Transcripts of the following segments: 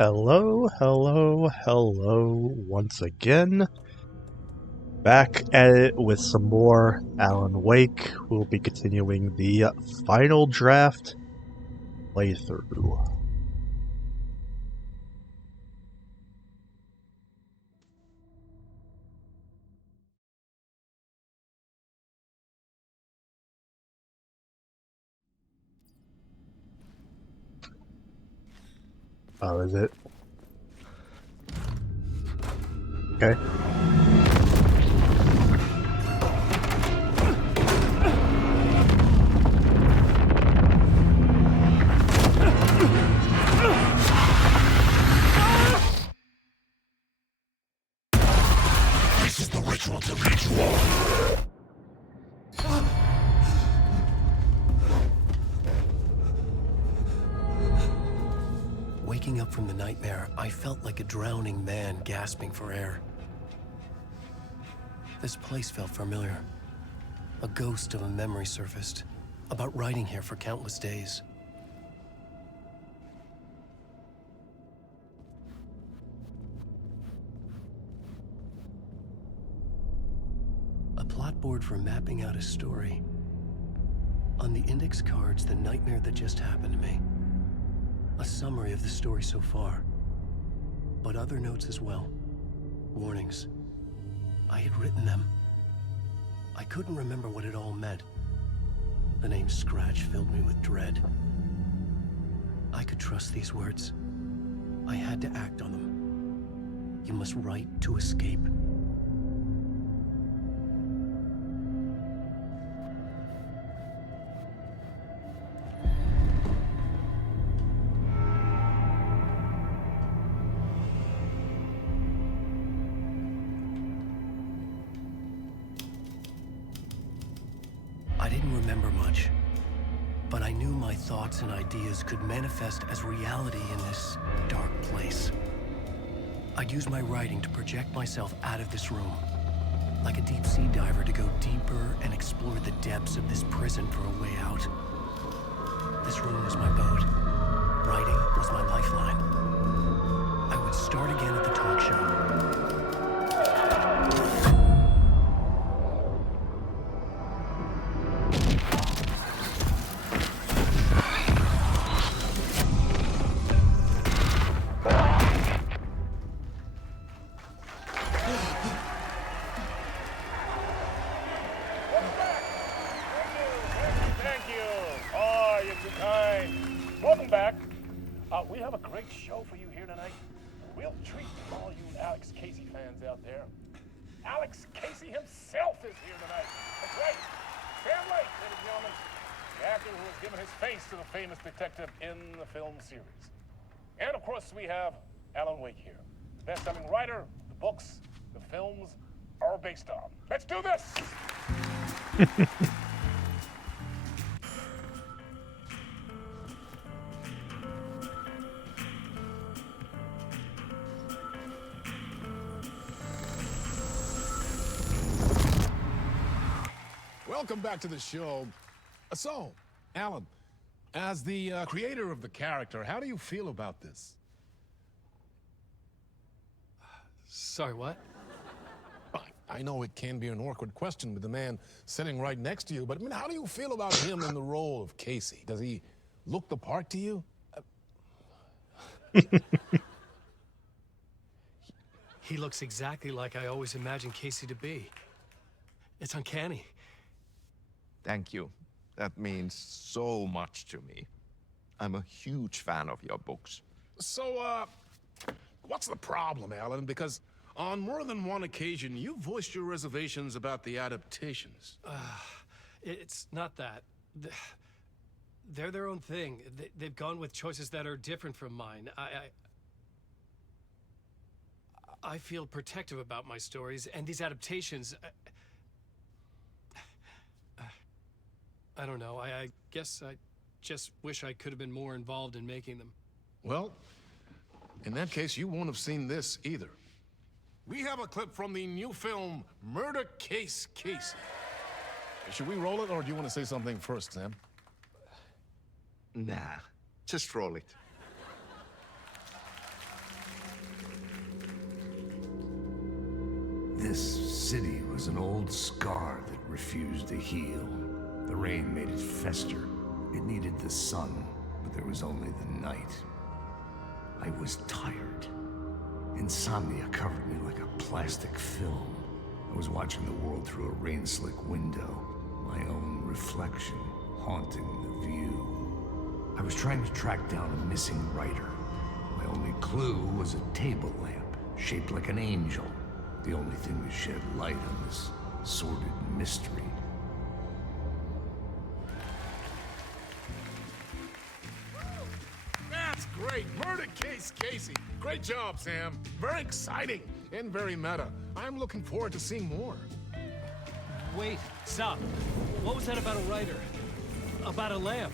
Hello, hello, hello once again. Back at it with some more Alan Wake. We'll be continuing the final draft playthrough. Oh, is it? Okay. This is the ritual to ritual. Waking up from the nightmare, I felt like a drowning man gasping for air. This place felt familiar. A ghost of a memory surfaced, about riding here for countless days. A plot board for mapping out a story. On the index cards, the nightmare that just happened to me. A summary of the story so far, but other notes as well. Warnings. I had written them. I couldn't remember what it all meant. The name Scratch filled me with dread. I could trust these words. I had to act on them. You must write to escape. I didn't remember much, but I knew my thoughts and ideas could manifest as reality in this dark place. I'd use my writing to project myself out of this room, like a deep sea diver to go deeper and explore the depths of this prison for a way out. This room was my boat. Writing was my lifeline. I would start again at the talk show. We have a great show for you here tonight. Real treat to all you Alex Casey fans out there. Alex Casey himself is here tonight. That's right. Sam Lake, ladies and gentlemen. The actor who has given his face to the famous detective in the film series. And of course, we have Alan Wake here. The best-selling writer, the books, the films are based on. Let's do this! Welcome back to the show. So, Alan, as the creator of the character, how do you feel about this? Sorry, what? I know it can be an awkward question with the man sitting right next to you, but I mean, how do you feel about him in the role of Casey? Does he look the part to you? He looks exactly like I always imagined Casey to be. It's uncanny. Thank you. That means so much to me. I'm a huge fan of your books. So, what's the problem, Alan? Because on more than one occasion, you voiced your reservations about the adaptations. It's not that. They're their own thing. They've gone with choices that are different from mine. I feel protective about my stories, and these adaptations... I don't know. I guess I just wish I could have been more involved in making them. Well, in that case, you won't have seen this either. We have a clip from the new film, Murder Case Casey. Should we roll it, or do you want to say something first, Sam? Nah, just roll it. This city was an old scar that refused to heal. The rain made it fester. It needed the sun, but there was only the night. I was tired. Insomnia covered me like a plastic film. I was watching the world through a rain-slick window, my own reflection haunting the view. I was trying to track down a missing writer. My only clue was a table lamp, shaped like an angel. The only thing that shed light on this sordid mystery. That's great! Murder Case Casey! Great job, Sam. Very exciting and very meta. I'm looking forward to seeing more. Wait, stop. What was that about a writer? About a lamp?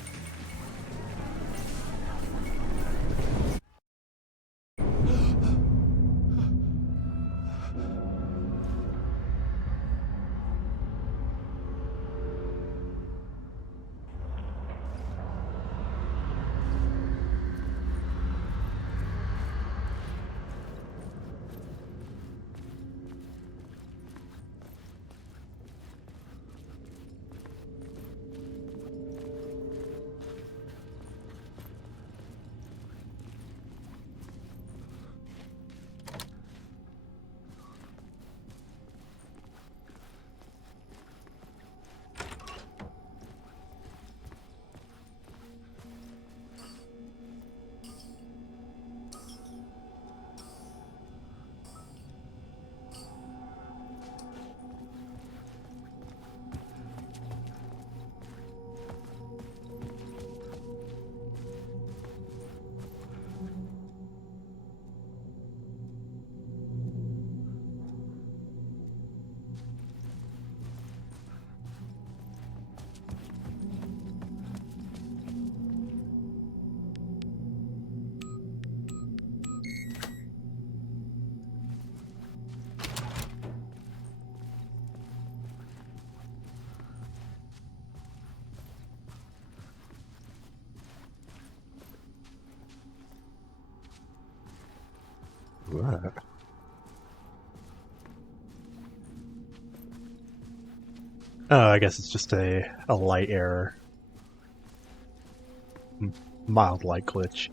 What? Oh, I guess it's just a light error. Mild light glitch.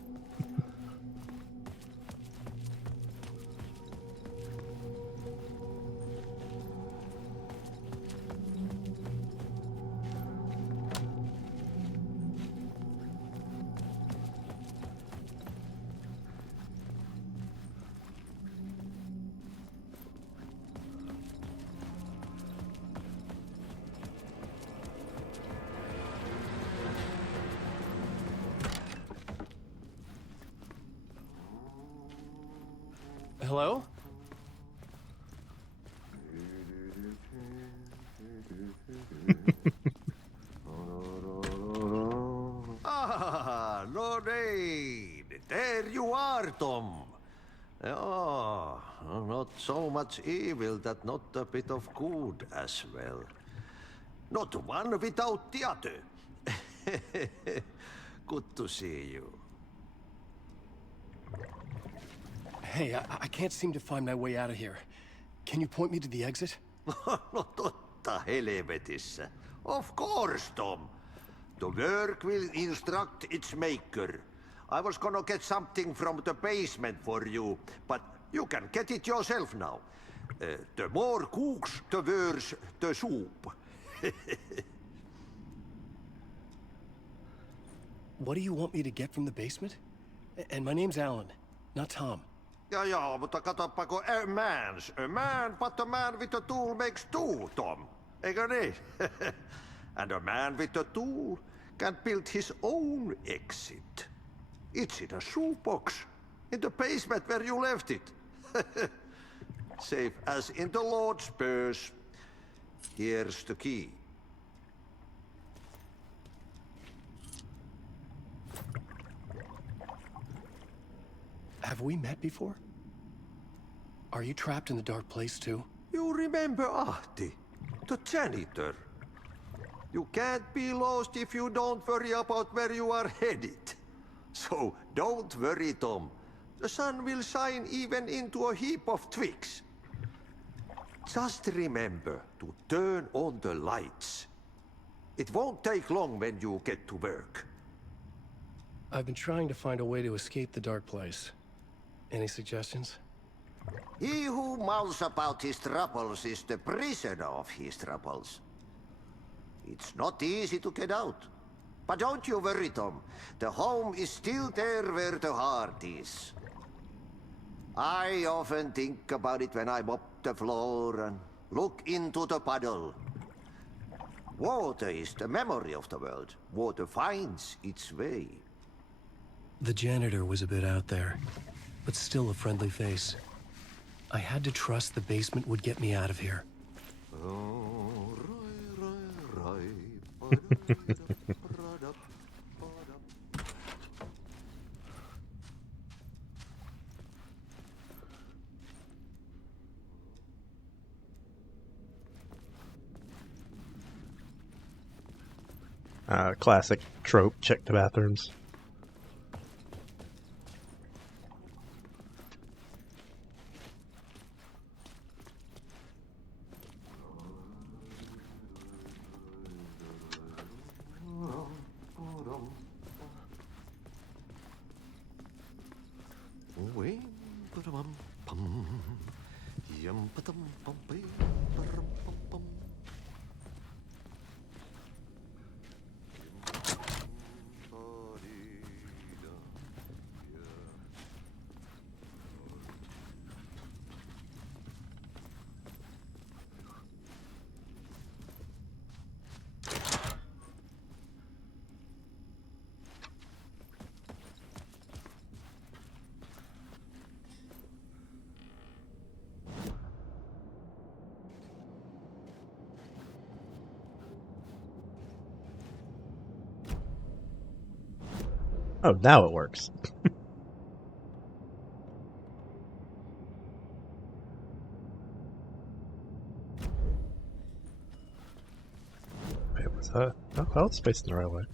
Hello? Ah, Lorraine! There you are, Tom. Oh, not so much evil that not a bit of good as well. Not one without the other. Good to see you. Hey, I can't seem to find my way out of here. Can you point me to the exit? No totta helvetissä. Of course, Tom. The work will instruct its maker. I was gonna get something from the basement for you, but you can get it yourself now. The more cooks, the worse the soup. What do you want me to get from the basement? And my name's Alan, not Tom. Ja, mutta katoppa, a man, but a man with a tool makes two, Tom. Eikö niin? And a man with a tool can build his own exit. It's in a shoebox, in the basement where you left it. Safe as in the Lord's purse. Here's the key. Have we met before? Are you trapped in the dark place too? You remember Ahti, the janitor. You can't be lost if you don't worry about where you are headed. So don't worry, Tom. The sun will shine even into a heap of twigs. Just remember to turn on the lights. It won't take long when you get to work. I've been trying to find a way to escape the dark place. Any suggestions? He who mouths about his troubles is the prisoner of his troubles. It's not easy to get out. But don't you worry, Tom. The home is still there where the heart is. I often think about it when I mop the floor and look into the puddle. Water is the memory of the world. Water finds its way. The janitor was a bit out there, but still a friendly face. I had to trust the basement would get me out of here. Classic trope, check the bathrooms. Oh, now it works. Wait, what's that? Oh, well, it's facing the right way.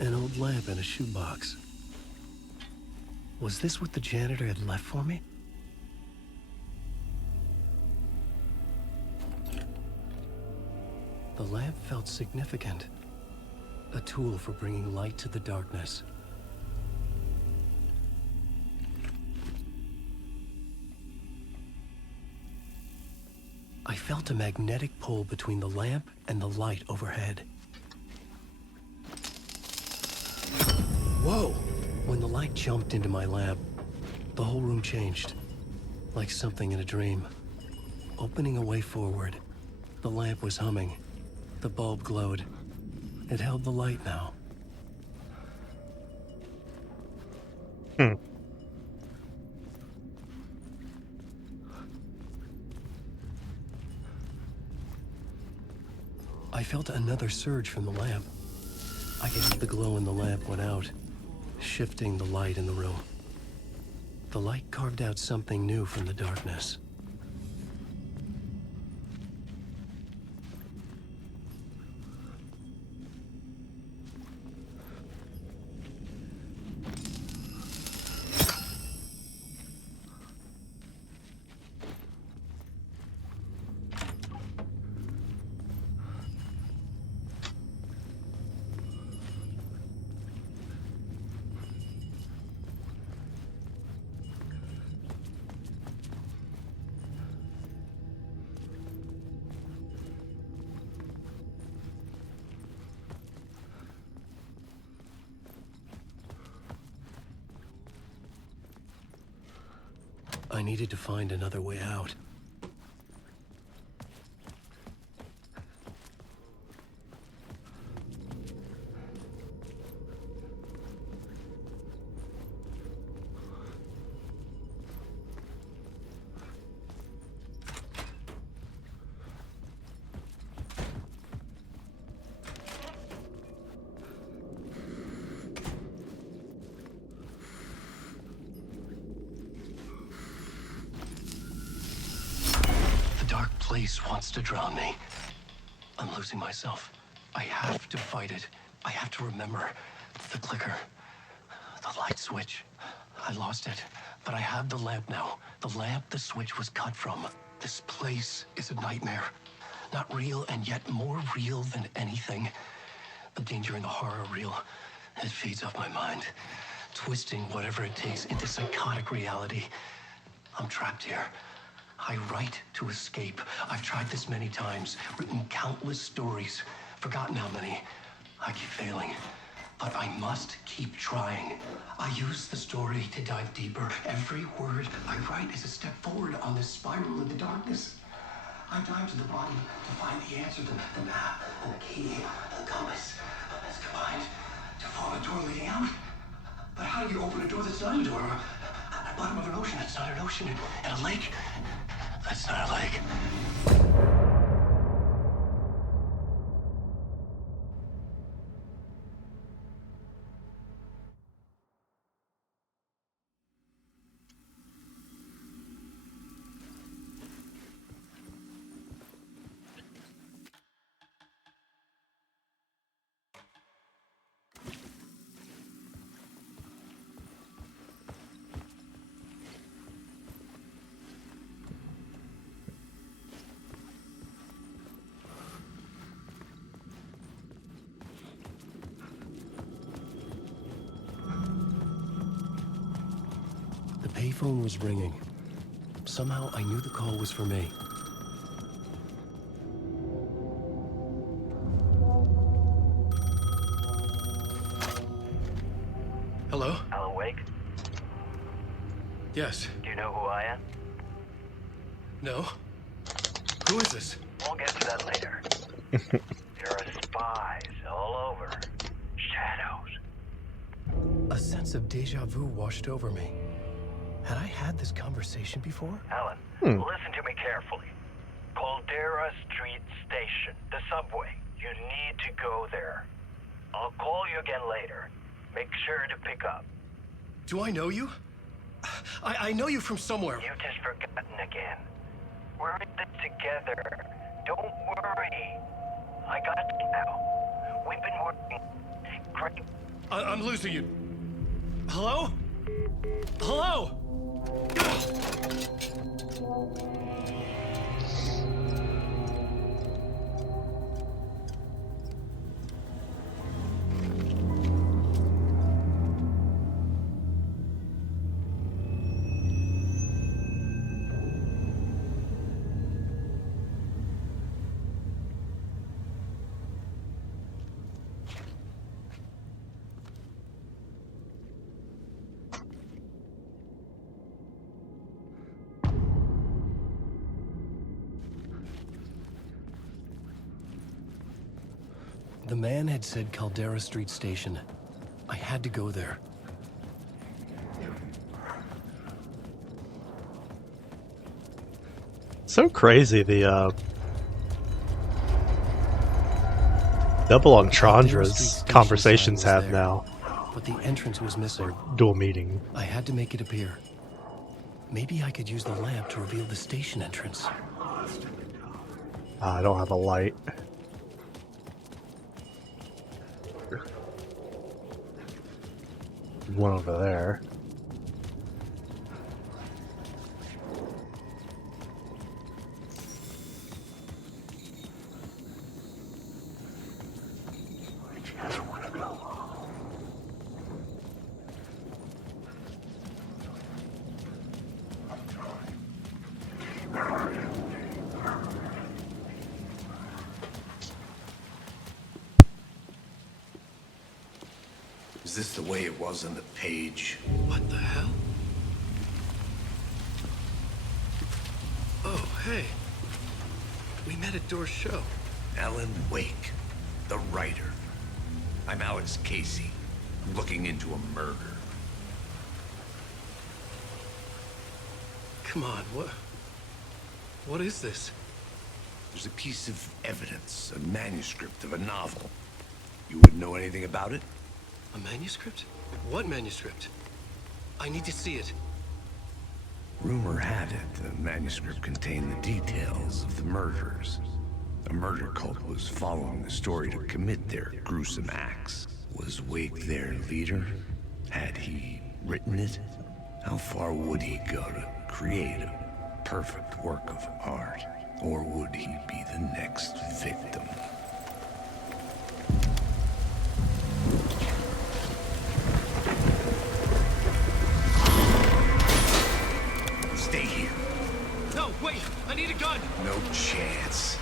An old lamp in a shoebox. Was this what the janitor had left for me? The lamp felt significant. A tool for bringing light to the darkness. I felt a magnetic pull between the lamp and the light overhead. Whoa! When the light jumped into my lamp, the whole room changed, like something in a dream. Opening a way forward, the lamp was humming. The bulb glowed. It held the light now. I felt another surge from the lamp. I could see the glow in the lamp went out, shifting the light in the room. The light carved out something new from the darkness. I needed to find another way out. Place wants to drown me. I'm losing myself. I have to fight it. I have to remember. The clicker. The light switch. I lost it. But I have the lamp now. The lamp the switch was cut from. This place is a nightmare. Not real, and yet more real than anything. The danger and the horror are real. It feeds off my mind. Twisting whatever it takes into psychotic reality. I'm trapped here. I write to escape. I've tried this many times, written countless stories, forgotten how many. I keep failing, but I must keep trying. I use the story to dive deeper. Every word I write is a step forward on this spiral in the darkness. I dive to the bottom to find the answer, the map, and the key, and the compass. It's combined to form a door leading out. But how do you open a door that's not a door? At the bottom of an ocean that's not an ocean, and a lake that's not a lake. The payphone was ringing. Somehow I knew the call was for me. Hello? Alan Wake? Yes. Do you know who I am? No? Who is this? We'll get to that later. There are spies all over. Shadows. A sense of deja vu washed over me. Had I had this conversation before? Alan, listen to me carefully. Caldera Street Station, the subway. You need to go there. I'll call you again later. Make sure to pick up. Do I know you? I know you from somewhere. You've just forgotten again. We're in this together. Don't worry. I got you now. We've been working. Great. I'm losing you. Hello? Hello? The man had said Caldera Street Station. I had to go there. So crazy the double entendres conversations have there, now. But the entrance was missing. Dual meeting. I had to make it appear. Maybe I could use the lamp to reveal the station entrance. I don't have a light. One over there. Is this the way it was on the page? What the hell? Hey, we met at Door's show. Alan Wake, the writer. I'm Alex Casey. I'm looking into a murder. Come on, what is this? There's a piece of evidence, a manuscript of a novel. You wouldn't know anything about it? A manuscript? What manuscript? I need to see it. Rumor had it the manuscript contained the details of the murders. A murder cult was following the story to commit their gruesome acts. Was Wake their leader? Had he written it? How far would he go to create a perfect work of art? Or would he be the next victim? Stay here. No, wait! I need a gun! No chance.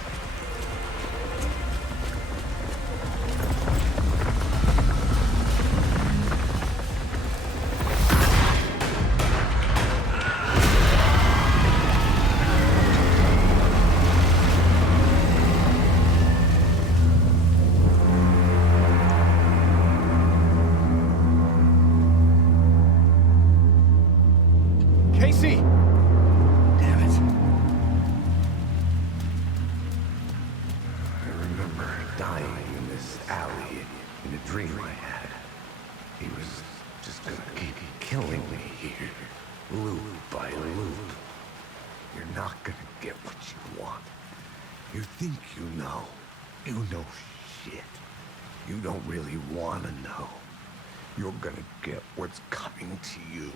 Casey! Damn it. I remember dying in this alley in a dream I had. He was just gonna keep killing me here, loop by loop. You're not gonna get what you want. You think you know. You know shit. You don't really wanna know. You're gonna get what's coming to you.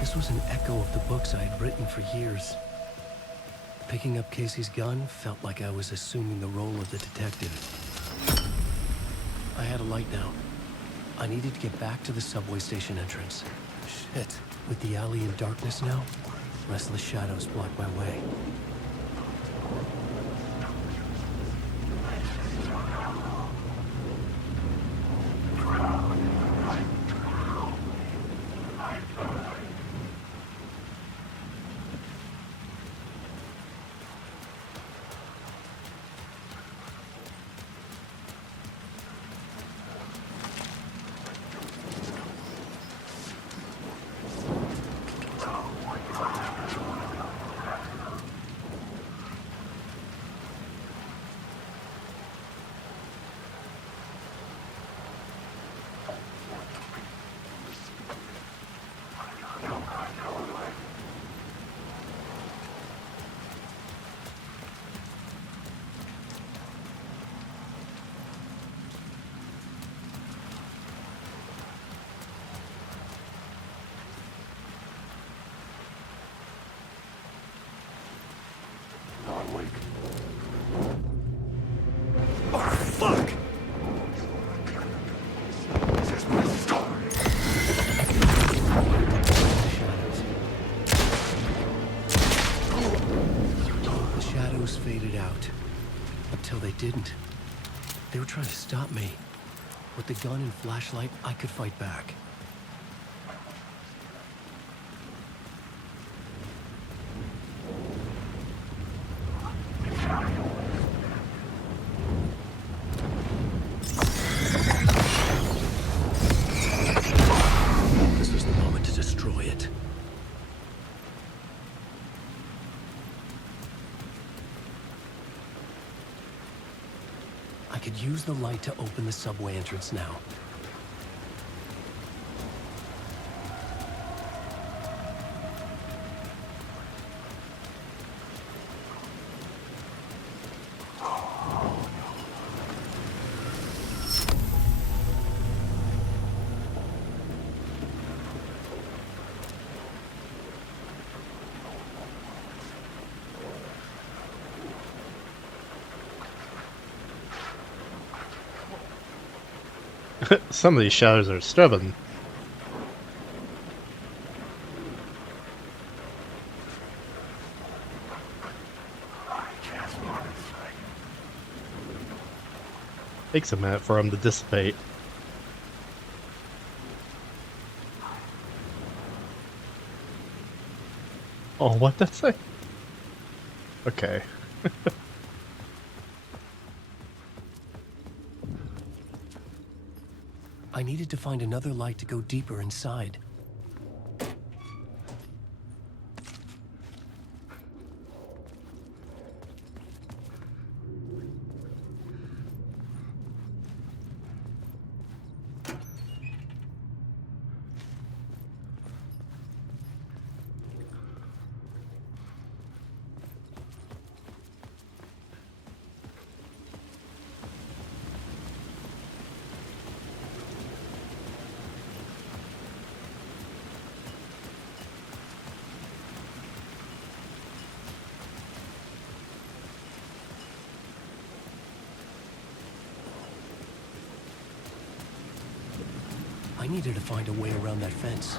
This was an echo of the books I had written for years. Picking up Casey's gun felt like I was assuming the role of the detective. I had a light now. I needed to get back to the subway station entrance. Shit. With the alley in darkness now, restless shadows block my way. Faded out. Until they didn't. They were trying to stop me. With the gun and flashlight, I could fight back. This was the moment to destroy it. I could use the light to open the subway entrance now. Some of these shadows are stubborn. Takes a minute for him to dissipate. Oh, what did that say? Okay. I needed to find another light to go deeper inside. I needed to find a way around that fence.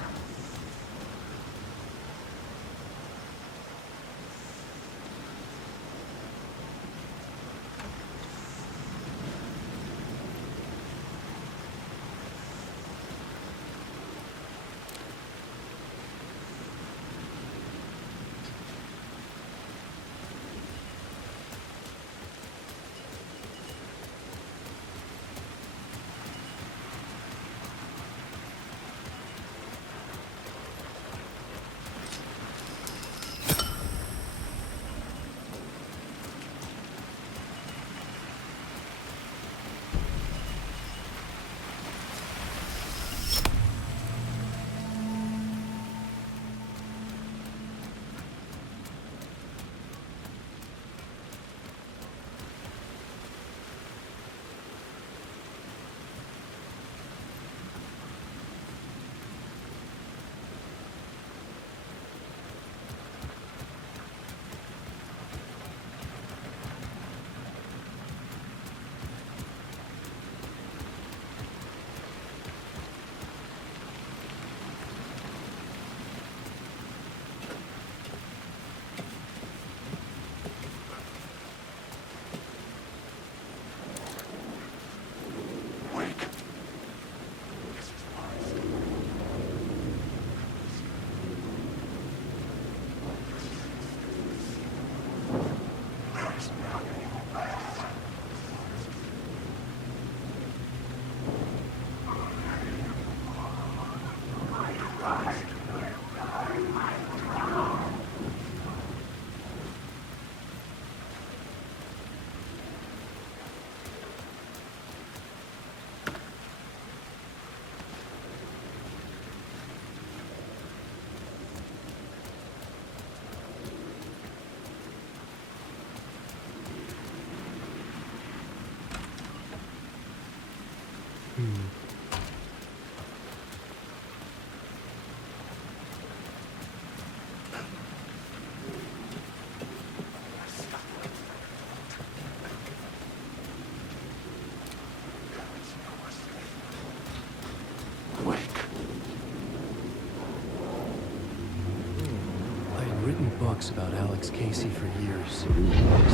Books about Alex Casey for years.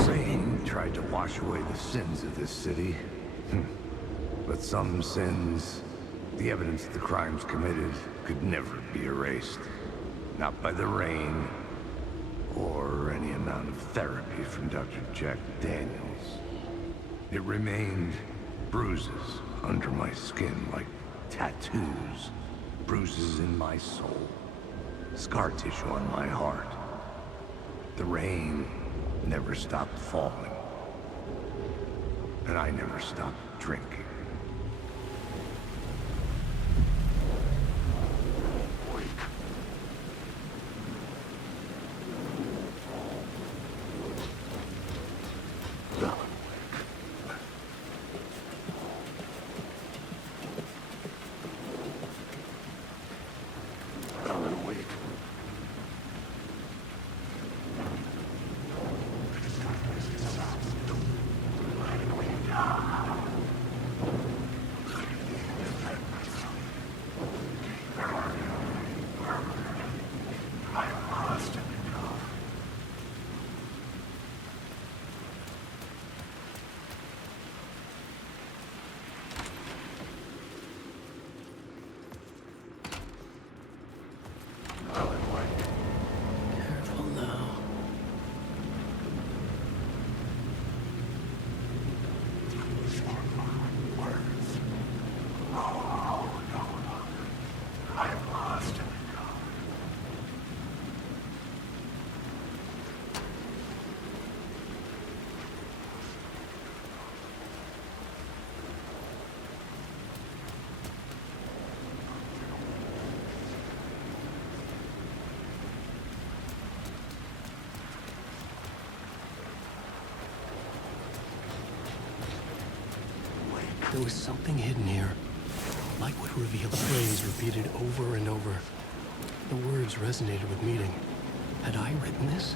Rain tried to wash away the sins of this city. But some sins, the evidence of the crimes committed, could never be erased. Not by the rain, or any amount of therapy from Dr. Jack Daniels. It remained bruises under my skin, like tattoos. Bruises in my soul. Scar tissue on my heart. The rain never stopped falling. And I never stopped drinking. There was something hidden here. Light would reveal a phrase repeated over and over. The words resonated with meaning. Had I written this?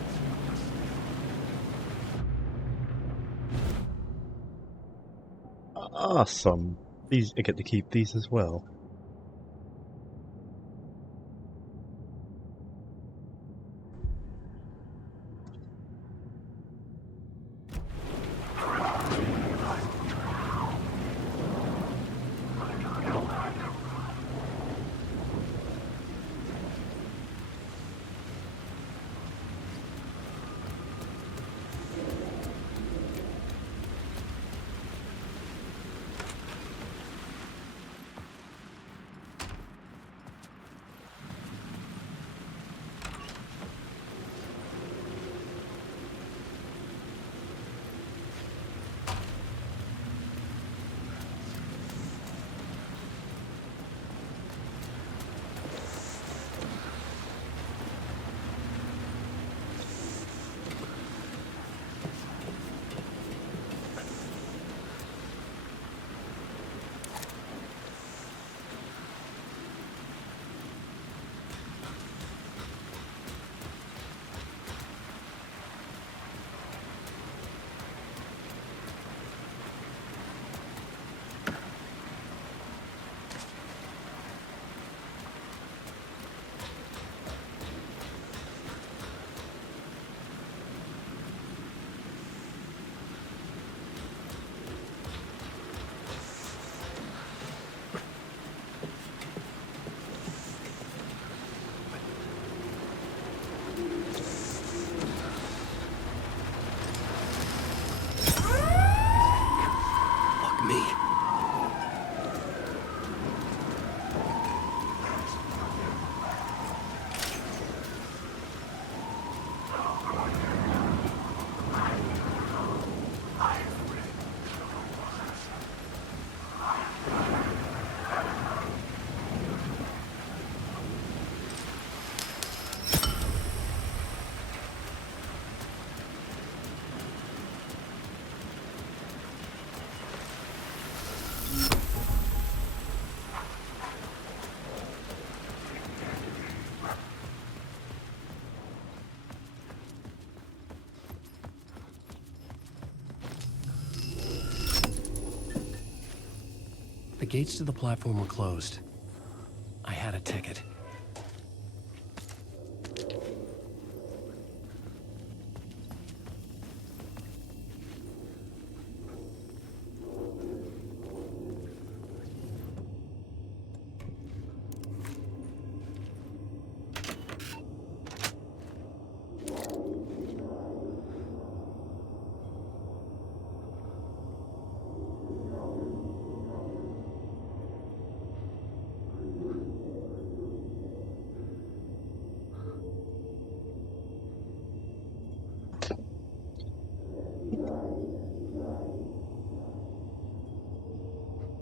Awesome. These I get to keep these as well. Fuck me. The gates to the platform were closed. I had a ticket.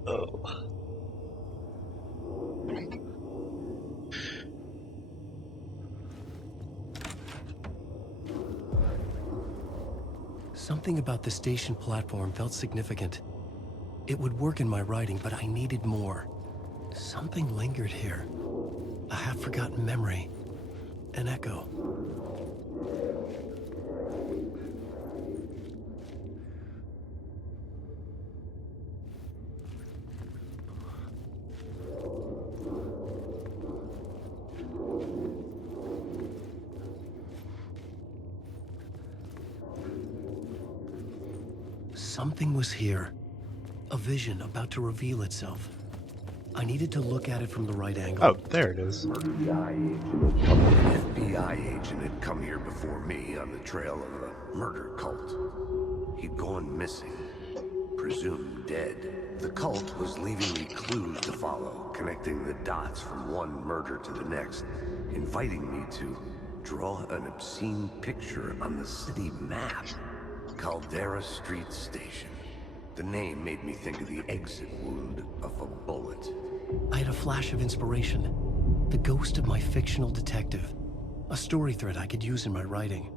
Oh. Something about the station platform felt significant. It would work in my writing, but I needed more. Something lingered here. A half-forgotten memory. An echo. Something was here. A vision about to reveal itself. I needed to look at it from the right angle. Oh, there it is. FBI agent had come here before me on the trail of a murder cult. He'd gone missing, presumed dead. The cult was leaving me clues to follow, connecting the dots from one murder to the next, inviting me to draw an obscene picture on the city map. Caldera Street Station. The name made me think of the exit wound of a bullet. I had a flash of inspiration. The ghost of my fictional detective. A story thread I could use in my writing.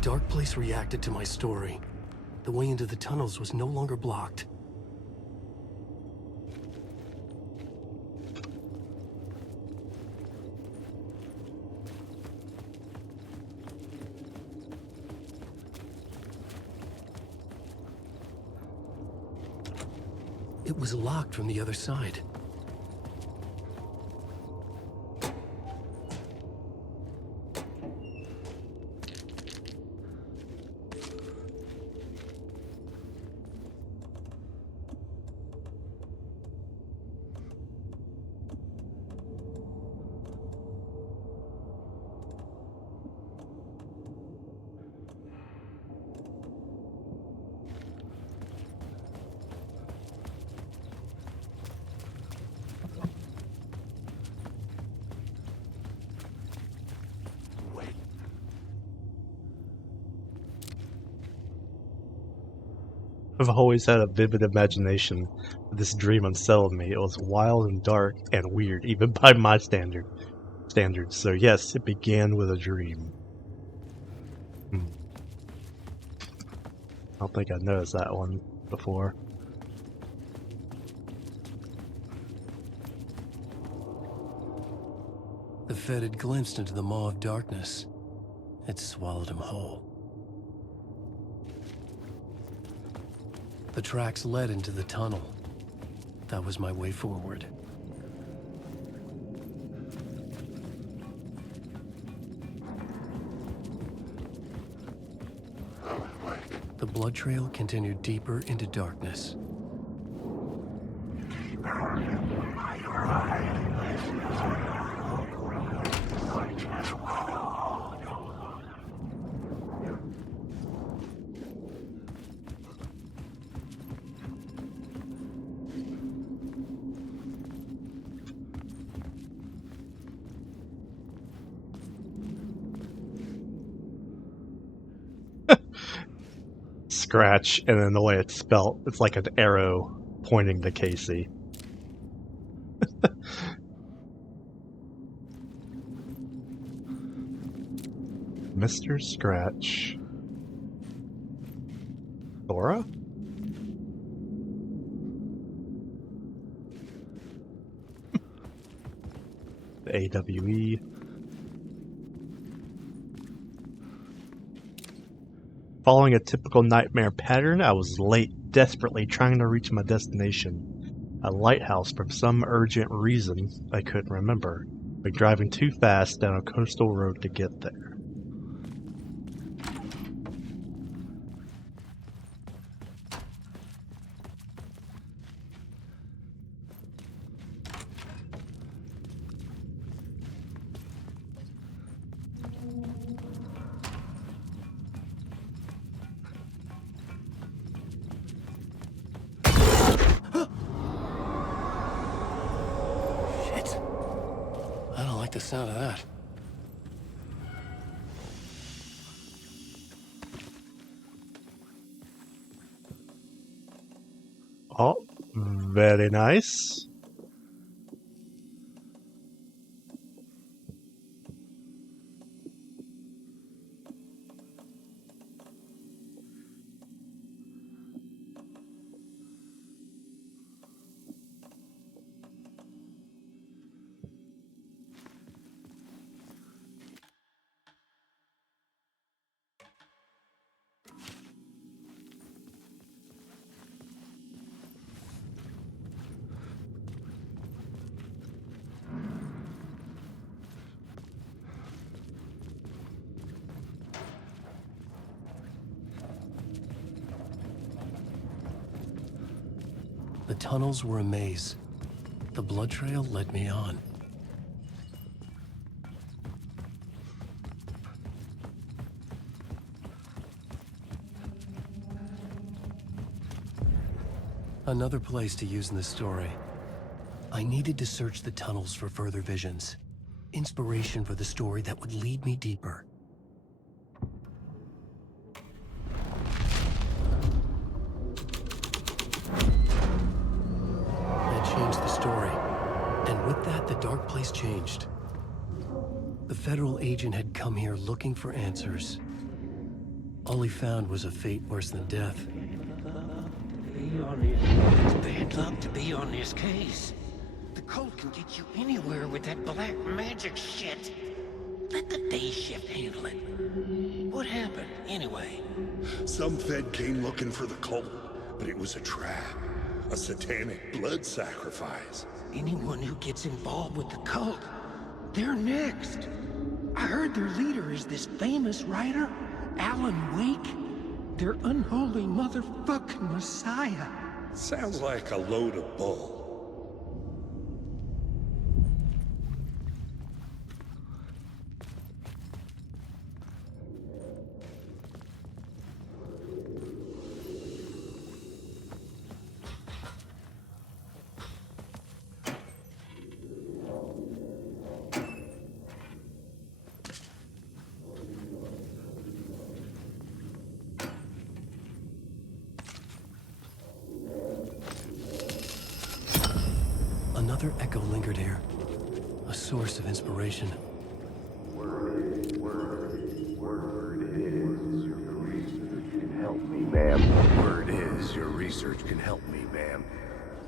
dark place reacted to my story. The way into the tunnels was no longer blocked. It was locked from the other side. I've always had a vivid imagination of this dream unsettled me. It was wild and dark and weird, even by my standards. So yes, it began with a dream. I don't think I noticed that one before. The Fed had glimpsed into the maw of darkness. It swallowed him whole. The tracks led into the tunnel. That was my way forward. The blood trail continued deeper into darkness. Scratch, and then the way it's spelt, it's like an arrow pointing to Casey. Mr. Scratch. Thora? The AWE. Following a typical nightmare pattern, I was late, desperately trying to reach my destination. A lighthouse for some urgent reason I couldn't remember, but driving too fast down a coastal road to get there. I don't like the sound of that. Oh, very nice. The tunnels were a maze. The blood trail led me on. Another place to use in the story. I needed to search the tunnels for further visions. Inspiration for the story that would lead me deeper. I changed the story. And with that, the dark place changed. The federal agent had come here looking for answers. All he found was a fate worse than death. It's bad luck to be on this case. The cult can get you anywhere with that black magic shit. Let the day shift handle it. What happened, anyway? Some Fed came looking for the cult, but it was a trap. A satanic blood sacrifice. Anyone who gets involved with the cult, they're next. I heard their leader is this famous writer, Alan Wake. Their unholy motherfucking messiah. Sounds like a load of bull. Another echo lingered here, a source of inspiration. Word is your research can help me, ma'am. Word is your research can help me, ma'am.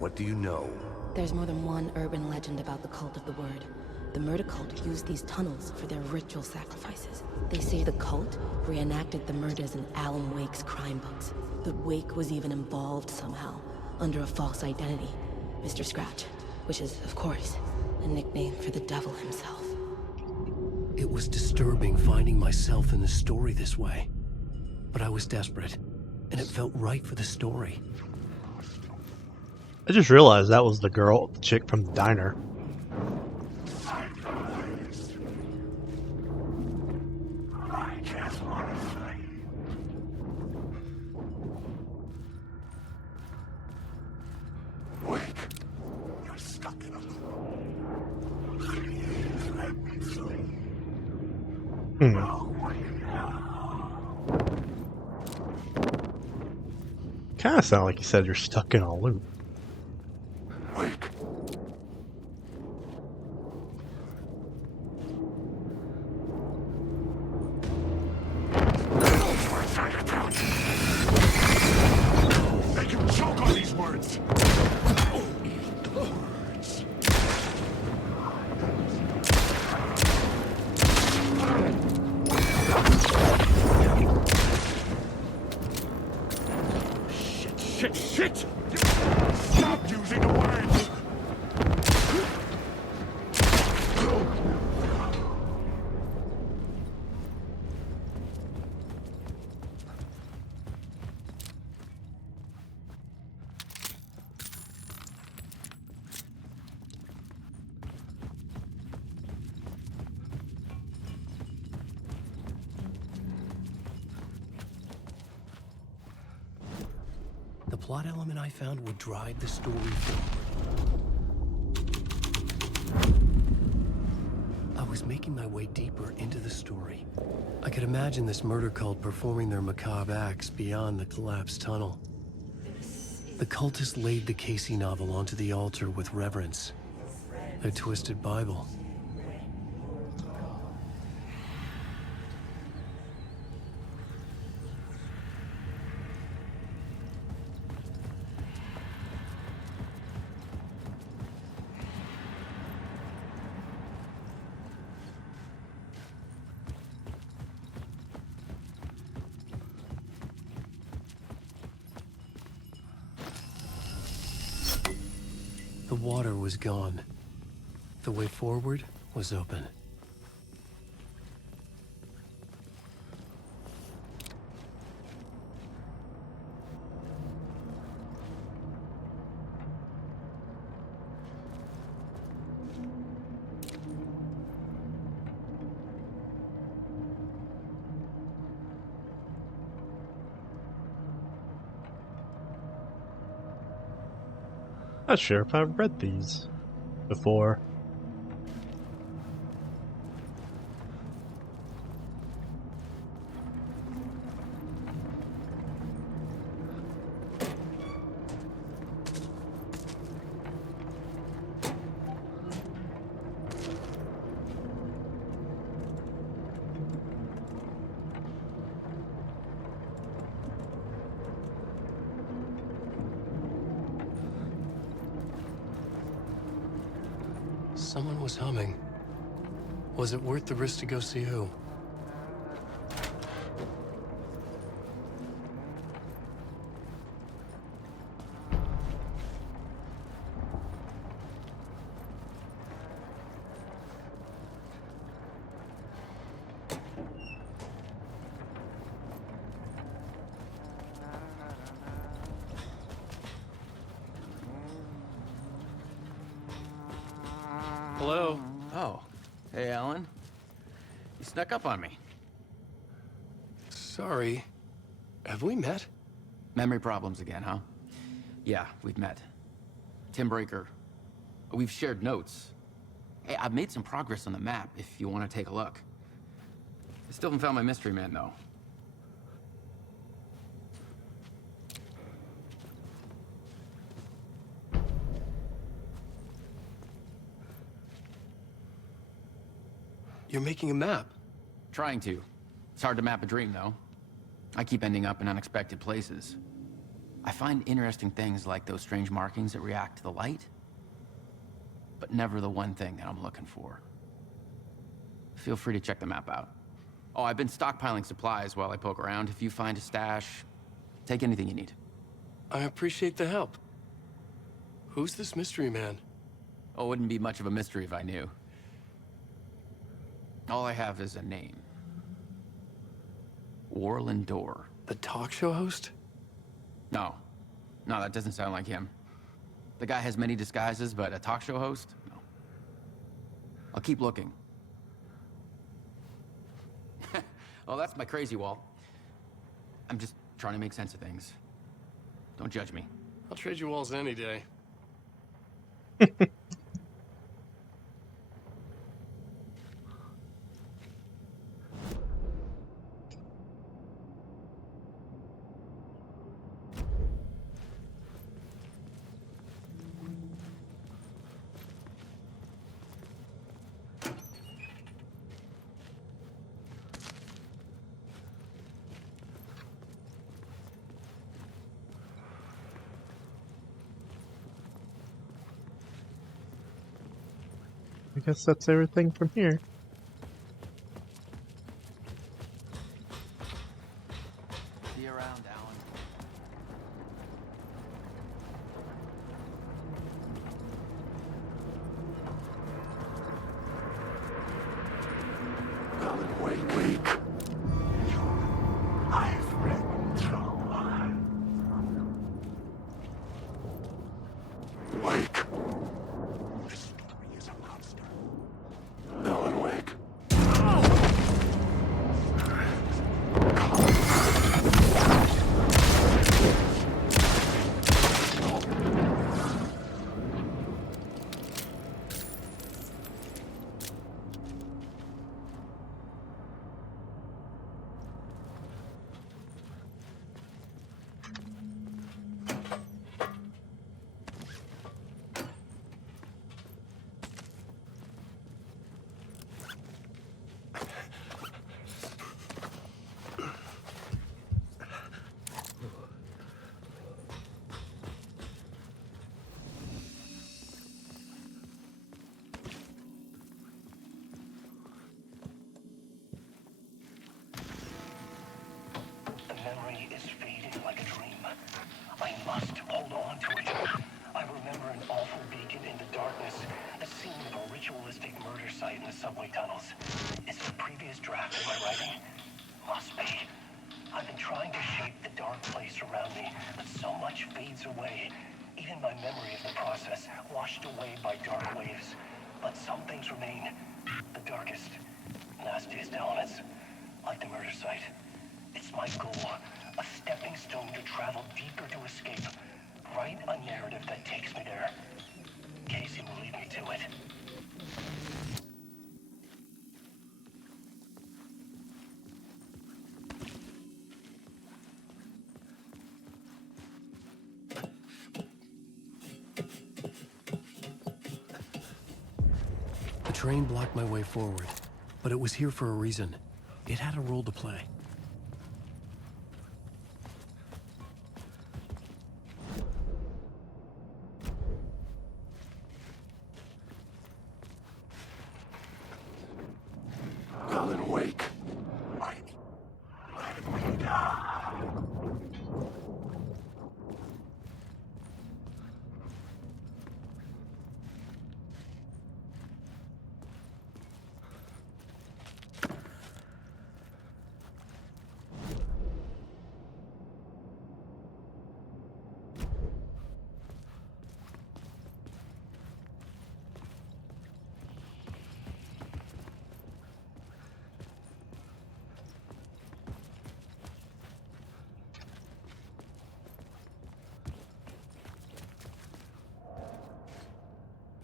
What do you know? There's more than one urban legend about the cult of the Word. The murder cult used these tunnels for their ritual sacrifices. They say the cult reenacted the murders in Alan Wake's crime books. That Wake was even involved somehow, under a false identity, Mr. Scratch, which is, of course, a nickname for the devil himself. It was disturbing finding myself in the story this way. But I was desperate, and it felt right for the story. I just realized that was the chick from the diner. I just want to fight. Wake. You're stuck in a loop. Please let me through. Kind of sound like you said you're stuck in a loop. Wake. They can choke on these words. Eat the words. Shit! Stop using the words! The plot element I found would drive the story forward. I was making my way deeper into the story. I could imagine this murder cult performing their macabre acts beyond the collapsed tunnel. The cultists laid the Casey novel onto the altar with reverence. Their twisted Bible. The water was gone. The way forward was open. Not sure if I've read these before. Someone was humming. Was it worth the risk to go see who? Hello? Oh. Hey, Alan. You snuck up on me. Sorry. Have we met? Memory problems again, huh? Yeah, we've met. Tim Breaker. We've shared notes. Hey, I've made some progress on the map if you want to take a look. I still haven't found my mystery man, though. You're making a map. Trying to. It's hard to map a dream, though. I keep ending up in unexpected places. I find interesting things like those strange markings that react to the light, but never the one thing that I'm looking for. Feel free to check the map out. Oh, I've been stockpiling supplies while I poke around. If you find a stash, take anything you need. I appreciate the help. Who's this mystery man? Oh, it wouldn't be much of a mystery if I knew. All I have is a name. Warland Door. The talk show host? No. No, that doesn't sound like him. The guy has many disguises, but a talk show host? No. I'll keep looking. Oh, that's my crazy wall. I'm just trying to make sense of things. Don't judge me. I'll trade you walls any day. I guess that's everything from here. See you around, Alan. Alan Wake. I've read through. Wake. This story is a monster. Alan Wake. The memory is fading like a dream. I must hold on to it. I remember an awful beacon in the darkness, the scene of a ritualistic murder site in the subway tunnels. Is it a previous draft of my writing? Must be. I've been trying to shape the dark place around me, but so much fades away. Even my memory of the process, washed away by dark waves. But some things remain. The darkest, nastiest elements, like the murder site. It's my goal, a stepping stone to travel deeper to escape. Write a narrative that takes me there. Casey will lead me to it. The train blocked my way forward, but it was here for a reason. It had a role to play.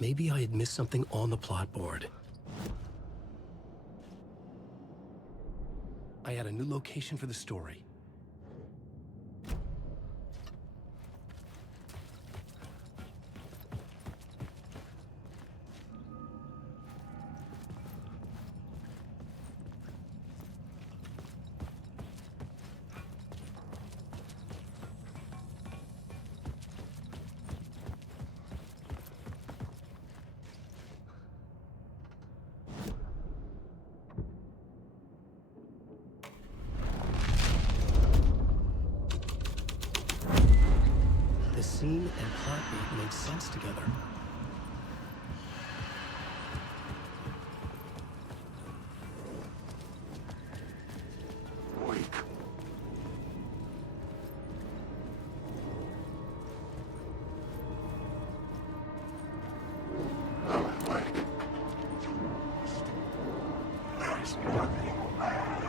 Maybe I had missed something on the plot board. I had a new location for the story. The scene and plot beat made sense together. Wake. Alan Wake. There is nothing left.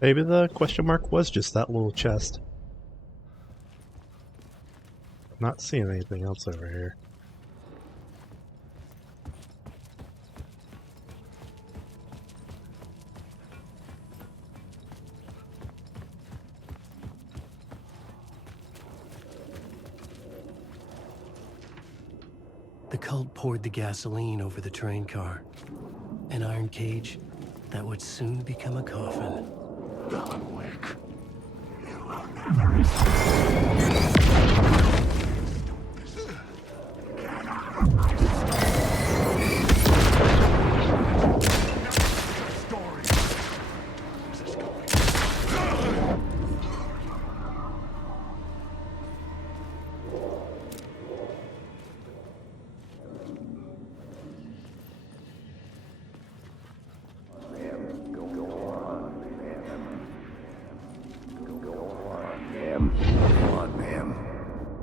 Maybe the question mark was just that little chest. I'm not seeing anything else over here. The cult poured the gasoline over the train car. An iron cage that would soon become a coffin. Alan Wake. You will never escape.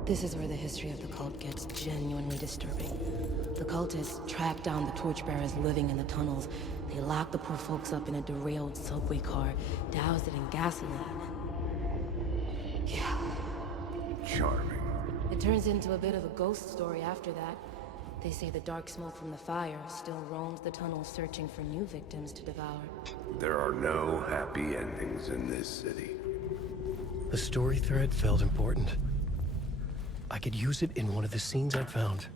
This is where the history of the cult gets genuinely disturbing. The cultists tracked down the torchbearers living in the tunnels. They locked the poor folks up in a derailed subway car, doused it in gasoline. Yeah. Charming. It turns into a bit of a ghost story after that. They say the dark smoke from the fire still roams the tunnels searching for new victims to devour. There are no happy endings in this city. The story thread felt important. I could use it in one of the scenes I'd found.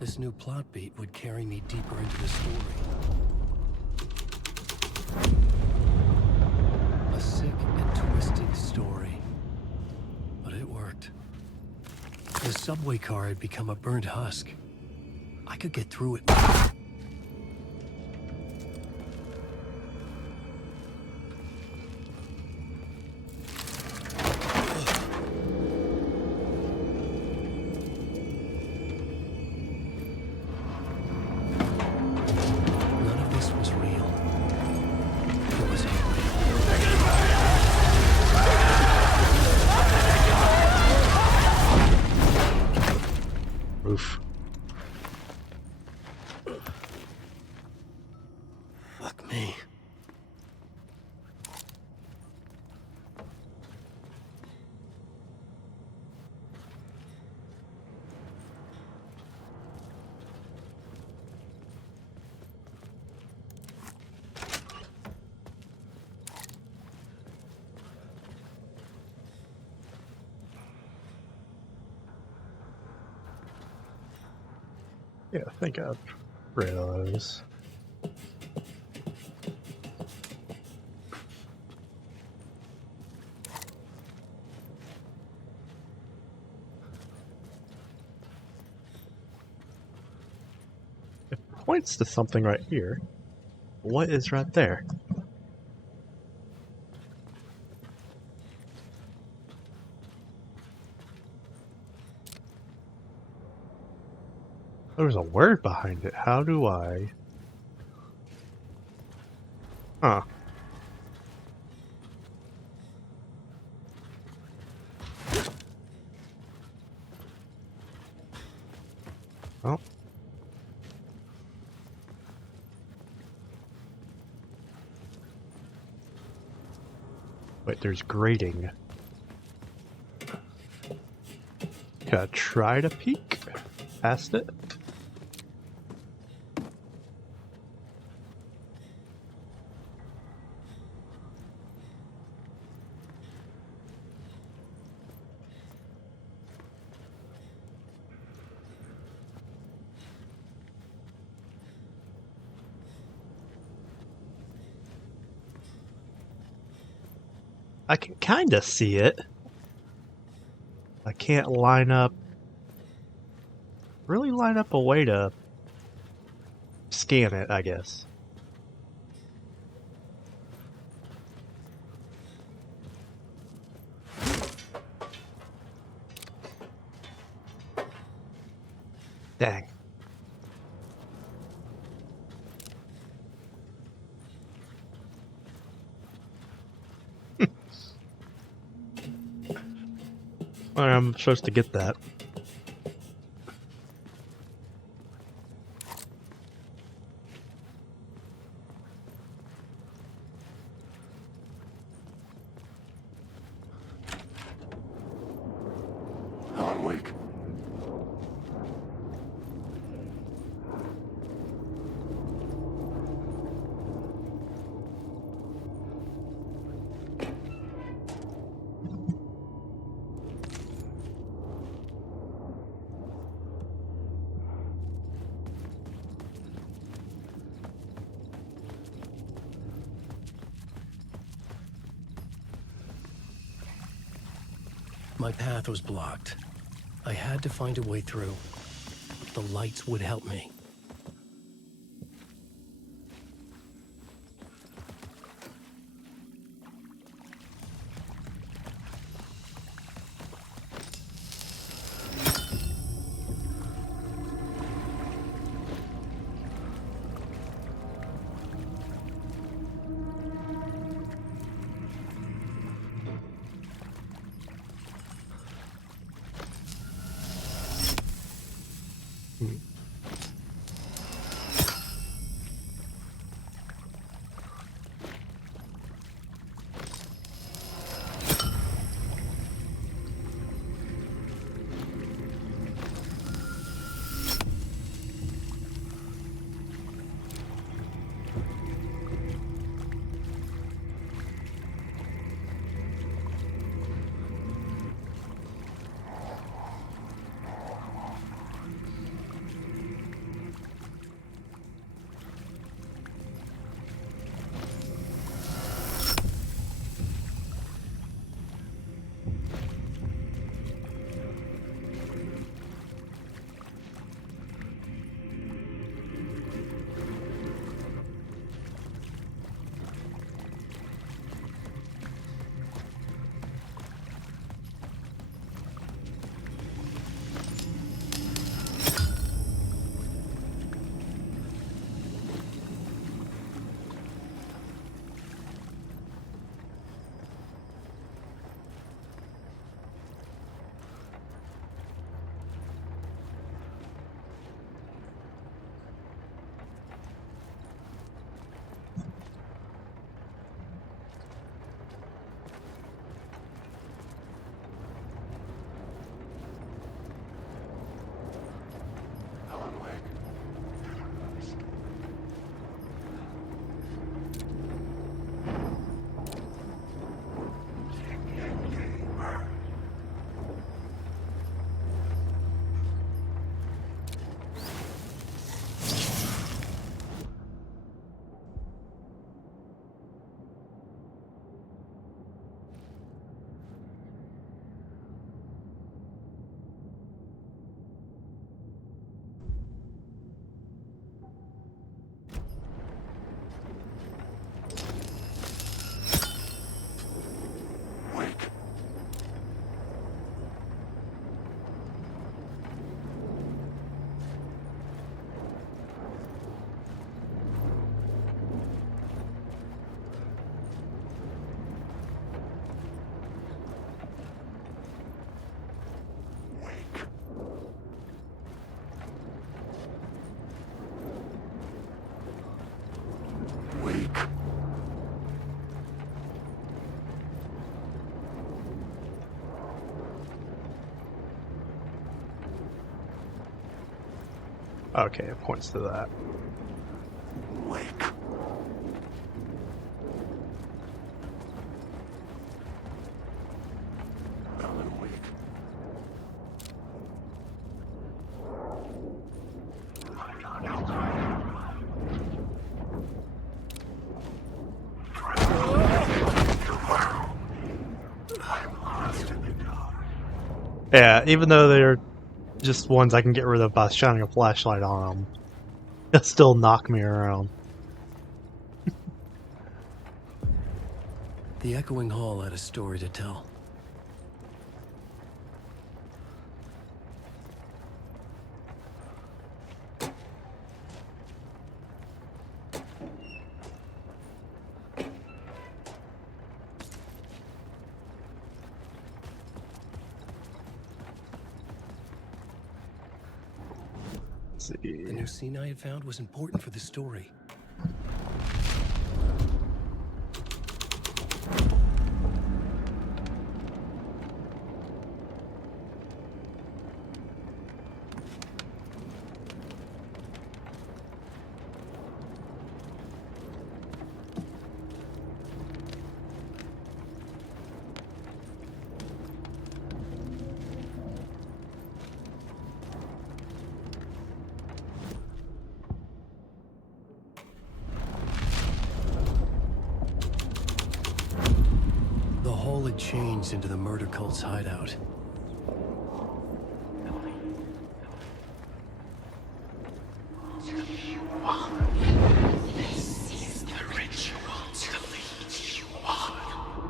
This new plot beat would carry me deeper into the story. A sick and twisted story. But it worked. The subway car had become a burnt husk. I could get through it. None of this was real. It was unreal. Oof. Fuck me. Yeah, I think I've read all those. It points to something right here. What is right there? There's a word behind it. How do I... Huh. Oh. Wait, there's grating. Gotta try to peek past it. I can kinda see it. I can't really line up a way to scan it, I guess. Dang. I'm supposed to get that. Alan Wake. My path was blocked. I had to find a way through. The lights would help me. Okay, it points to that. Wake. Alan Wake. Yeah, even though they're just ones I can get rid of by shining a flashlight on them, they'll still knock me around. The echoing hall had a story to tell. Let's see. The new scene I had found was important for the story. The hall had changed into the murder cult's hideout.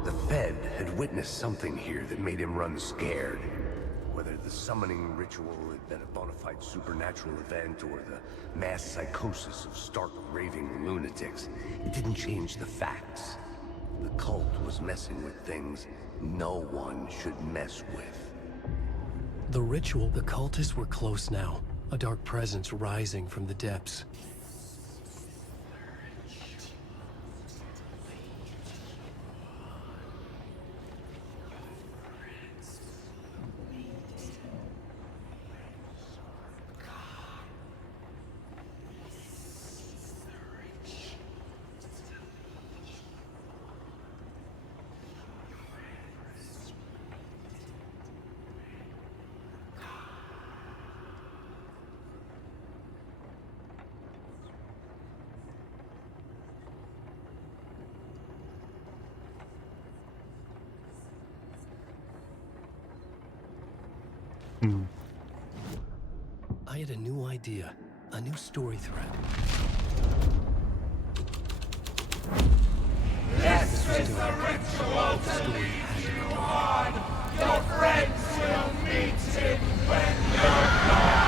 The Fed had witnessed something here that made him run scared. Whether the summoning ritual had been a bona fide supernatural event or the mass psychosis of stark raving lunatics, it didn't change the facts. The cult was messing with things no one should mess with. The ritual, the cultists were close now. A dark presence rising from the depths. I had a new idea, a new story thread. This is the ritual to lead you on. Your friends will meet him when you're gone.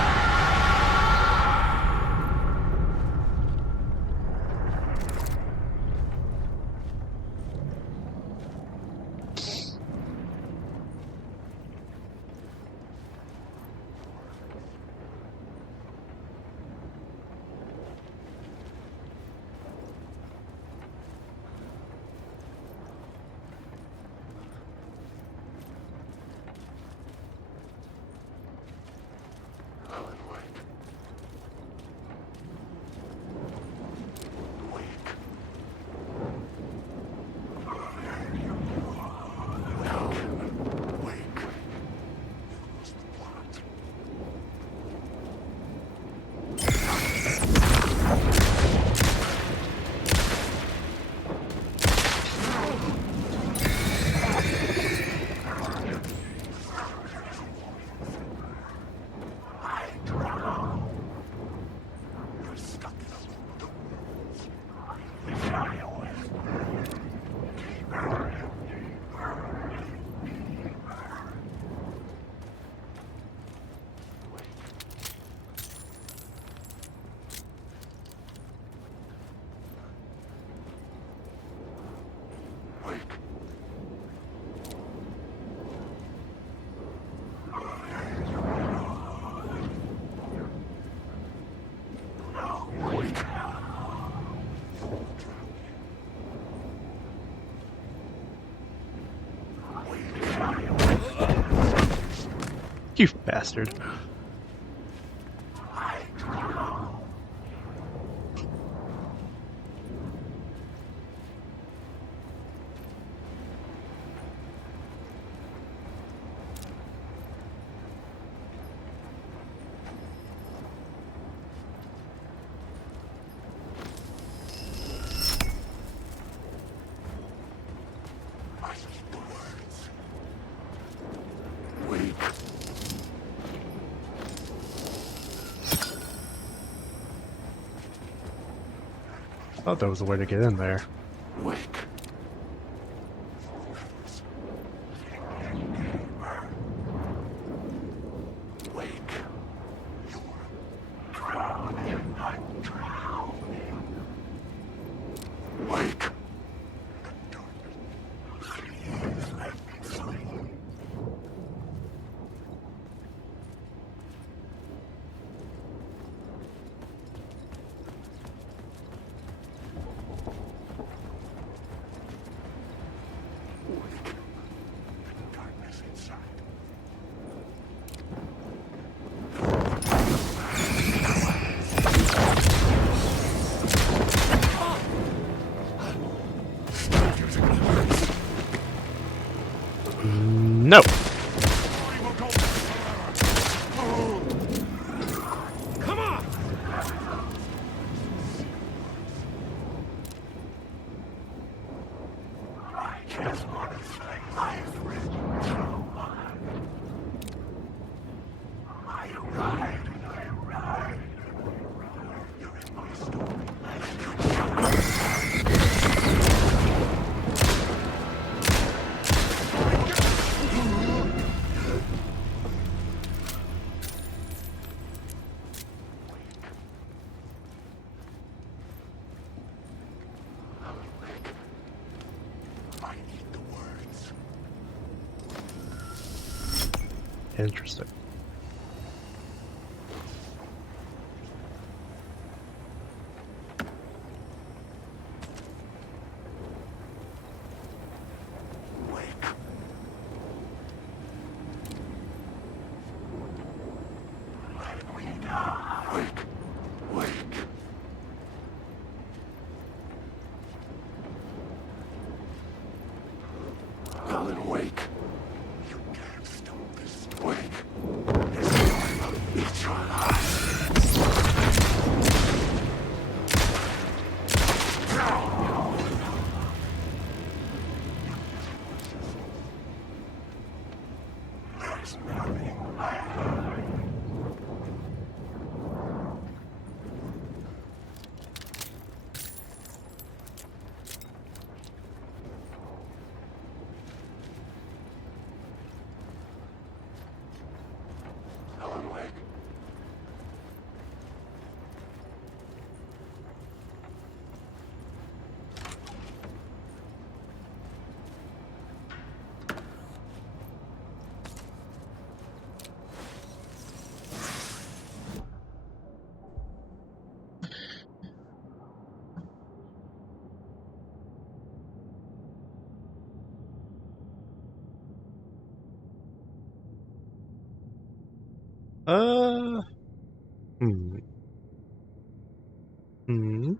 You bastard. Thought there was a way to get in there. Wake. Wake. You're drowning. I'm drowning. Wake. Please let me sleep. Darkness inside. No. Come on! I just want to say life so much. I ride and I ride and I ride. You're in my story. I need the words. Interesting. Wake. Let me die. Wake. Wake. Alan, wake. You can't stop this. Wake. This time will eat your life. There's nothing left. Alan, wake. Uh. Hmm. Hmm.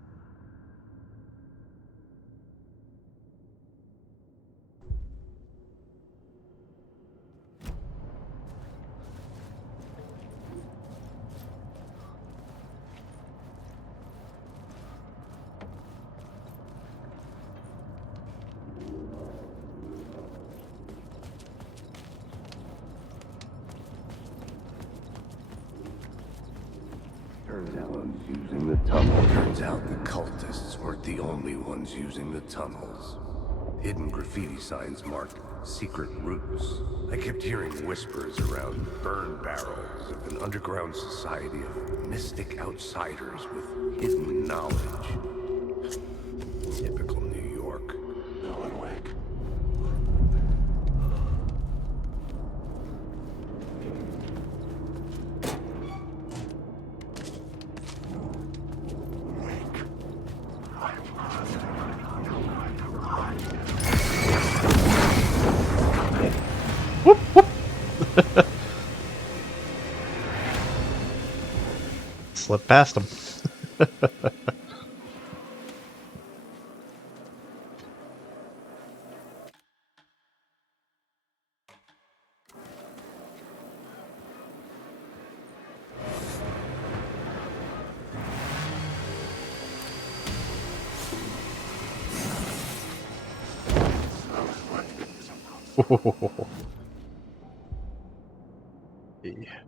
Turns out using the tunnel. Turns out the cultists weren't the only ones using the tunnels. Hidden graffiti signs marked secret routes. I kept hearing whispers around burn barrels of an underground society of mystic outsiders with hidden knowledge. Typical New York. Alan, wake. Wake. I must. Whoop whoop. Slip past him. Yeah.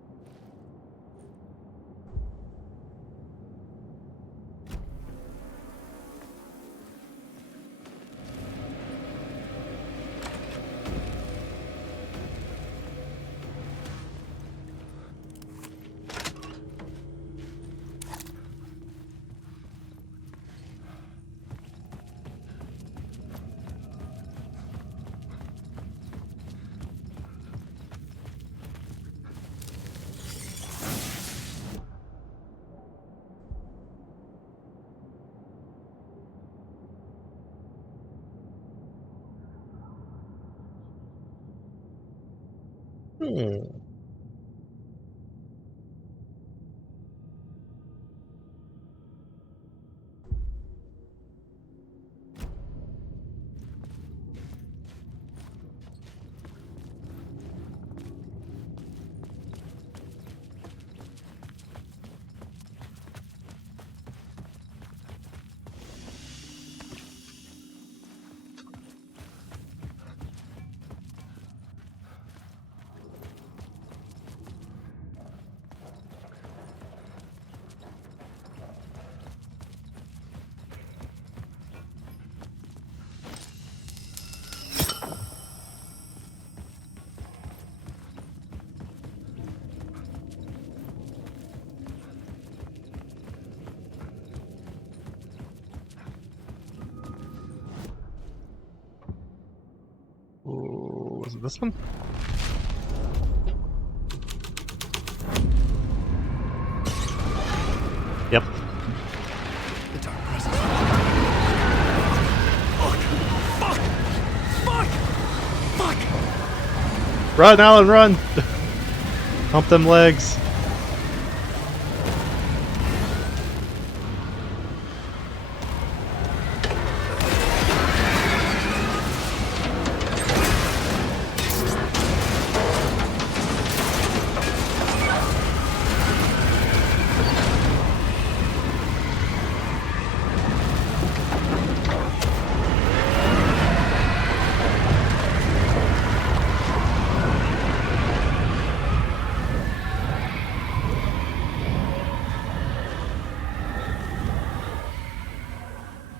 Oh, was it this one? Yep. The dark presence. Fuck! Run, Alan, run! Hump them legs.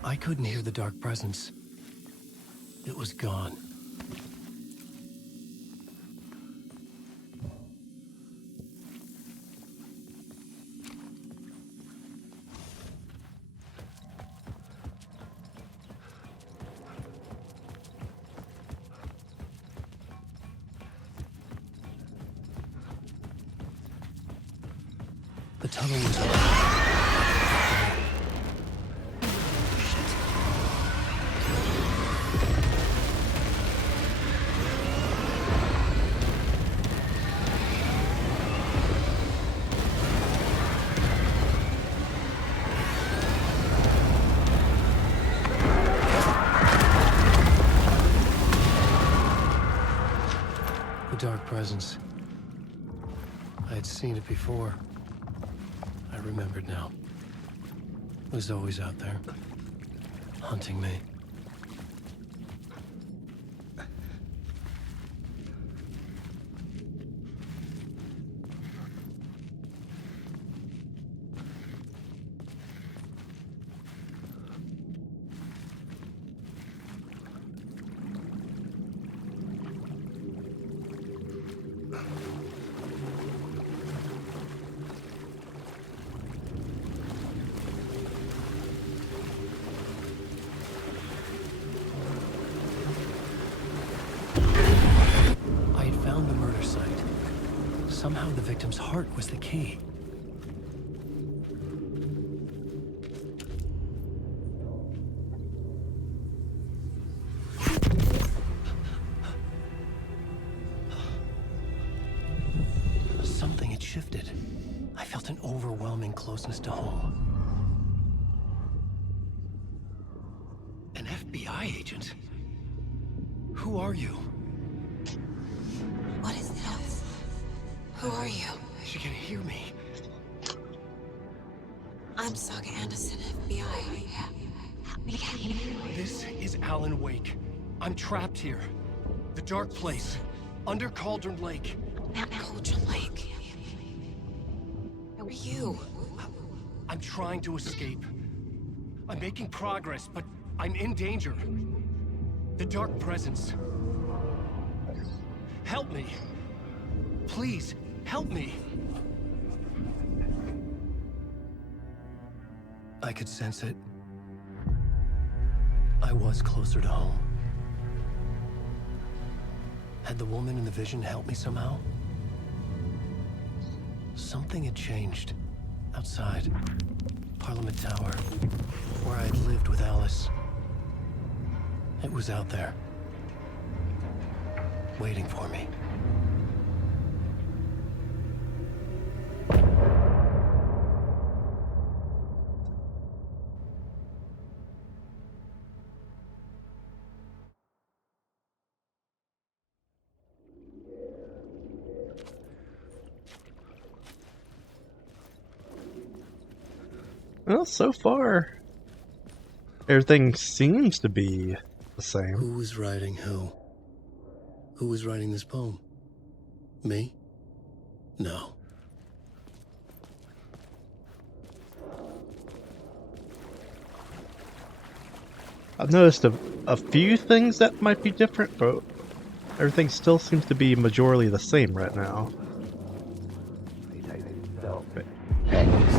I couldn't hear the dark presence. It was gone. The tunnel was the dark presence. I had seen it before. I remembered now. It was always out there, hunting me. Somehow the victim's heart was the key. Something had shifted. I felt an overwhelming closeness to home. An FBI agent? Who are you? What is this? Who are you? She can hear me. I'm Saga Anderson, FBI. Help me get you. This is Alan Wake. I'm trapped here. The dark place. Under Cauldron Lake. Not Cauldron Lake. Who are you? I'm trying to escape. I'm making progress, but I'm in danger. The dark presence. Help me. Please, help me. I could sense it. I was closer to home. Had the woman in the vision helped me somehow? Something had changed. Outside. Parliament Tower. Where I'd lived with Alice. It was out there. Waiting for me. Well, so far, everything seems to be the same. Who was writing who? Who was writing this poem? Me? No. I've noticed a few things that might be different, but everything still seems to be majorly the same right now.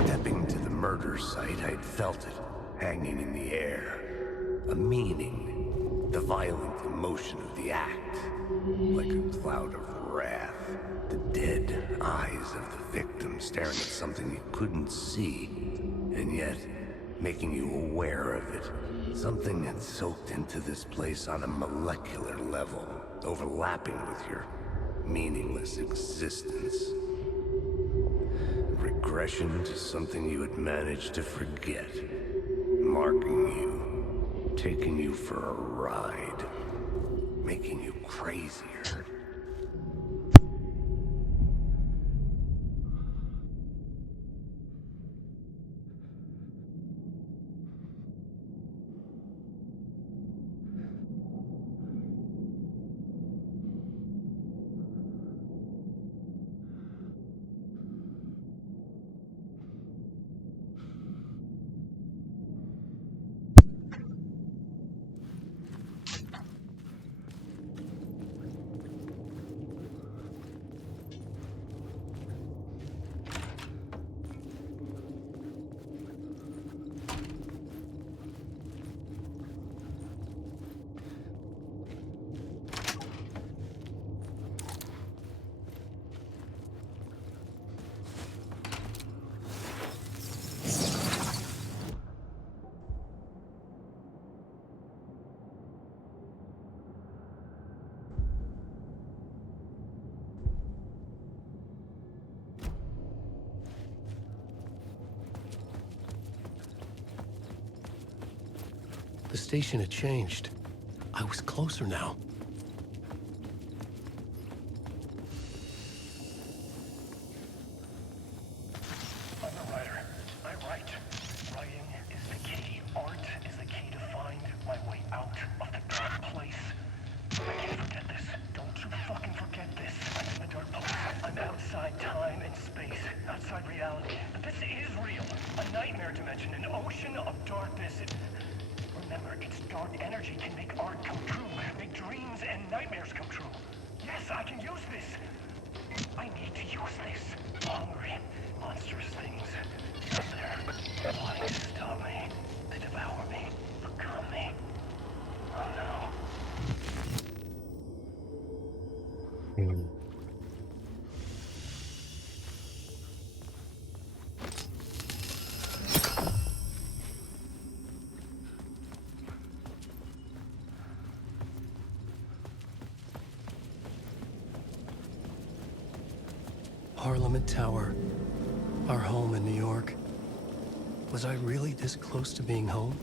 Stepping to the murder site, I'd felt it, hanging in the air. A meaning, the violent emotion of the act, like a cloud of wrath. The dead eyes of the victim staring at something you couldn't see, and yet making you aware of it. Something had soaked into this place on a molecular level, overlapping with your meaningless existence. Regression to something you had managed to forget. Marking you, taking you for a ride, making you crazier. The station had changed. I was closer now. I'm a writer. I write. Writing is the key. Art is the key to find my way out of the dark place. I can't forget this. Don't you fucking forget this. I'm in the dark place. I'm outside time and space. Outside reality. But this is real. A nightmare dimension. An ocean of darkness. Remember, its dark energy can make art come true. Make dreams and nightmares come true. Yes, I can use this. I need to use this. Hungry, monstrous things. They're plotting to stop me. To devour me. Become me. Oh no. Parliament Tower. Our home in New York. Was I really this close to being home?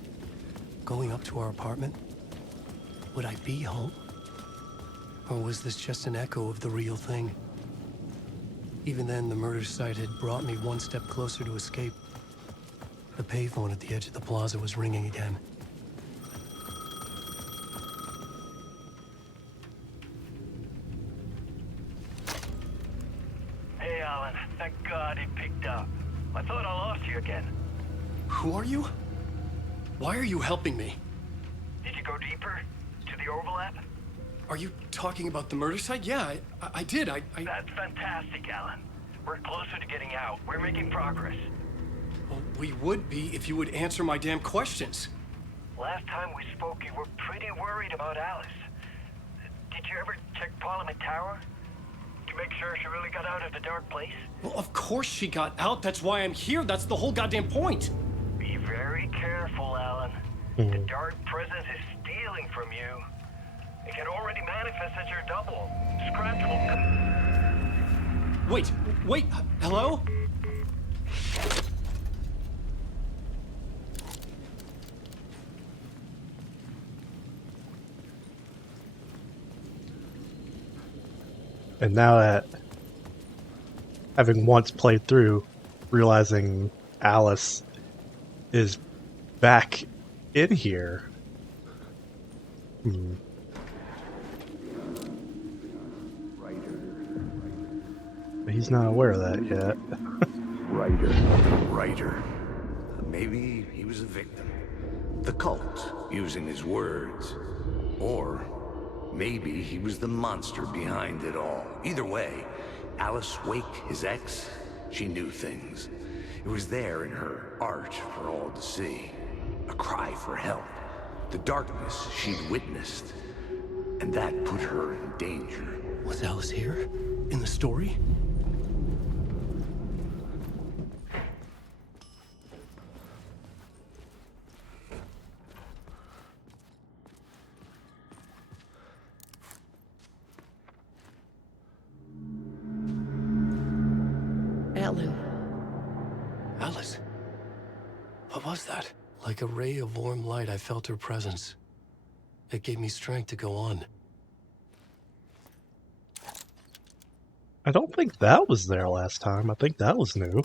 Going up to our apartment? Would I be home? Or was this just an echo of the real thing? Even then, the murder site had brought me one step closer to escape. The payphone at the edge of the plaza was ringing again. Hey, Alan. Thank God it picked up. I thought I lost you again. Who are you? Why are you helping me? Did you go deeper? To the overlap? Are you talking about the murder site? Yeah, I did. That's fantastic, Alan. We're closer to getting out. We're making progress. Well, we would be if you would answer my damn questions. Last time we spoke, you were pretty worried about Alice. Did you ever check Parliament Tower? To make sure she really got out of the dark place? Well, of course she got out. That's why I'm here. That's the whole goddamn point. Be very careful, Alan. The dark presence is stealing from you. It can already manifest as your double. Scratch will... Wait, hello? And now that, having once played through, realizing Alice is back in here. He's not aware of that yet. Writer. Maybe he was a victim. The cult, using his words. Or maybe he was the monster behind it all. Either way, Alice Wake, his ex, she knew things. It was there in her art for all to see. A cry for help. The darkness she'd witnessed. And that put her in danger. Was Alice here? In the story? Alan. Alice? What was that? Like a ray of warm light, I felt her presence. It gave me strength to go on. I don't think that was there last time. I think that was new.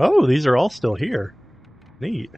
Oh, these are all still here. Neat.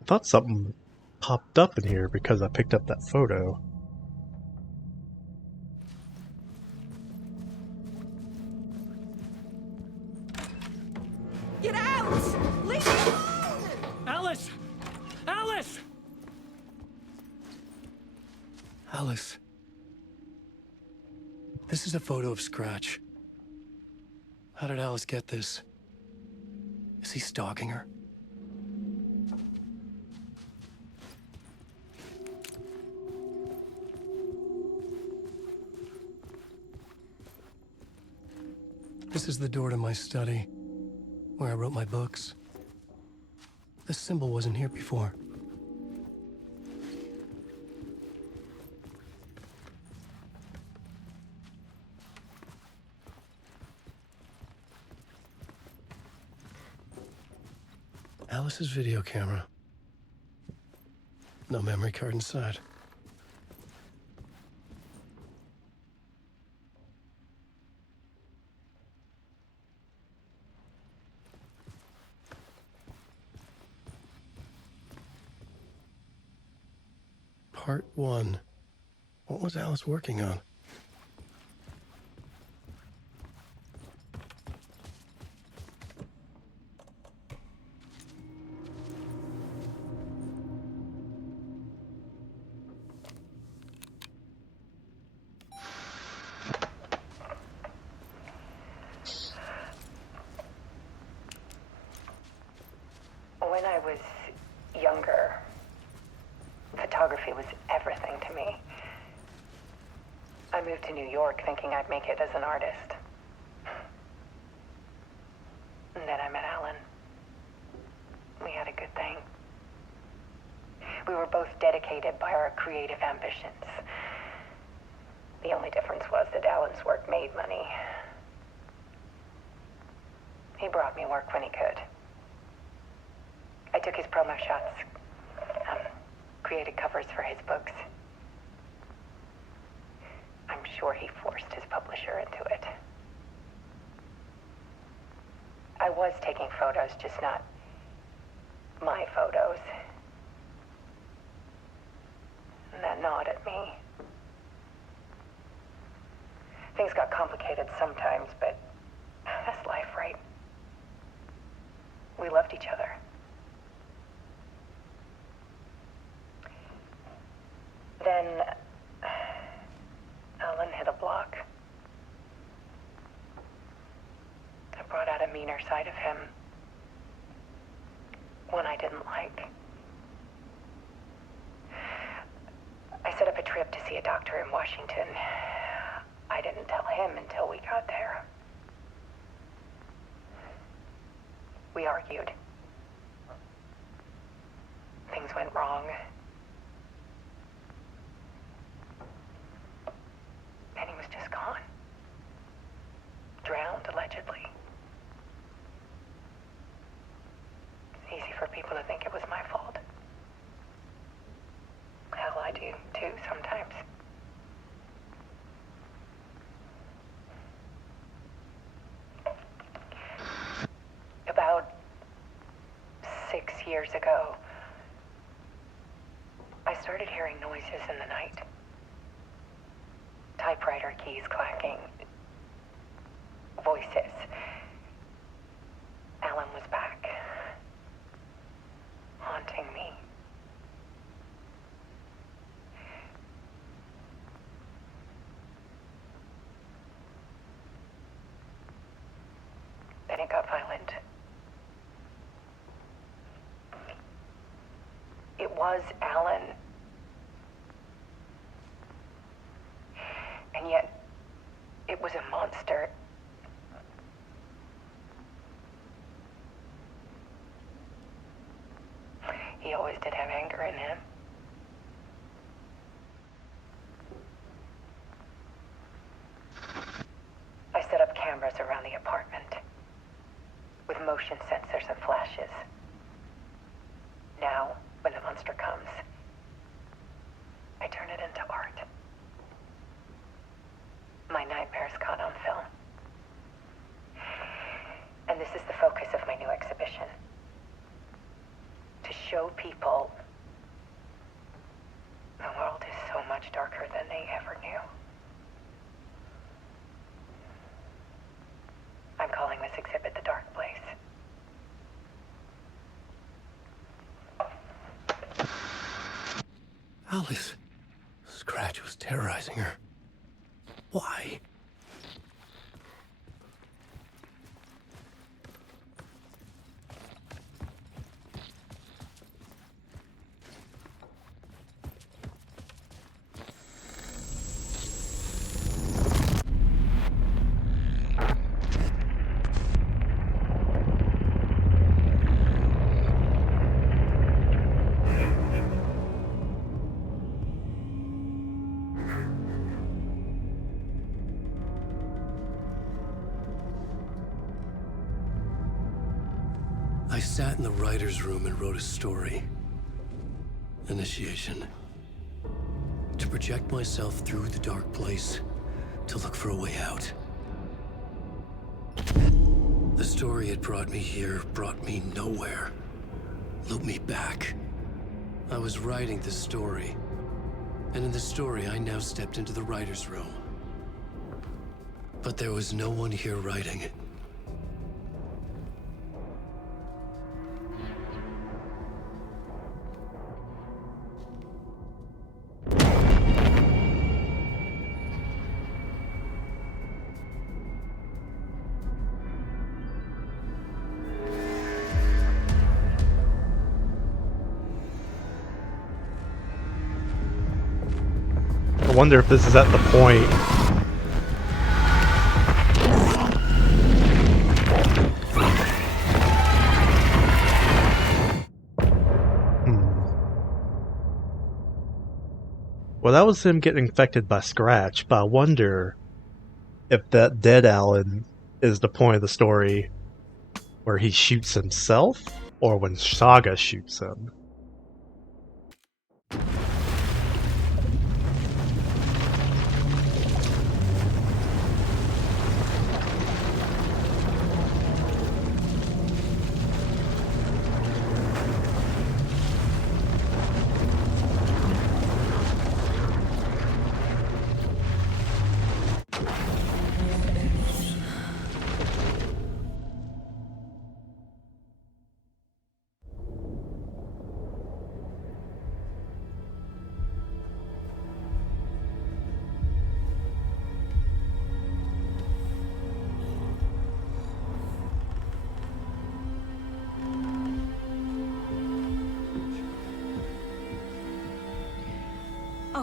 I thought something popped up in here because I picked up that photo. Get out! Leave me alone! Alice! Alice! Alice. This is a photo of Scratch. How did Alice get this? Is he stalking her? This is the door to my study, where I wrote my books. This symbol wasn't here before. Alice's video camera. No memory card inside. Part 1. What was Alice working on? When I was younger, photography was everything to me. I moved to New York thinking I'd make it as an artist. And then I met Alan. We had a good thing. We were both dedicated by our creative ambitions. The only difference was that Alan's work made money. He brought me work when he could. I took his promo shots, created covers for his books. I'm sure he forced his publisher into it. I was taking photos, just not my photos. And that gnawed at me. Things got complicated sometimes, but that's life, right? We loved each other. Then Alan hit a block. I brought out a meaner side of him. One I didn't like. I set up a trip to see a doctor in Washington. I didn't tell him until we got there. We argued. Things went wrong. And he was just gone. Drowned, allegedly. It's easy for people to think it was my fault. Hell, I do, too, sometimes. About 6 years ago, I started hearing noises in the night. Typewriter keys clacking. Voices. Alan was back. Haunting me. Then it got violent. It was Alan. And yet, it was a monster. He always did have anger in him. I set up cameras around the apartment with motion sensors and flashes. Now, when the monster comes, I turn it into art. My nightmares caught on film. And this is the focus of my new exhibition. To show people the world is so much darker than they ever knew. I'm calling this exhibit The Dark Place. Alice. Scratch was terrorizing her. Why? I sat in the writer's room and wrote a story. Initiation. To project myself through the dark place, to look for a way out. The story had brought me here, brought me nowhere. Looped me back. I was writing the story. And in the story, I now stepped into the writer's room. But there was no one here writing it. I wonder if this is at the point. Well, that was him getting infected by Scratch, but I wonder if that dead Alan is the point of the story where he shoots himself, or when Saga shoots him.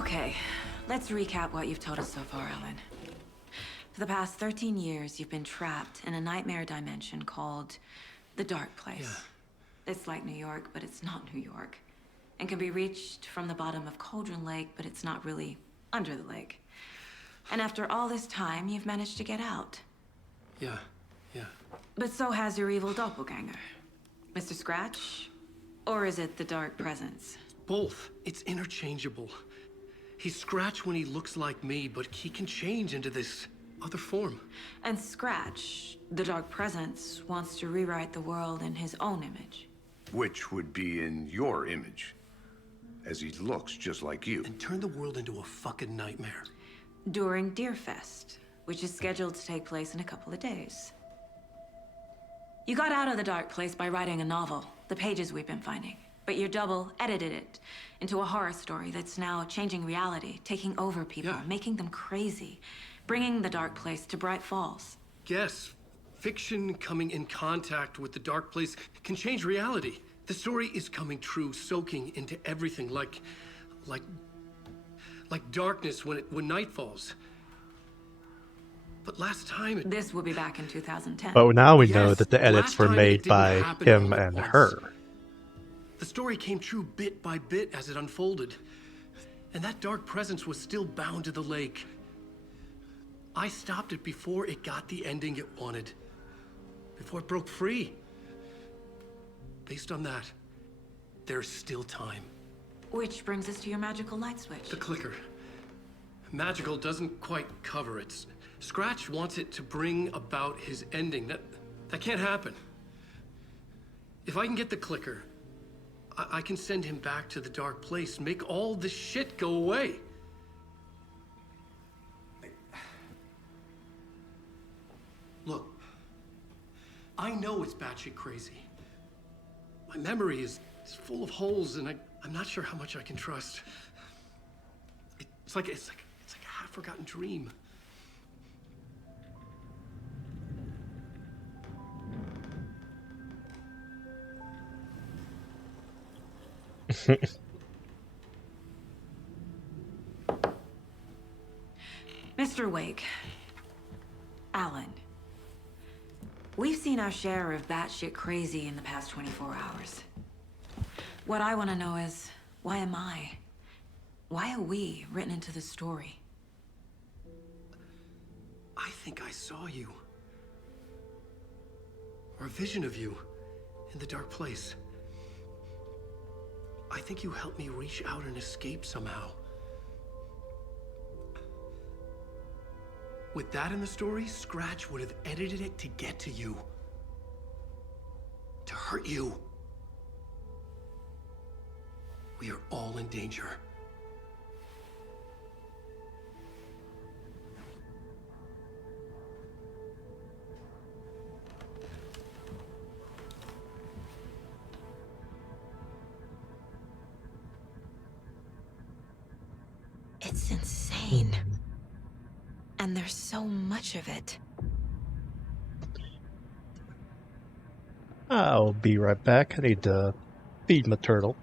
Okay, let's recap what you've told us so far, Alan. For the past 13 years, you've been trapped in a nightmare dimension called the Dark Place. Yeah. It's like New York, but it's not New York. And can be reached from the bottom of Cauldron Lake, but it's not really under the lake. And after all this time, you've managed to get out. Yeah. But so has your evil doppelganger. Mr. Scratch? Or is it the Dark Presence? Both. It's interchangeable. He's Scratch when he looks like me, but he can change into this other form. And Scratch, the Dark Presence, wants to rewrite the world in his own image. Which would be in your image, as he looks just like you. And turn the world into a fucking nightmare. During Deerfest, which is scheduled to take place in a couple of days. You got out of the Dark Place by writing a novel, the pages we've been finding. But your double edited it into a horror story that's now changing reality, taking over people, making them crazy, bringing the Dark Place to Bright Falls. Yes, fiction coming in contact with the Dark Place can change reality. The story is coming true, soaking into everything, like darkness when night falls. But last time This will be back in 2010. But now we know that the edits were made by him and her. The story came true bit by bit as it unfolded. And that Dark Presence was still bound to the lake. I stopped it before it got the ending it wanted. Before it broke free. Based on that, there's still time. Which brings us to your magical light switch. The clicker. Magical doesn't quite cover it. Scratch wants it to bring about his ending. That can't happen. If I can get the clicker, I can send him back to the Dark Place, make all this shit go away. Look, I know it's batshit crazy. My memory is full of holes, and I'm not sure how much I can trust. It's like a half-forgotten dream. Mr. Wake, Alan, we've seen our share of batshit crazy in the past 24 hours. What I want to know is, why am I? Why are we written into the story? I think I saw you. Or a vision of you in the Dark Place. I think you helped me reach out and escape somehow. With that in the story, Scratch would have edited it to get to you. To hurt you. We are all in danger. It's insane. And there's so much of it. I'll be right back. I need to feed my turtle.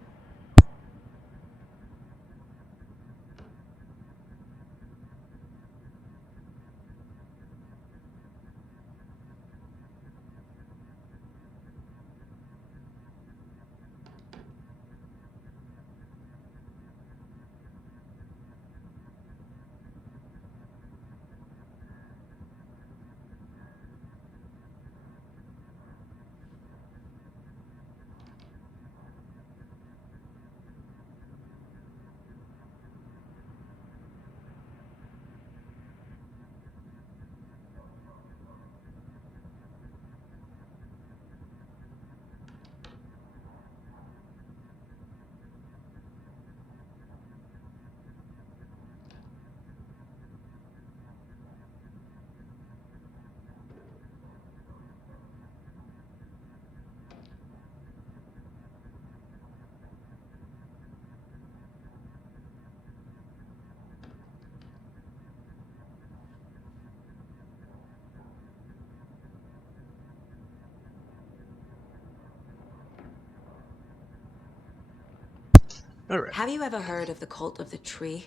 Have you ever heard of the Cult of the Tree?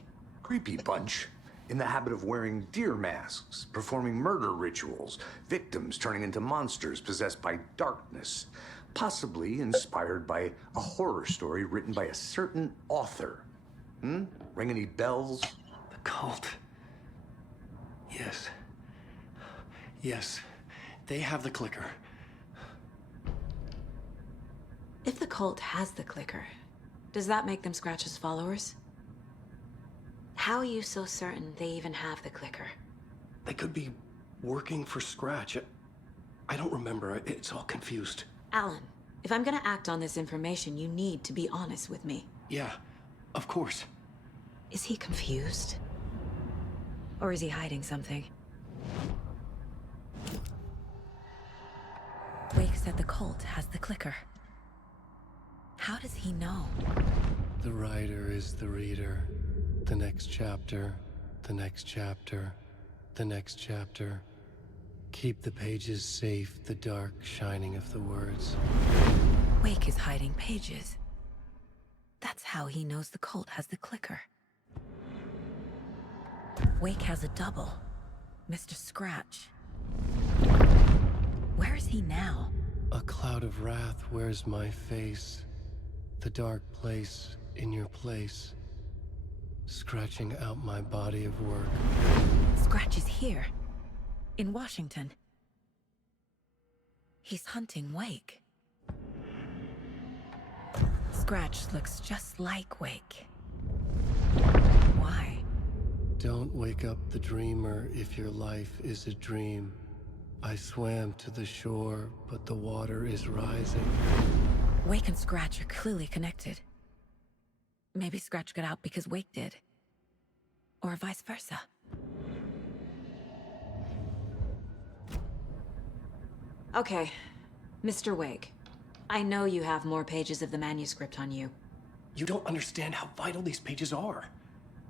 creepy bunch in the habit of wearing deer masks, performing murder rituals, victims turning into monsters possessed by darkness, possibly inspired by a horror story written by a certain author. Ring any bells? The cult. Yes. Yes. They have the clicker. If the cult has the clicker, does that make them Scratch's followers? How are you so certain they even have the clicker? They could be working for Scratch. I don't remember. It's all confused. Alan, if I'm gonna act on this information, you need to be honest with me. Yeah, of course. Is he confused? Or is he hiding something? Wake said the cult has the clicker. How does he know? The writer is the reader. The next chapter, the next chapter, the next chapter. Keep the pages safe, the dark shining of the words. Wake is hiding pages. That's how he knows the cult has the clicker. Wake has a double. Mr. Scratch. Where is he now? A cloud of wrath wears my face. The dark place in your place. Scratching out my body of work. Scratch is here. In Washington. He's hunting Wake. Scratch looks just like Wake. Why? Don't wake up the dreamer if your life is a dream. I swam to the shore, but the water is rising. Wake and Scratch are clearly connected. Maybe Scratch got out because Wake did. Or vice versa. Okay, Mr. Wake. I know you have more pages of the manuscript on you. You don't understand how vital these pages are.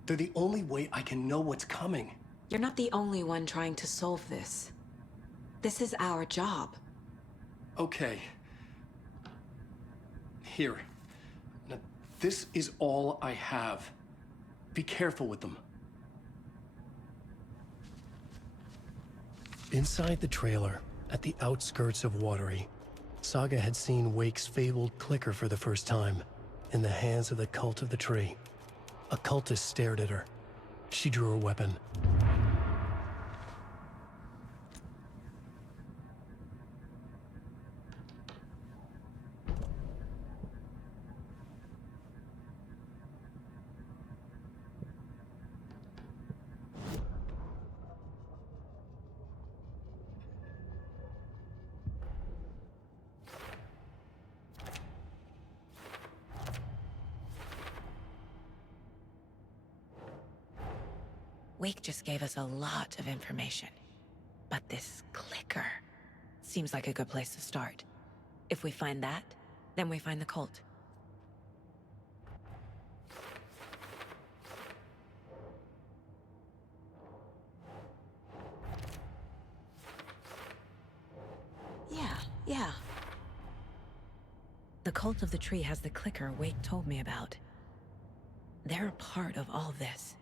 They're the only way I can know what's coming. You're not the only one trying to solve this. This is our job. Okay. Here. Now, this is all I have. Be careful with them. Inside the trailer, at the outskirts of Watery, Saga had seen Wake's fabled clicker for the first time, in the hands of the Cult of the Tree. A cultist stared at her. She drew her weapon. Wake just gave us a lot of information. But this clicker seems like a good place to start. If we find that, then we find the cult. Yeah. The Cult of the Tree has the clicker Wake told me about. They're a part of all this.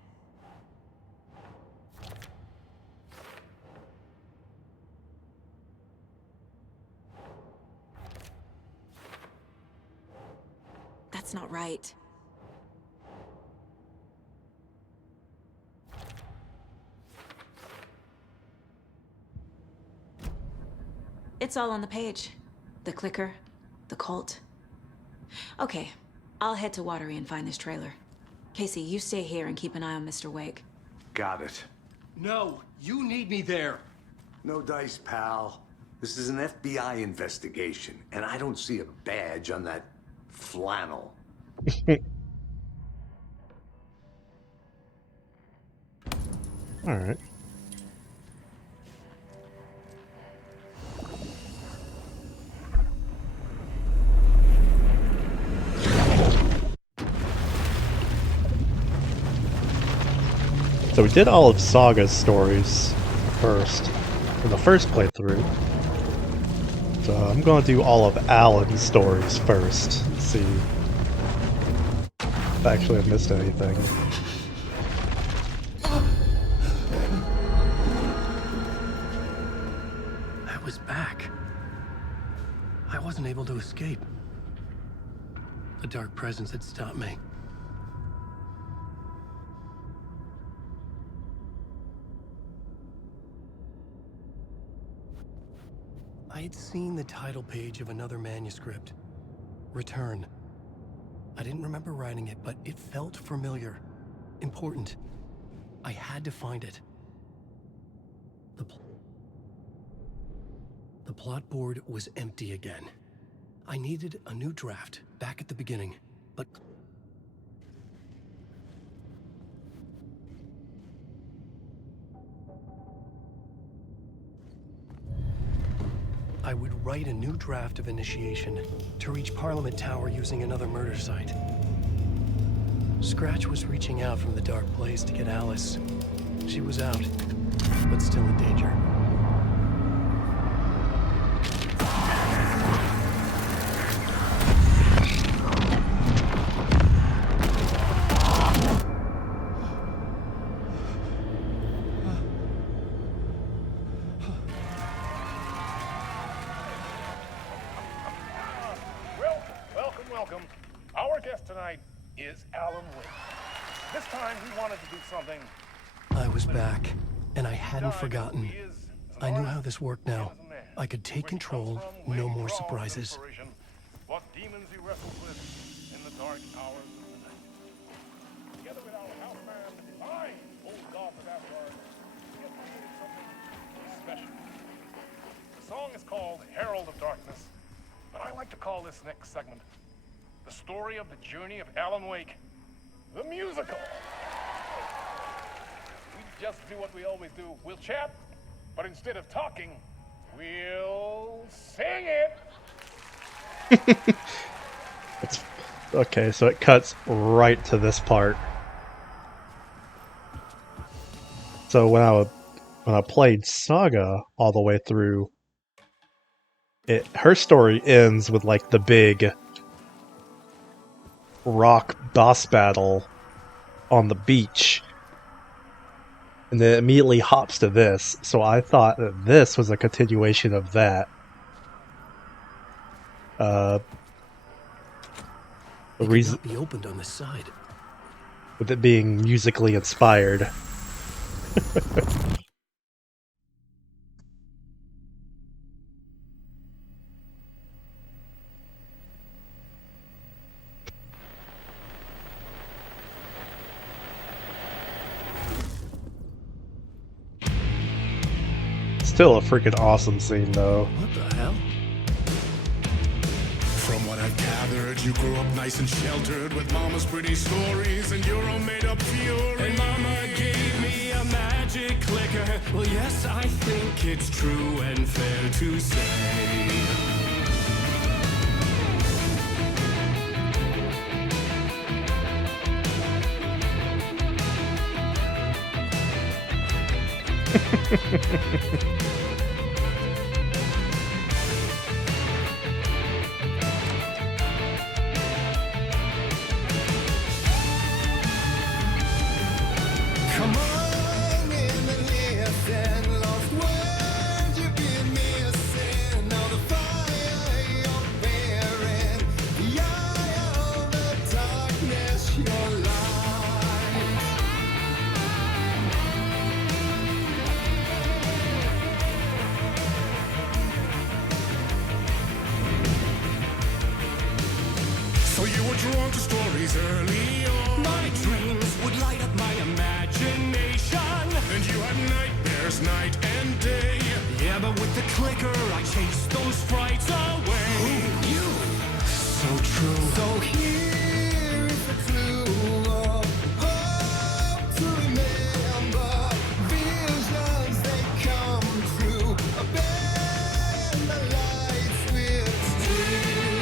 That's not right. It's all on the page. The clicker, the cult. Okay, I'll head to Watery and find this trailer. Casey, you stay here and keep an eye on Mr. Wake. Got it. No, you need me there. No dice, pal. This is an FBI investigation, and I don't see a badge on that flannel. Alright. So we did all of Saga's stories first, in the first playthrough. So I'm going to do all of Alan's stories first, see if I actually have missed anything. wasn't able to escape. A dark presence had stopped me. I had seen the title page of another manuscript, Return. I didn't remember writing it, but it felt familiar, important. I had to find it. The plot board was empty again. I needed a new draft, back at the beginning, but... I would write a new draft of Initiation to reach Parliament Tower using another murder site. Scratch was reaching out from the dark place to get Alice. She was out, but still in danger. Welcome. Our guest tonight is Alan Wake. This time he wanted to do something. I was back, and I hadn't forgotten. I knew how this worked now. I could take control, no more surprises. What demons he wrestled with in the dark hours of the night. Together with our houseman, I, old Golf of Asgard, we have created something special. The song is called Herald of Darkness, but I like to call this next segment the story of the journey of Alan Wake, the musical. We just do what we always do. We'll chat, but instead of talking, we'll sing it. Okay, so it cuts right to this part. So when I played Saga all the way through, her story ends with like the big rock boss battle on the beach, and then it immediately hops to this. So I thought that this was a continuation of that. The reason could not be opened on the side, with it being musically inspired. Still a freaking awesome scene, though. What the hell? From what I've gathered, you grew up nice and sheltered with mama's pretty stories, and you're all made up fury. And mama gave me a magic clicker. Well, yes, I think it's true and fair to say. Come on in and listen, lost words you've been missing. Now the fire you're bearing, the eye of the darkness, your light. So you were drawn to stories early on. My dreams would light up my imagination, And you had nightmares night and day. yeah, but with the clicker I chased those frights away. Who you? So true. So here is the clue of hope to remember. Visions they come true. Abandon the lights with steel.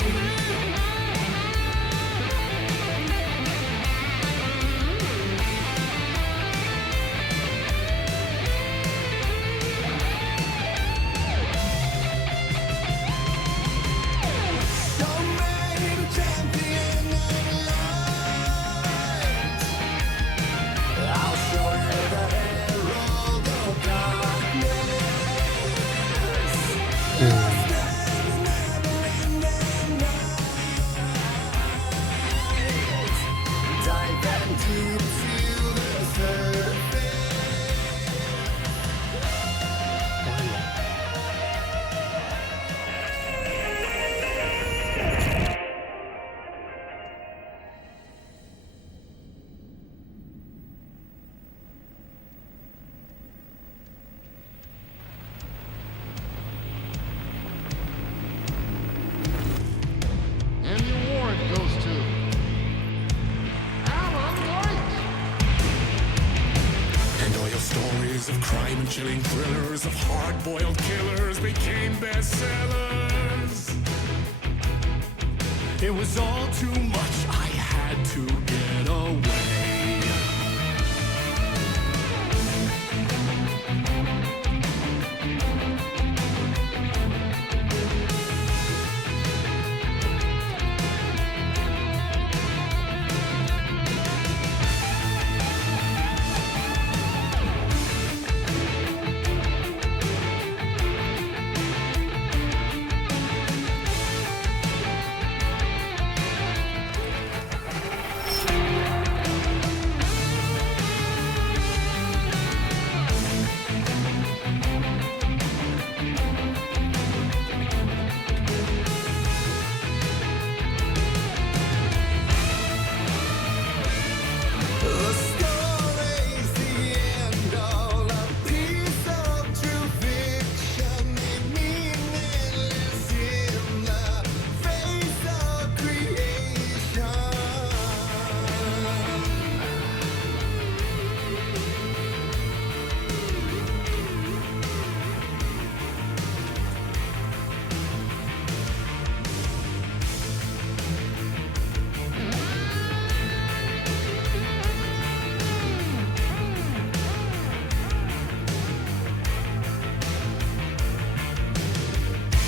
Spine-chilling thrillers of hard-boiled killers became bestsellers. It was all too much, I had to get away.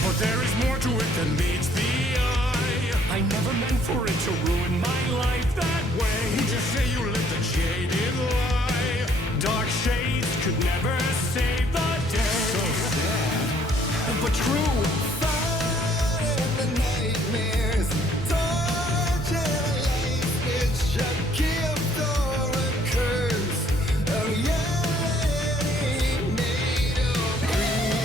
But there is more to it than meets the eye. I never meant for it to ruin my life that way. Just say you lived a jaded lie. Dark shades could never save the day. So sad, but true. Fire in the nightmares, torture life, it's a gift or a curse. A reality made of dreams.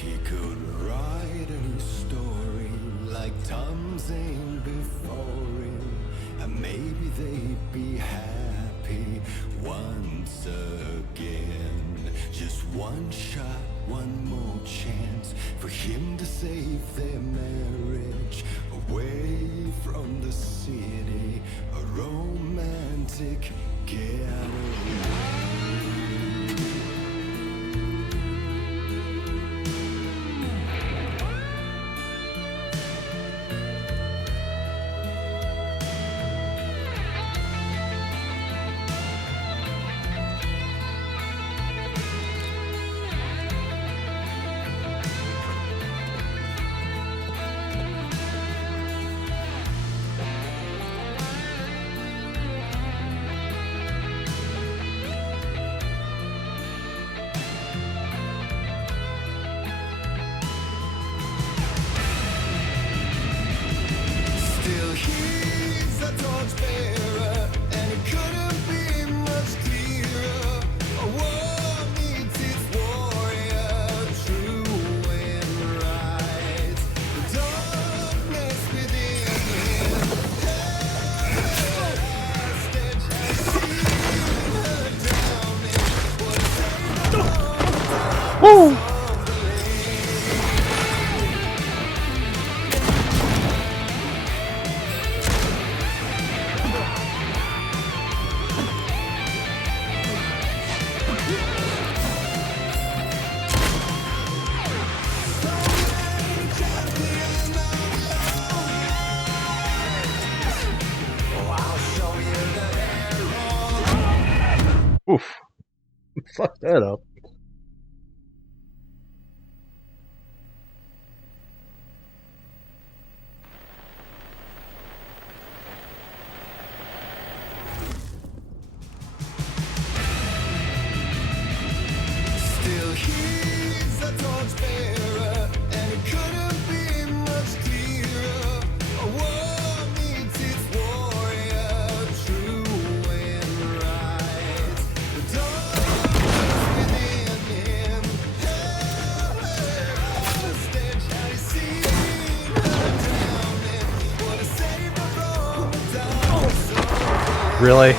He could write any story like Tom Zane before him, and maybe they'd be happy once again. Just one shot, one more chance for him to save their marriage away from the city, a romantic getaway. Still he's a torchbearer, and it couldn't be much clearer. A war needs its warrior, true and right. The darkness within him, held hostage, has seen her drowning. What saved the world? Oof. Fuck that up. he's a torchbearer, and it couldn't be much clearer. A war needs its warrior, true and right. The darkness within him, hell, the stench had he seen her drowning. What a savior from the darkness of Really?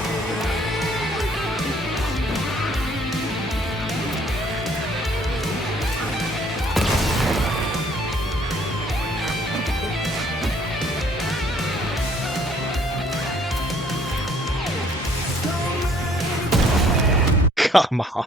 Come on.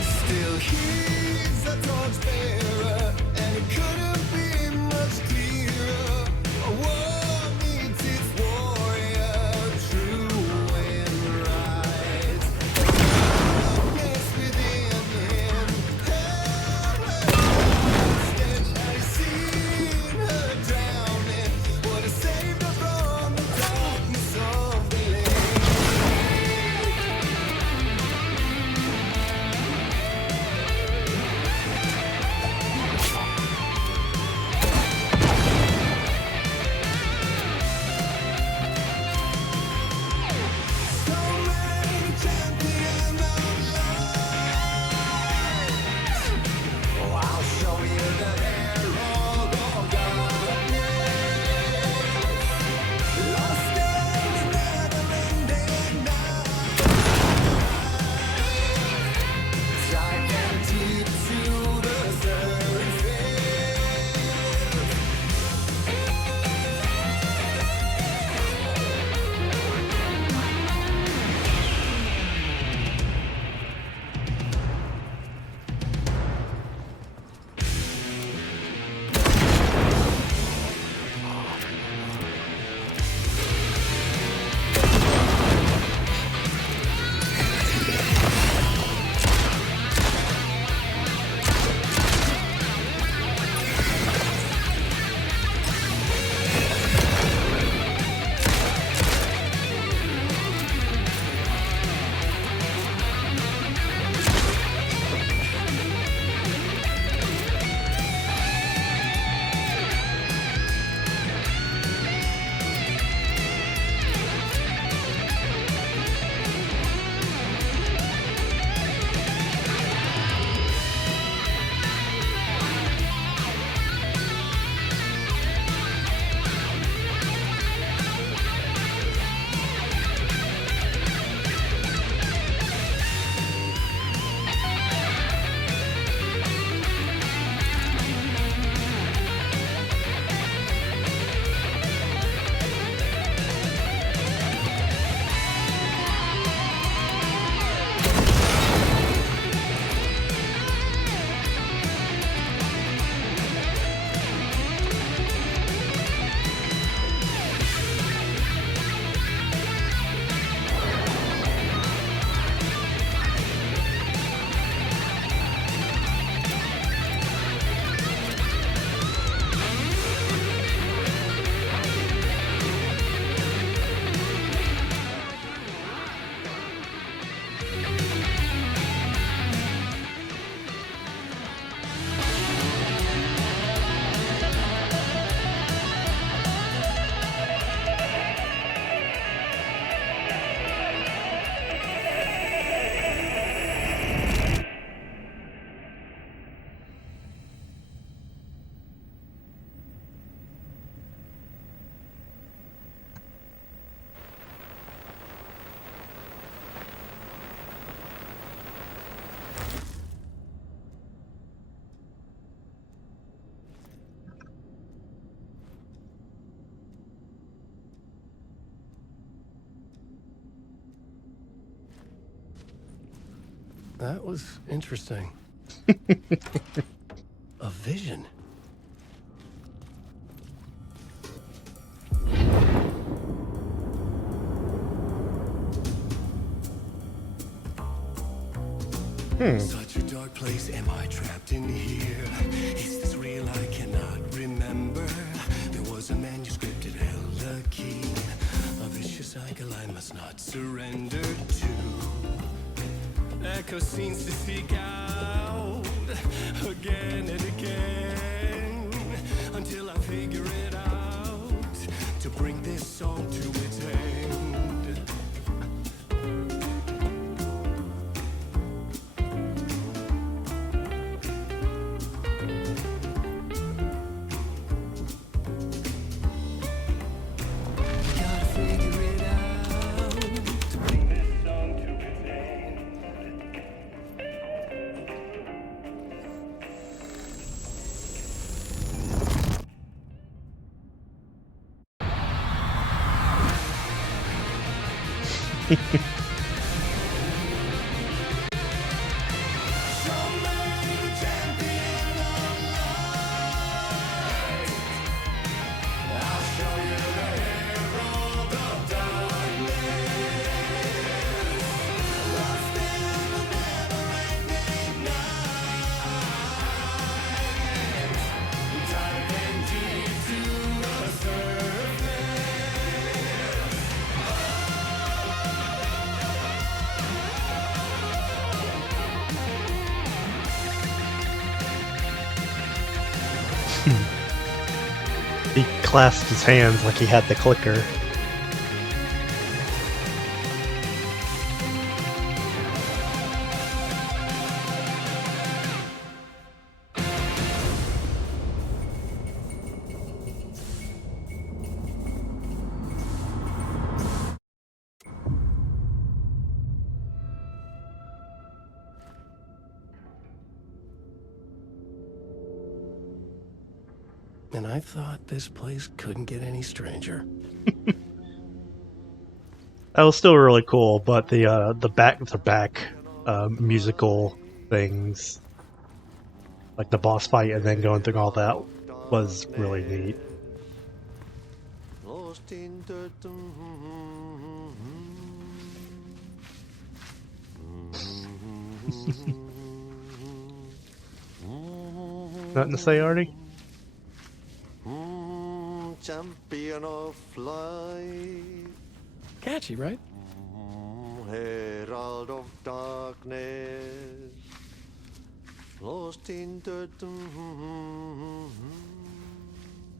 Still he's a torchbearer, and it couldn't be much clearer. A war needs its warrior, true and right. Darkness within him, hell, stench had he seen her drowning. What a saved her from the darkness of the lake. That was interesting. A vision. Such a dark place, am I trapped in here? Is this real? I cannot remember. There was a manuscript, it held a key. A vicious cycle I must not surrender to. Echo scenes to seek out again and again until I figure it out to bring this song to its end. Gotta figure it out to bring this song to its end. He clasped his hands like he had the clicker. And I thought this place couldn't get any stranger. That was still really cool, but the back-to-back musical things, like the boss fight and then going through all that, was really neat. Lost in the Nothing to say, Artie? champion of light, Catchy, right? herald of darkness, lost in the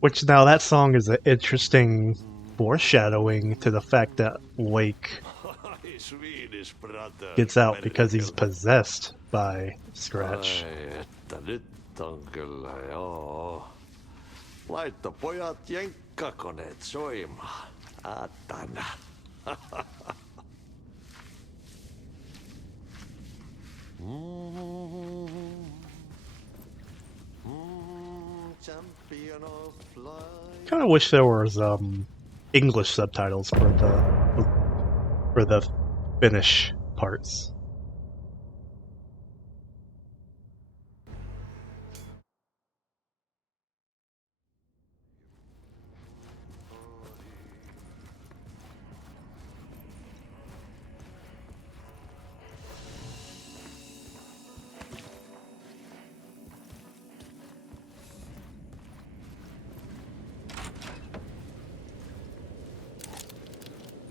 Which now that song is an interesting foreshadowing to the fact that Wake Swedish brother. gets out because he's possessed by Scratch. Ai, että nyt on kyllä joo. Laitto pojat jenkkakoneet soimaan. Atana. Champion of light. Kind of wish there was English subtitles for the Finnish parts.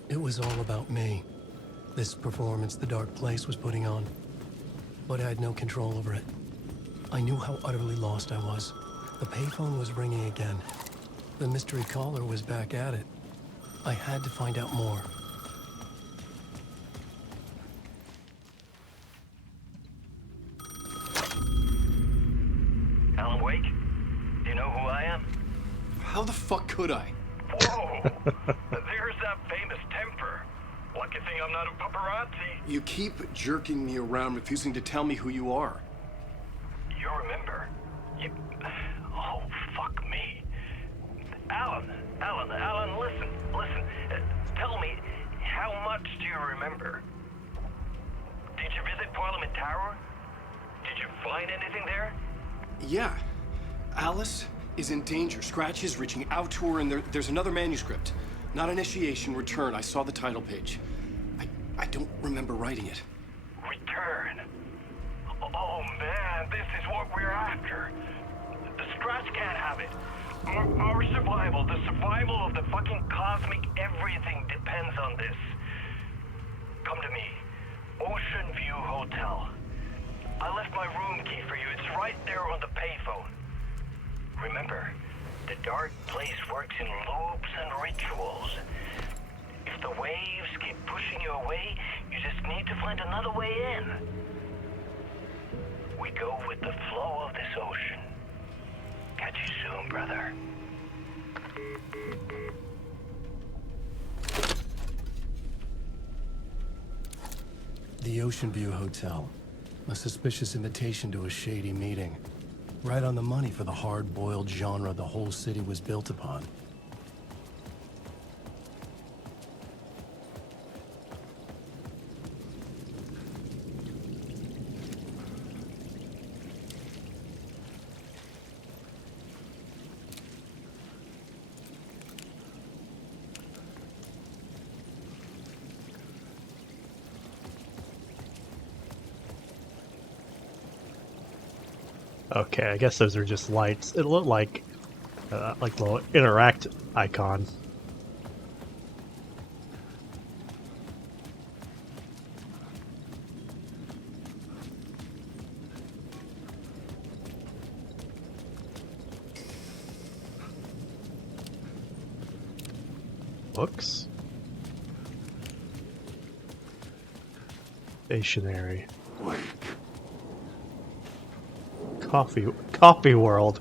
It was all about me. This performance the Dark Place was putting on. But I had no control over it. I knew how utterly lost I was. The payphone was ringing again. The mystery caller was back at it. I had to find out more. Alan Wake? Do you know who I am? How the fuck could I? Whoa! There's that famous temper. Lucky thing I'm not a paparazzi. You keep jerking me around, refusing to tell me who you are. You remember? You... Oh, fuck me. Alan, listen. Tell me, how much do you remember? Did you visit Parliament Tower? Did you find anything there? Yeah. Alice is in danger. Scratch is reaching out to her, and there's another manuscript. Not initiation, return. I saw the title page. I don't remember writing it. Return. Oh man, this is what we're after. The Scratch can't have it. Our survival, the survival of the fucking cosmic everything depends on this. Come to me. Ocean View Hotel. I left my room key for you. It's right there on the payphone. Remember, the dark place works in loops and rituals. If the waves keep pushing you away, you just need to find another way in. We go with the flow of this ocean. Catch you soon, brother. The Ocean View Hotel. A suspicious invitation to a shady meeting. Right on the money for the hard-boiled genre the whole city was built upon. Okay, I guess those are just lights. It looked like little interact icon. Books. Stationery. Coffee world.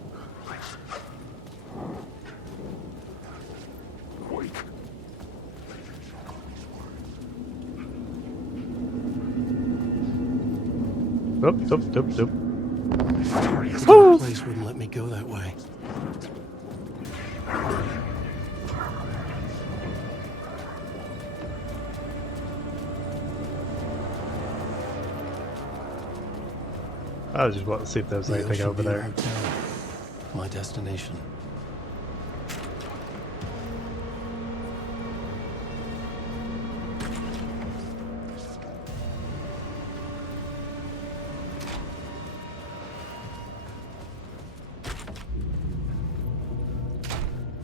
Doop. Woo! Place wouldn't let me go that way. I was just wanting to see if there was anything over there. Hotel. My destination.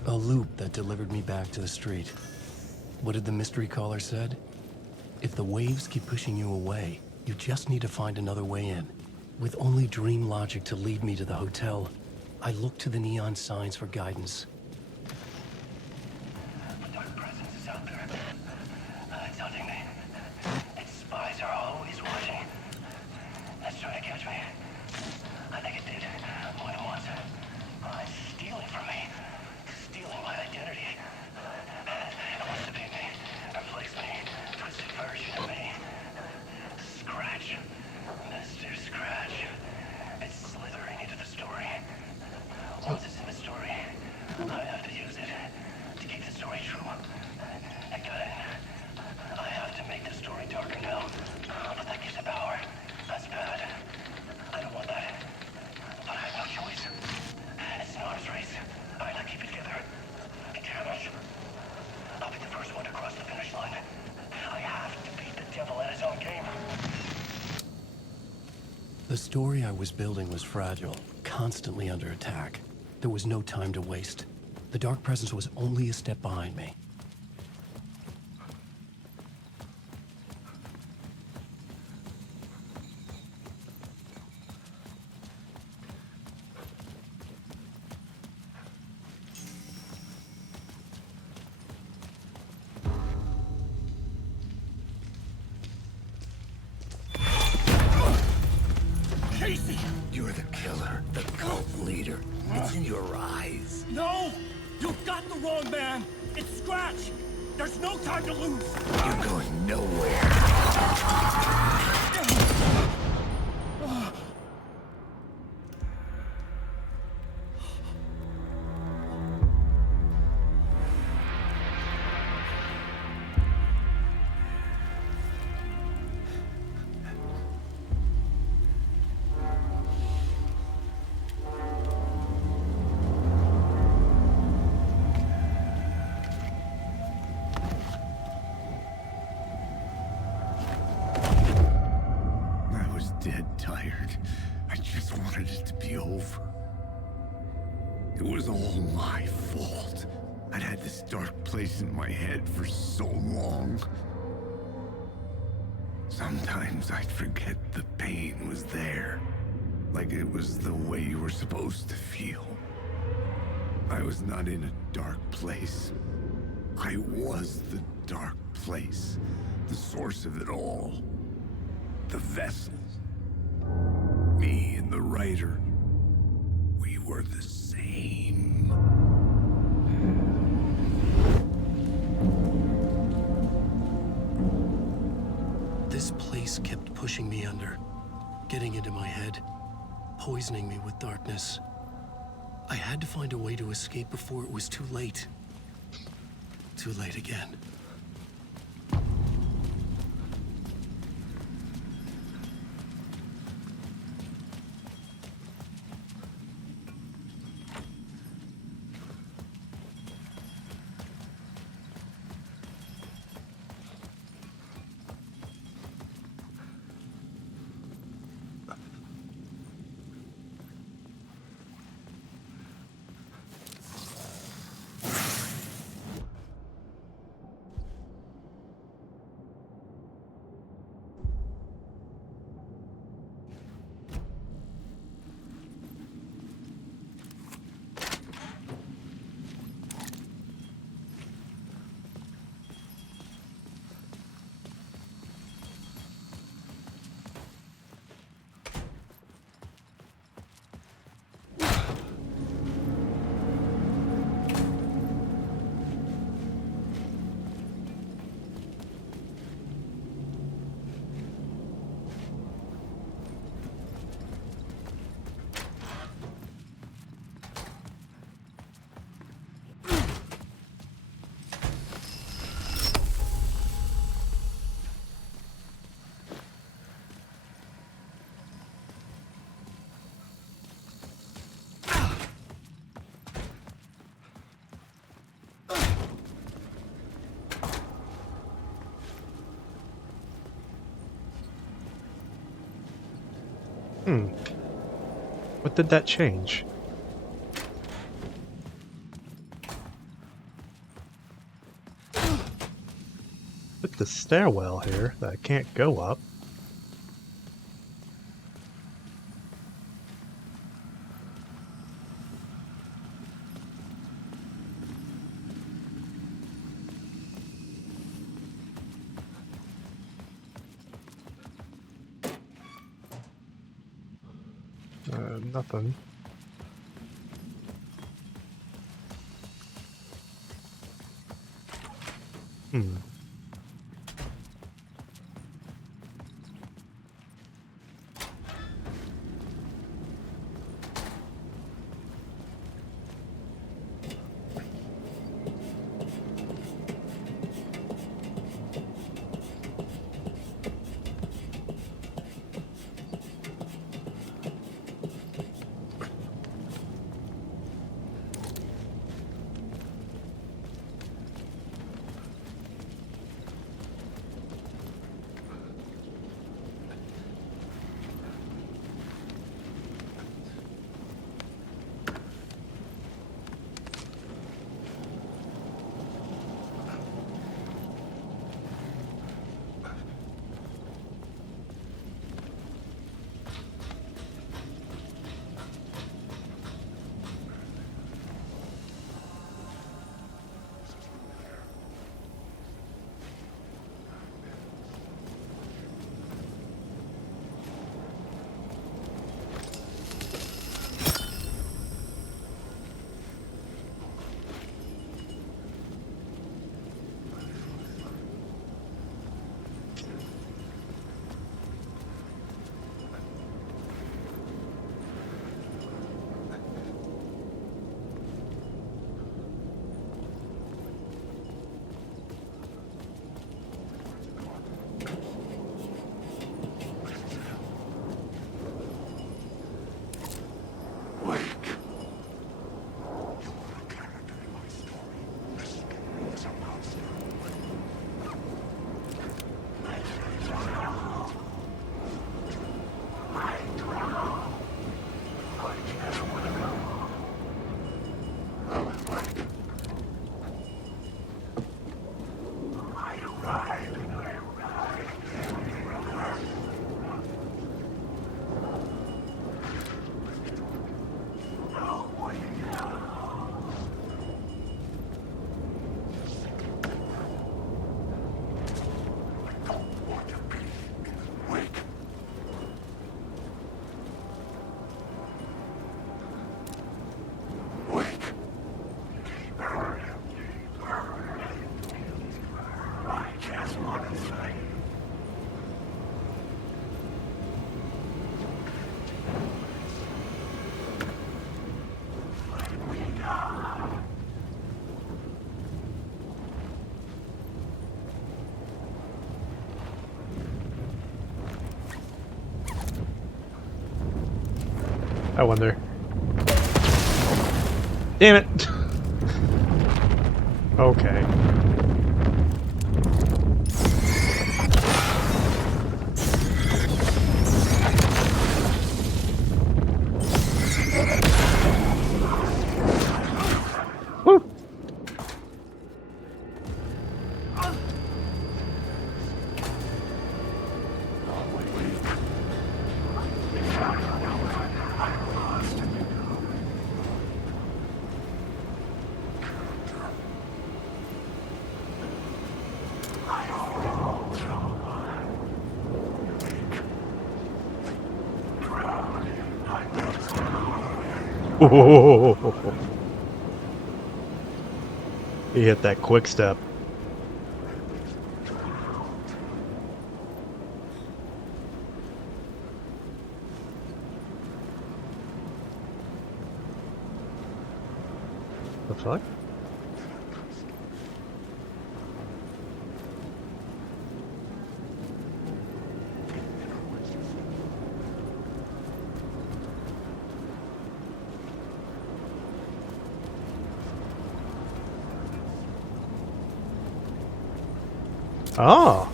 A loop that delivered me back to the street. What did the mystery caller said? If the waves keep pushing you away, you just need to find another way in. With only dream logic to lead me to the hotel, I looked to the neon signs for guidance. A dark presence is out there. It's hunting me. Its spies are always watching. It's trying to catch me. I think it did more than once. It's stealing from me. Stealing my identity. It wants to be me. Replace me. Twisted version of me. Scratch. Mr. Scratch. It's slithering into the story. Once it's in the story, I have to use it to keep the story true. I got it. I have to make the story darker now. But that gives it power. That's bad. I don't want that. But I have no choice. It's an arms race. I gotta keep it together. Damn it. I'll be the first one to cross the finish line. I have to beat the devil at his own game. The story I was building was fragile, constantly under attack. There was no time to waste. The dark presence was only a step behind me. Casey! You're the killer, the cult leader. It's in your eyes. No! You've got the wrong man! It's Scratch! There's no time to lose! You're going nowhere. dead tired. I just wanted it to be over. It was all my fault. I'd had this dark place in my head for so long. Sometimes I'd forget the pain was there. Like it was the way you were supposed to feel. I was not in a dark place. I was the dark place. The source of it all. The vessel. Me and the writer. We were the same. This place kept pushing me under, getting into my head, poisoning me with darkness. I had to find a way to escape before it was too late. Too late again. What did that change? With the stairwell here that I can't go up. Nothing. I wonder. Damn it! Okay. Woo! He hit that quick step. The fuck? Oh.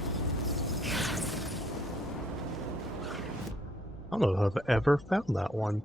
I don't know if I've ever found that one.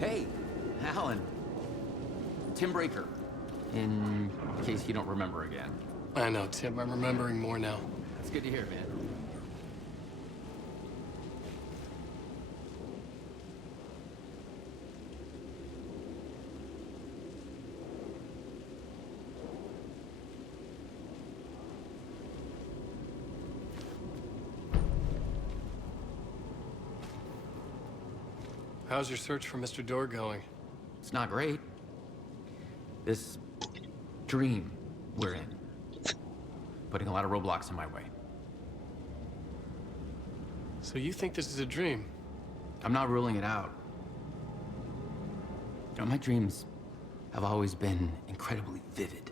Hey, Alan. Tim Breaker. In case you don't remember again. I know, Tim. I'm remembering more now. That's good to hear, man. How's your search for Mr. Door going? It's not great. This dream we're in, putting a lot of roadblocks in my way. So you think this is a dream? I'm not ruling it out. You know, my dreams have always been incredibly vivid.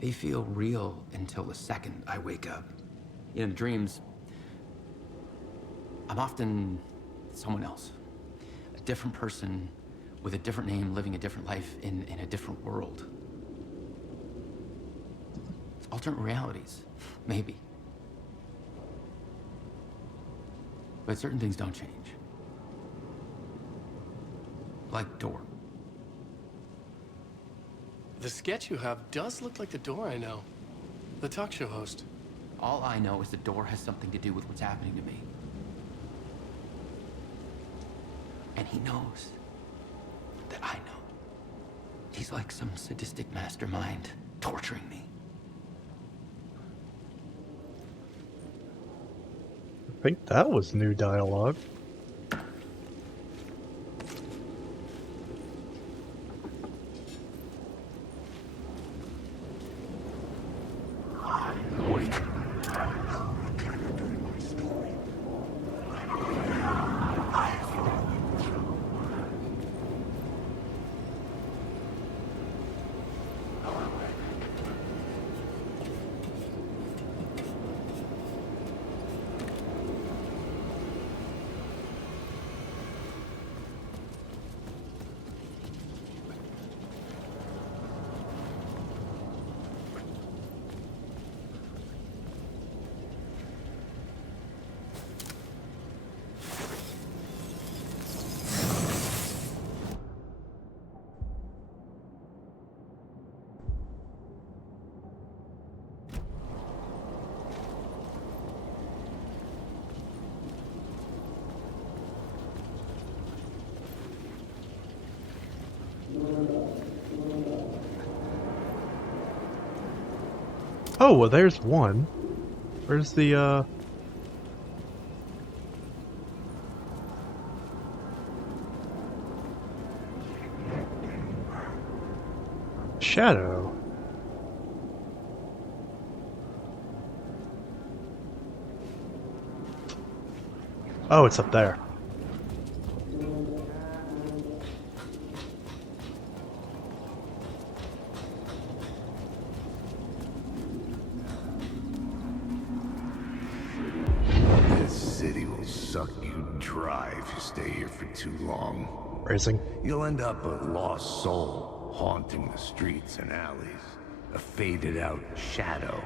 They feel real until the second I wake up. In dreams, I'm often someone else. A different person with a different name, living a different life in a different world. Alternate realities, maybe. But certain things don't change. Like Door. The sketch you have does look like the Door I know. The talk show host. All I know is the Door has something to do with what's happening to me. And he knows that I know. He's like some sadistic mastermind torturing me. I think that was new dialogue. Wait. Oh, well, there's one. Where's the, shadow? Oh, it's up there. This city will suck you dry if you stay here for too long. Phrasing. You'll end up a lost soul, haunting the streets and alleys. A faded-out shadow,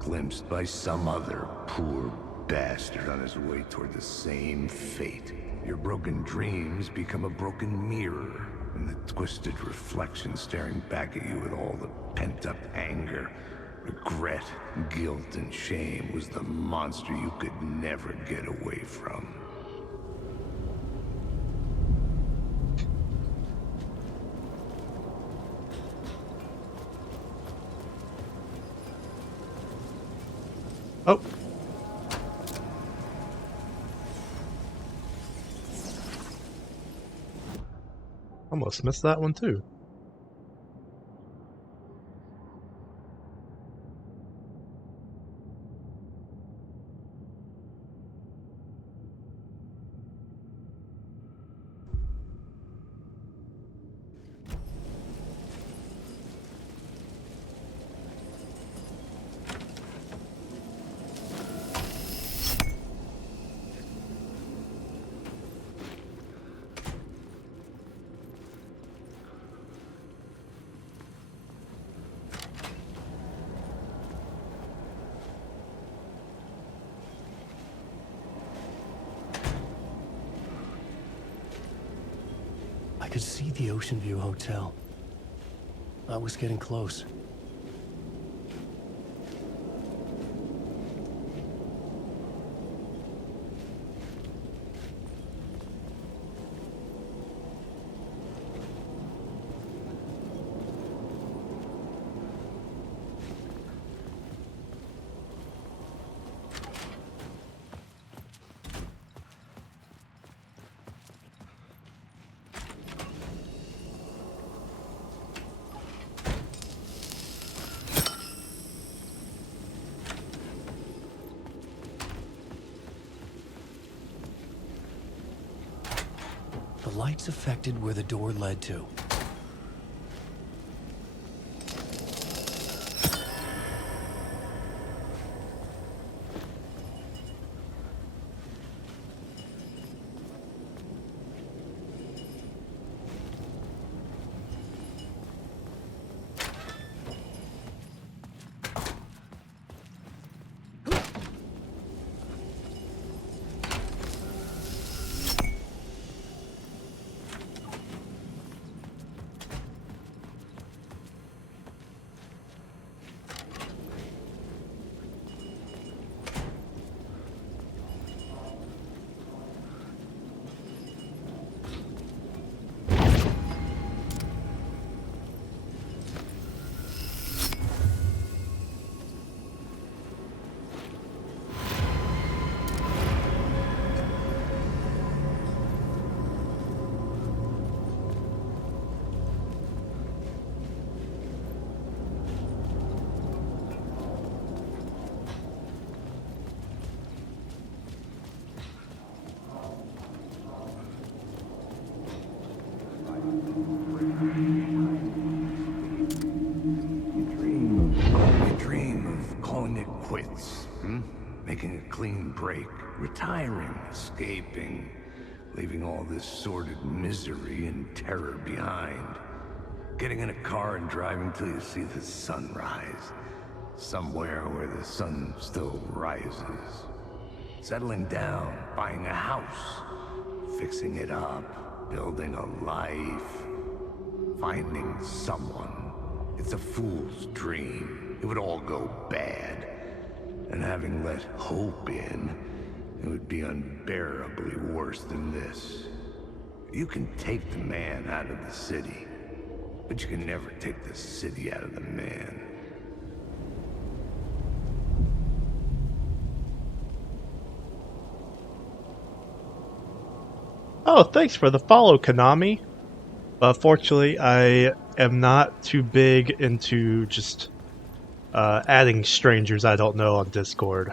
glimpsed by some other poor bastard on his way toward the same fate. Your broken dreams become a broken mirror, and the twisted reflection staring back at you with all the pent-up anger, regret, guilt, and shame was the monster you could never get away from. Oh. Almost missed that one too. I could see the Ocean View Hotel. I was getting close. The lights affected where the door led to. taking a clean break, retiring, escaping, leaving all this sordid misery and terror behind. Getting in a car and driving till you see the sun rise. Somewhere where the sun still rises. Settling down, buying a house, fixing it up, building a life, finding someone. It's a fool's dream. It would all go bad. And having let hope in, it would be unbearably worse than this. You can take the man out of the city, but you can never take the city out of the man. Oh, thanks for the follow, Konami. Fortunately, I am not too big into just adding strangers I don't know on Discord.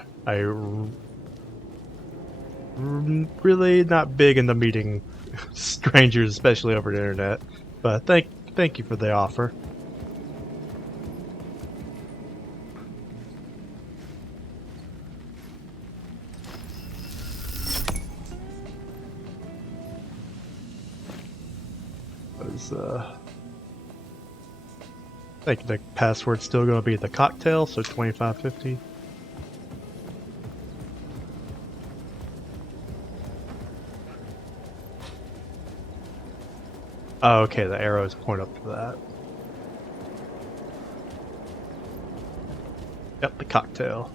Really not big into meeting strangers, especially over the internet. But thank you for the offer. I think the password's still going to be the cocktail, so 2550. Oh, okay, the arrows point up to that. Yep, the cocktail.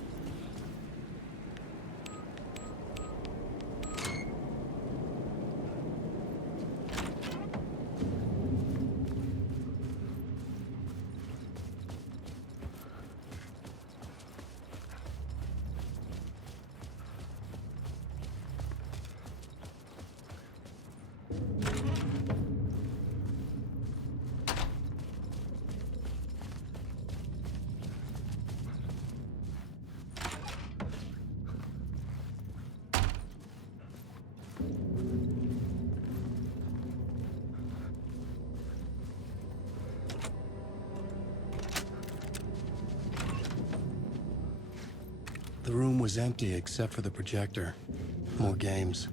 The room was empty except for the projector. More games.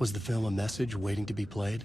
Was the film a message waiting to be played?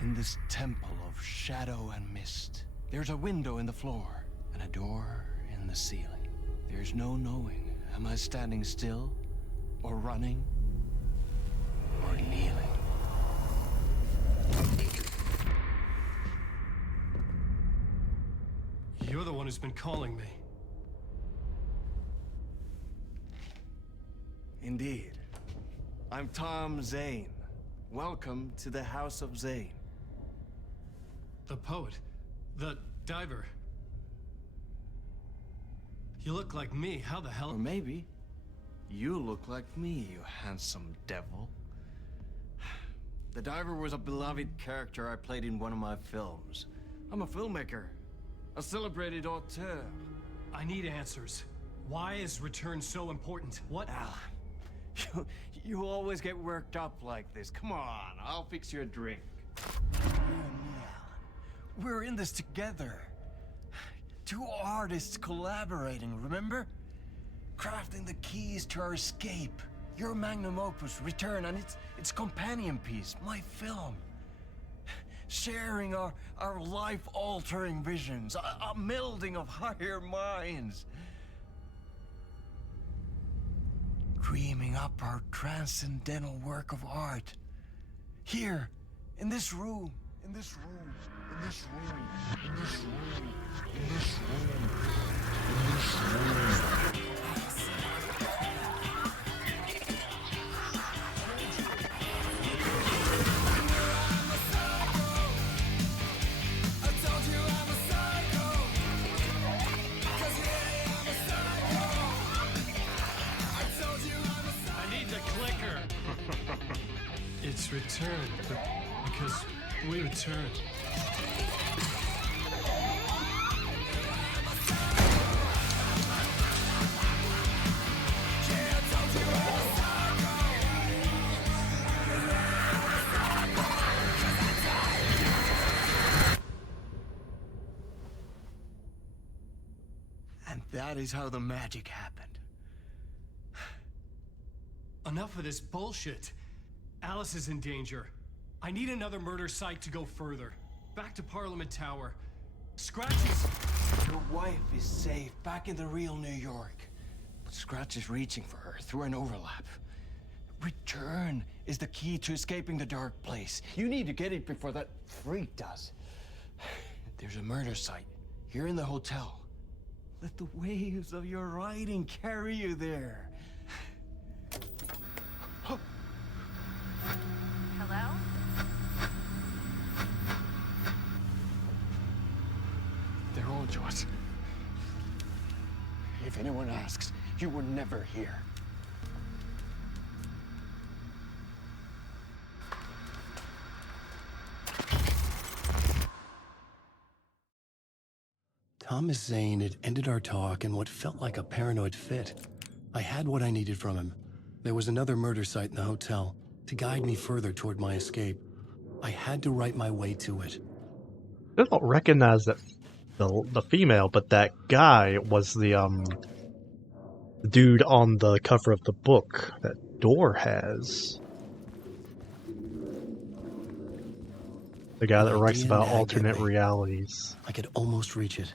In this temple of shadow and mist, there's a window in the floor and a door in the ceiling. There's no knowing, am I standing still, or running, or kneeling? You're the one who's been calling me. Indeed. I'm Tom Zane. Welcome to the House of Zane. The poet. The diver. You look like me. How the hell? Or maybe you look like me, you handsome devil. The diver was a beloved character I played in one of my films. I'm a filmmaker, a celebrated auteur. I need answers. Why is Return so important? What? Alan, you always get worked up like this. Come on, I'll fix you a drink. We're in this together. Two artists collaborating, remember? Crafting the keys to our escape. Your magnum opus, Return, and its companion piece, my film. Sharing our life-altering visions, a melding of higher minds. Dreaming up our transcendental work of art. Here, in this room, in this room, in this room, in this room, in this room, in this room. It's returned, because we returned. And that is how the magic happened. Enough of this bullshit. Alice is in danger. I need another murder site to go further. Back to Parliament Tower. Scratch is... Your wife is safe, back in the real New York. But Scratch is reaching for her through an overlap. Return is the key to escaping the dark place. You need to get it before that freak does. There's a murder site here in the hotel. Let the waves of your writing carry you there. Hello? They're all yours. If anyone asks, you were never here. Thomas Zane had ended our talk in what felt like a paranoid fit. I had what I needed from him. There was another murder site in the hotel to guide me further toward my escape. I had to write my way to it. I don't recognize that the female, but that guy was the dude on the cover of the book that Door has. The guy that writes about alternate realities. I could almost reach it.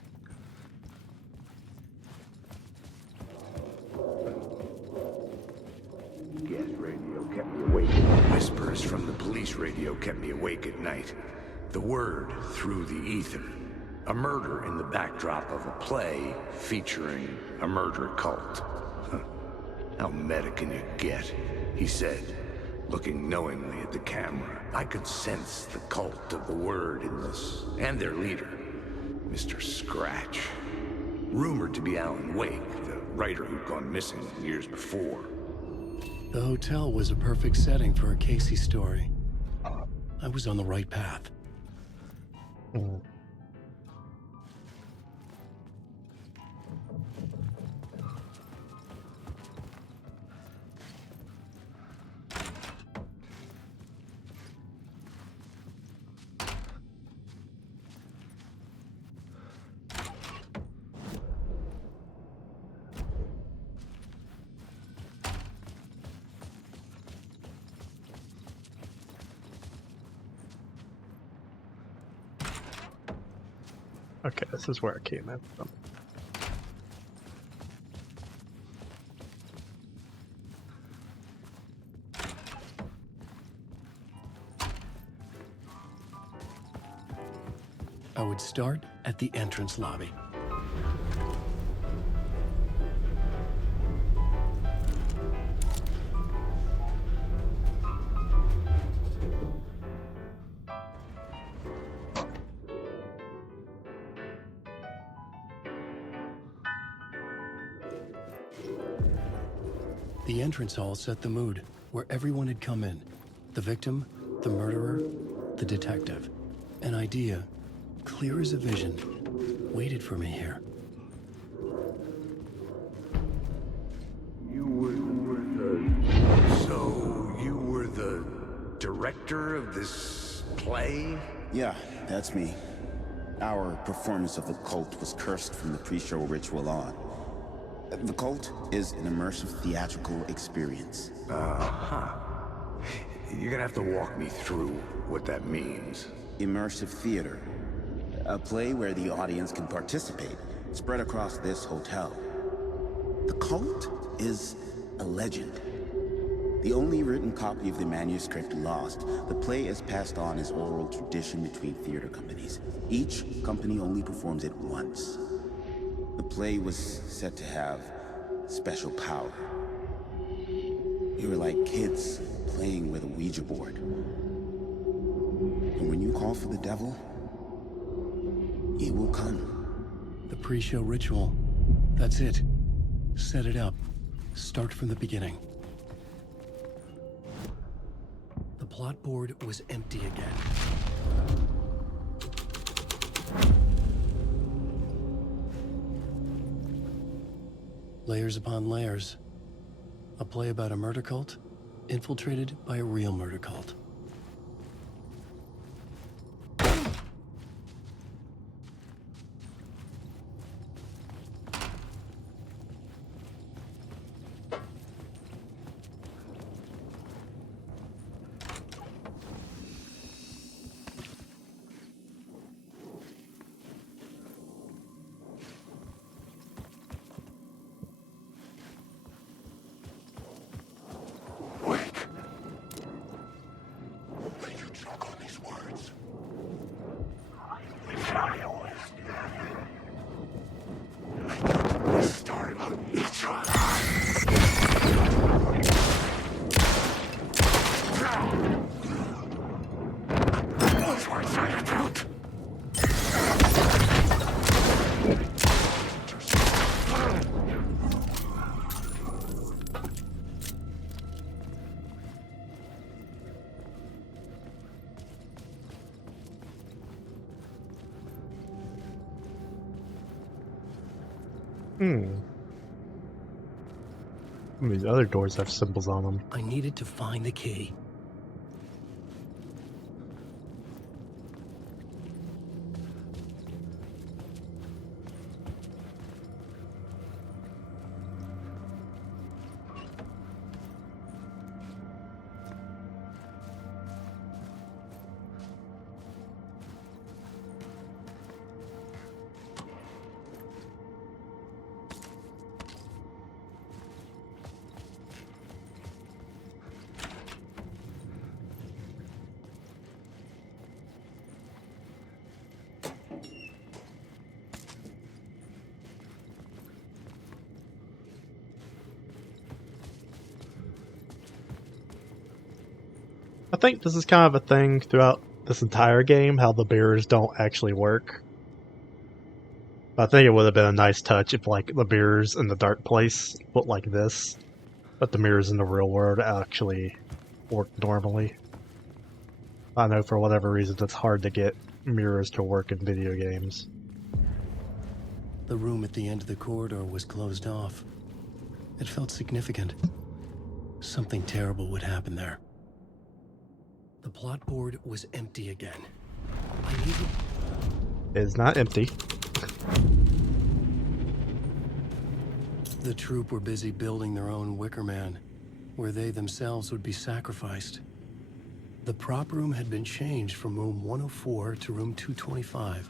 Gas radio kept me awake. Whispers from the police radio kept me awake at night. The word through the ether. A murder in the backdrop of a play featuring a murder cult. Huh. How meta can you get? He said, looking knowingly at the camera. I could sense the cult of the word in this, and their leader, Mr. Scratch. Rumored to be Alan Wake, the writer who'd gone missing years before. The hotel was a perfect setting for a Casey story. I was on the right path. Okay, this is where it came in from. I would start at the entrance lobby. The entrance hall set the mood, where everyone had come in. The victim, the murderer, the detective. An idea, clear as a vision, waited for me here. You were the director of this play? Yeah, that's me. Our performance of the cult was cursed from the pre-show ritual on. The cult is an immersive theatrical experience. Uh-huh. You're gonna have to walk me through what that means. Immersive theater. A play where the audience can participate, spread across this hotel. The cult is a legend. The only written copy of the manuscript lost, the play is passed on as oral tradition between theater companies. Each company only performs it once. The play was said to have special power. We were like kids playing with a Ouija board. And when you call for the devil, he will come. The pre-show ritual. That's it. Set it up. Start from the beginning. The plot board was empty again. Layers upon layers. A play about a murder cult, infiltrated by a real murder cult. These other doors have symbols on them. I needed to find the key. I think this is kind of a thing throughout this entire game, how the mirrors don't actually work. I think it would have been a nice touch if, like, the mirrors in the dark place looked like this, but the mirrors in the real world actually work normally. I know for whatever reason it's hard to get mirrors to work in video games. The room at the end of the corridor was closed off. It felt significant. Something terrible would happen there. The plot board was empty again. I needed... It's not empty. The troupe were busy building their own Wicker Man, where they themselves would be sacrificed. The prop room had been changed from room 104 to room 225.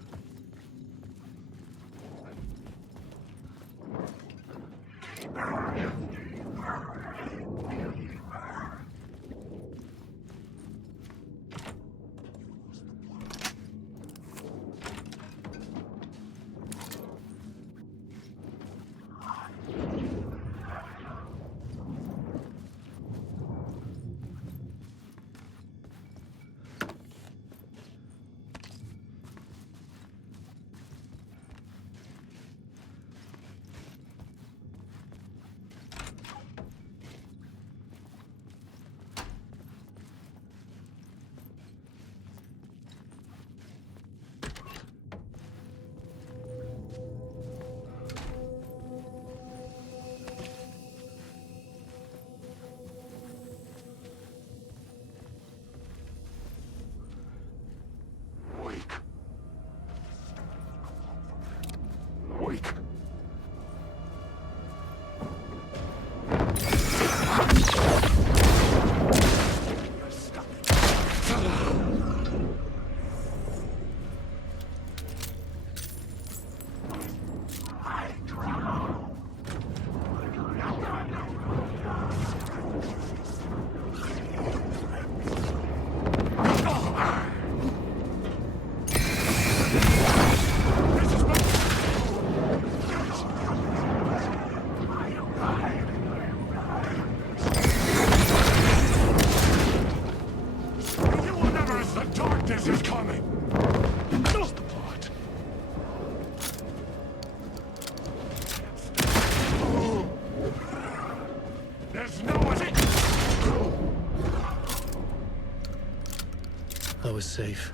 was safe.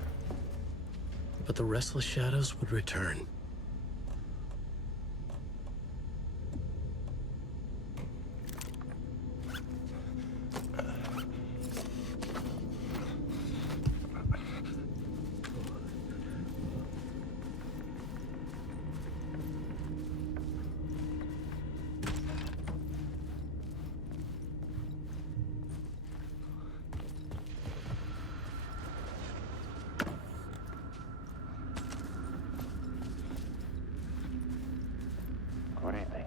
But the restless shadows would return. Good evening.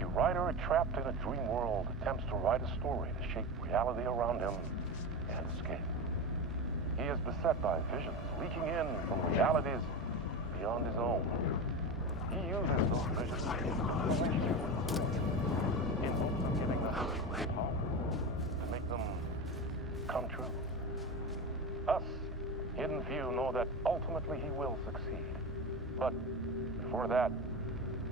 A writer trapped in a dream world attempts to write a story to shape reality around him and escape. He is beset by visions leaking in from realities beyond his own. He uses those visions to reach humans in hopes of giving them the power to make them come true. Us, Hidden Few, know that ultimately he will succeed. But before that,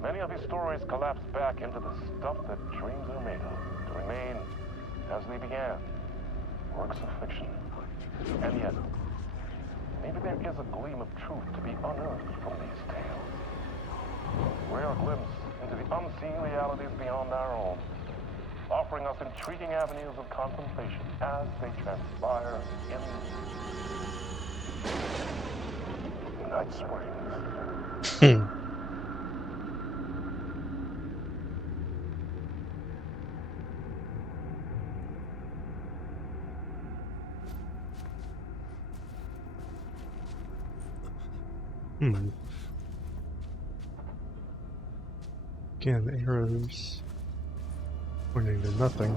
many of his stories collapse back into the stuff that dreams are made of, to remain as they began, works of fiction. And yet, maybe there is a gleam of truth to be unearthed from these tales. A rare glimpse into the unseen realities beyond our own, offering us intriguing avenues of contemplation as they transpire in Night Springs. Again, arrows pointing to nothing.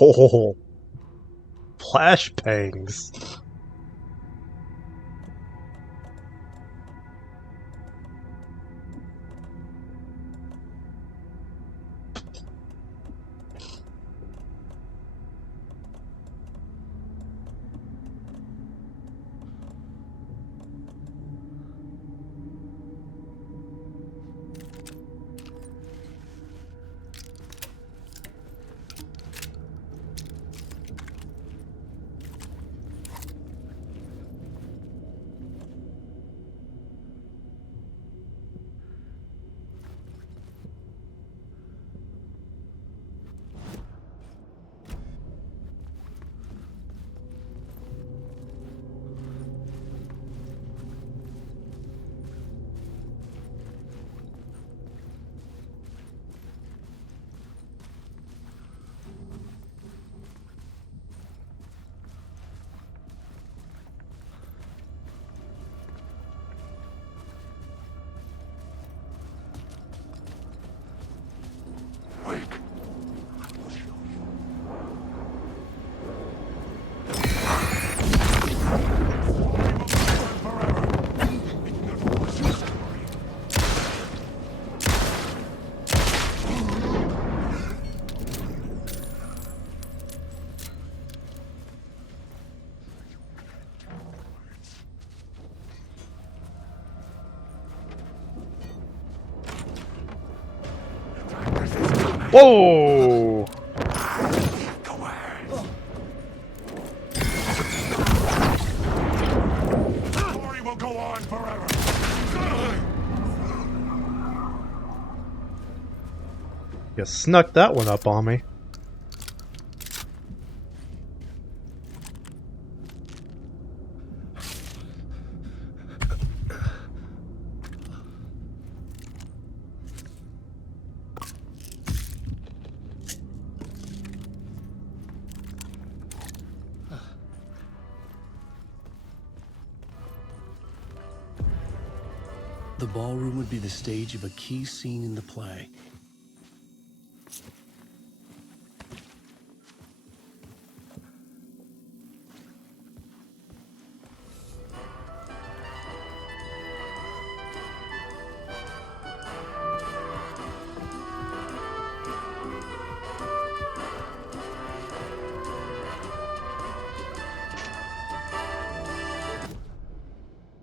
Oh, flashbangs. Whoa! The story will go on forever. You snuck that one up on me. The ballroom would be the stage of a key scene in the play.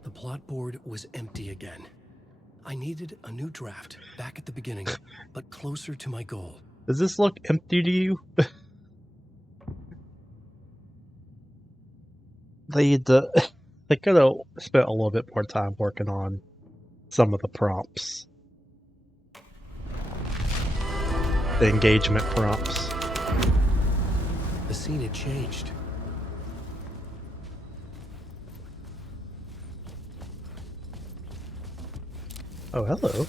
The plot board was empty again. I needed a new draft, back at the beginning, but closer to my goal. Does this look empty to you? They could have spent a little bit more time working on some of the prompts. The engagement prompts. The scene had changed. Oh, hello.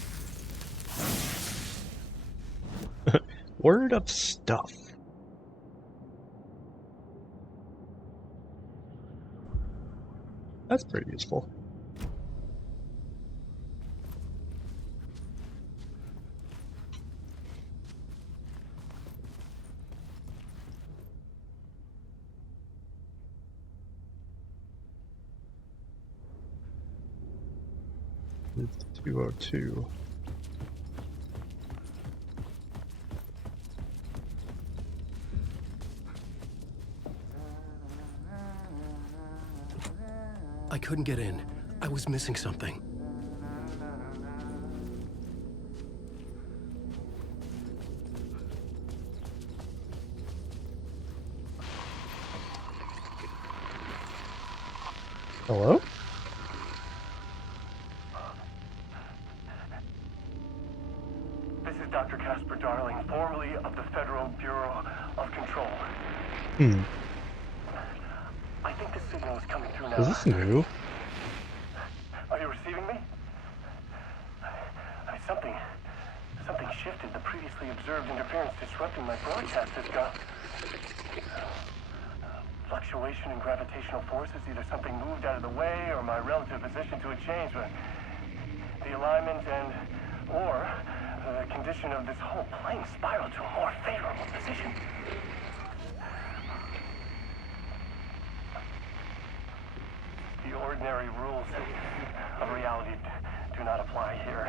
Word of stuff. That's pretty useful. It's 202. I couldn't get in. I was missing something. Hello? This is Dr. Casper Darling, formerly of the Federal Bureau of Control. I think the signal is coming through now. Is this new? Are you receiving me? Something shifted. The previously observed interference disrupting my broadcast has gone. Fluctuation in gravitational forces. Either something moved out of the way or my relative position to it changed. But the alignment or the condition of this whole plane spiraled to a more favorable position. The ordinary rules of reality do not apply here.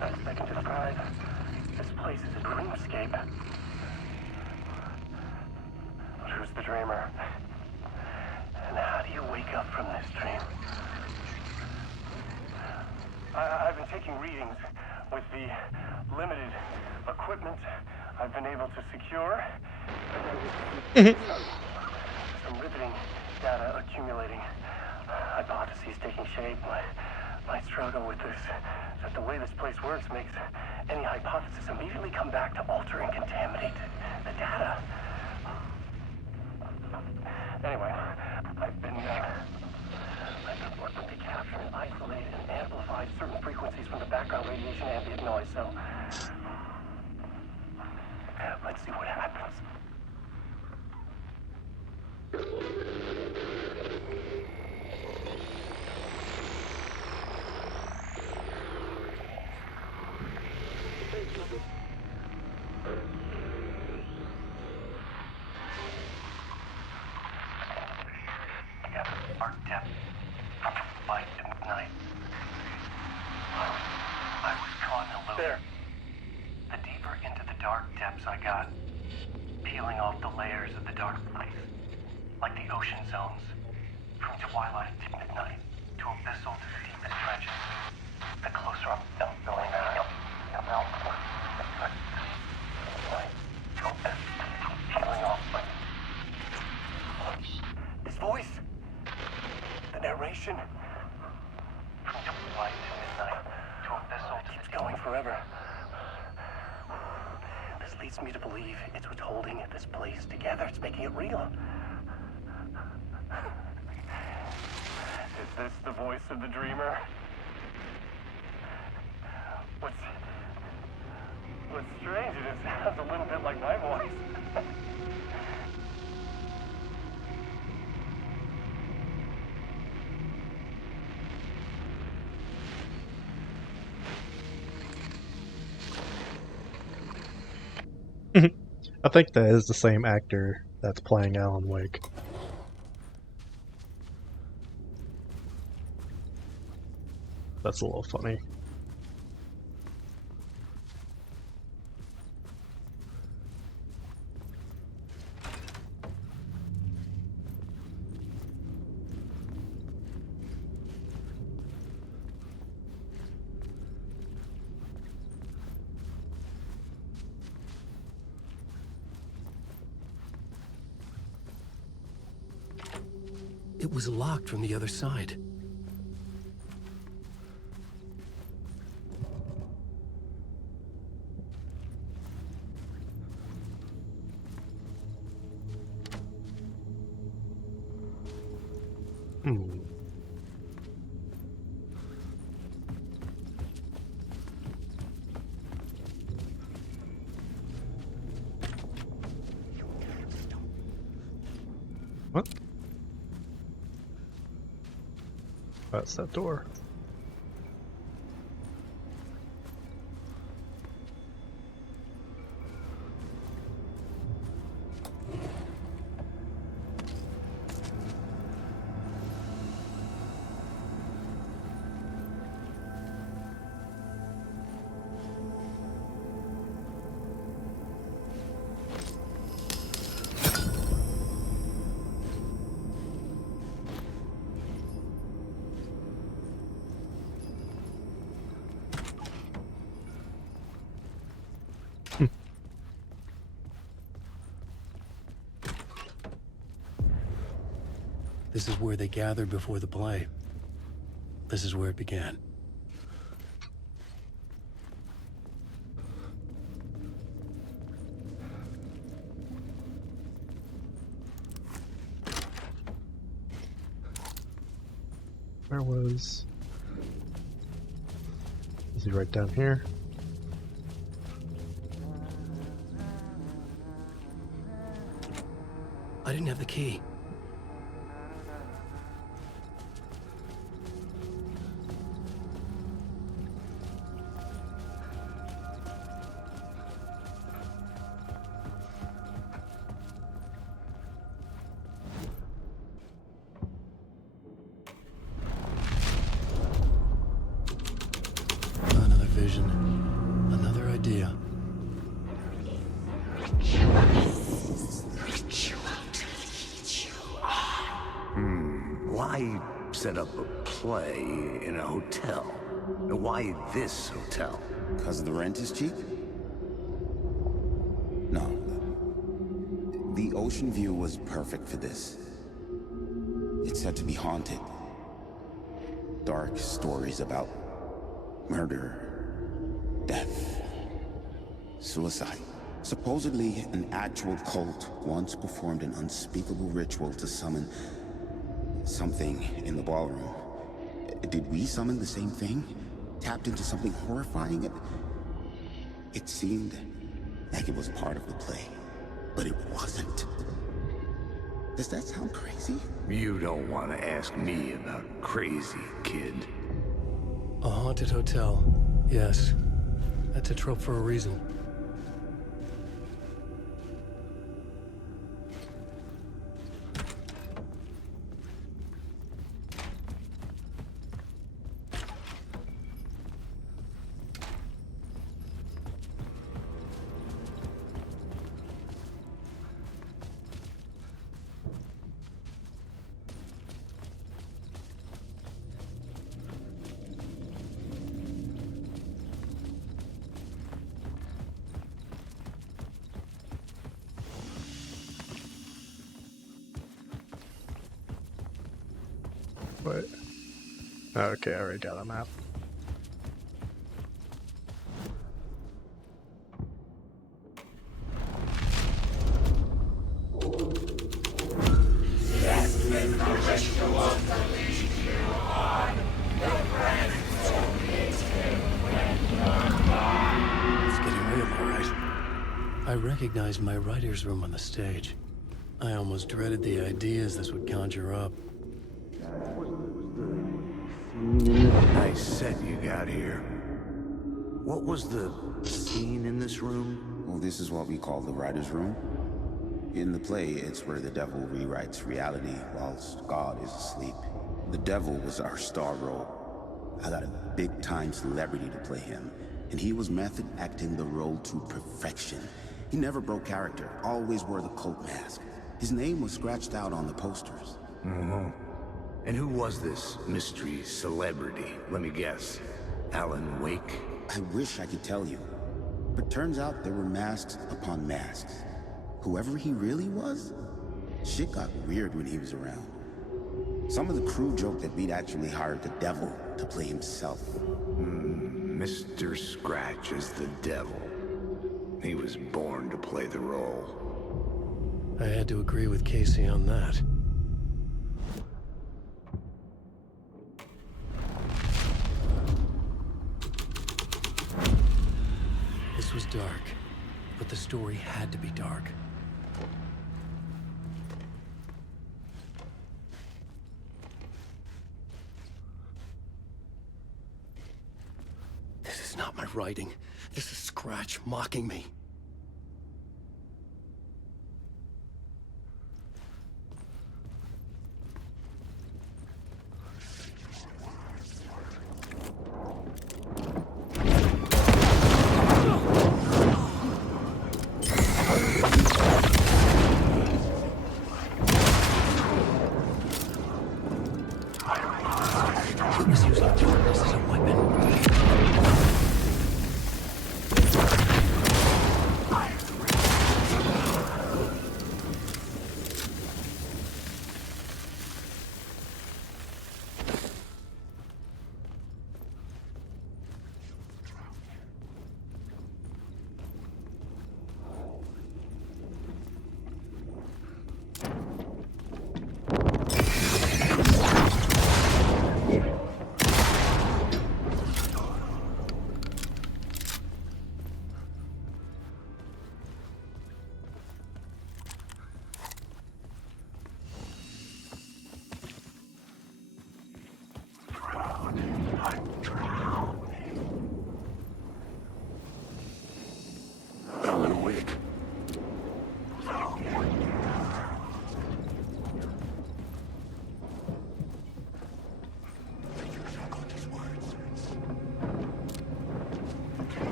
Best I can describe this place is a dreamscape. But who's the dreamer? And how do you wake up from this dream? I've been taking readings with the limited equipment I've been able to secure. Some riveting data accumulating. Hypotheses taking shape. My struggle with this is that the way this place works makes any hypothesis immediately come back to alter and contaminate the data. Anyway, I've been working to capture and isolate and amplify certain frequencies from the background radiation ambient noise, so let's see what happens. Me to believe it's what's holding this place together. It's making it real. Is this the voice of the dreamer? What's strange is it sounds a little bit like my voice. I think that is the same actor that's playing Alan Wake. That's a little funny. It was locked from the other side. What? That's that door. This is where they gathered before the play. This is where it began. Where was... Is he right down here? I didn't have the key. Another vision. Another idea. Why set up a play in a hotel? Why this hotel? Because the rent is cheap? No. The ocean view was perfect for this. It's said to be haunted. Dark stories about murder, death, suicide. Supposedly, an actual cult once performed an unspeakable ritual to summon something in the ballroom. Did we summon the same thing? Tapped into something horrifying? It seemed like it was part of the play, but it wasn't. Does that sound crazy? You don't want to ask me about crazy, kid. A haunted hotel. Yes. That's a trope for a reason. Wait. Okay, I already got a map. It's getting real, all right. I recognized my writer's room on the stage. I almost dreaded the ideas this would conjure up. Nice set you got here. What was the scene in this room? Well, this is what we call the writer's room. In the play, it's where the devil rewrites reality whilst God is asleep. The devil was our star role. I got a big-time celebrity to play him, and he was method acting the role to perfection. He never broke character, always wore the cult mask. His name was scratched out on the posters. And who was this mystery celebrity? Let me guess. Alan Wake? I wish I could tell you, but turns out there were masks upon masks. Whoever he really was, shit got weird when he was around. Some of the crew joked that we'd actually hired the devil to play himself. Mr. Scratch is the devil. He was born to play the role. I had to agree with Casey on that. This was dark, but the story had to be dark. This is not my writing. This is Scratch mocking me. He was using darkness as a weapon. Alan Wake.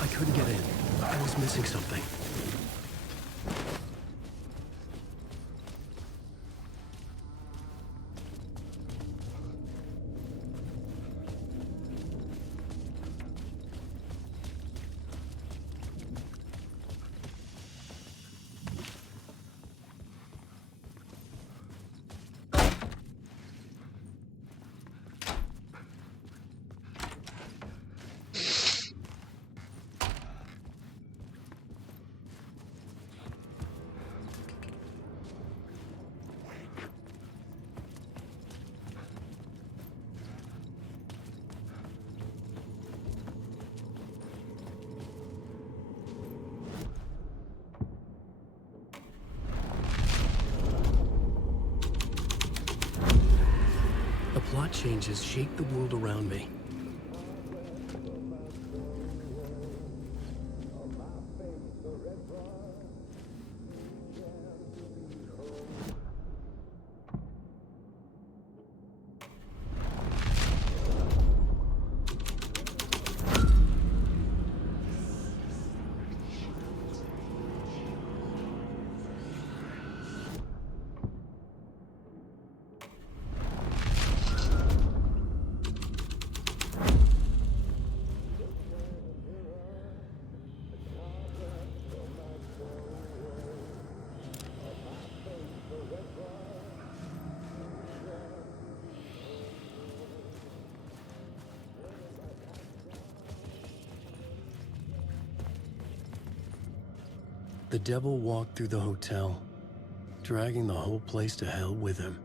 I couldn't get in. I was missing something. The plot changes shape the world around me. The devil walked through the hotel, dragging the whole place to hell with him.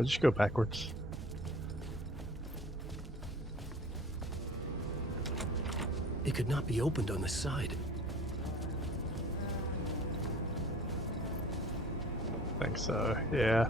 I just go backwards. It could not be opened on the side. I think so, yeah.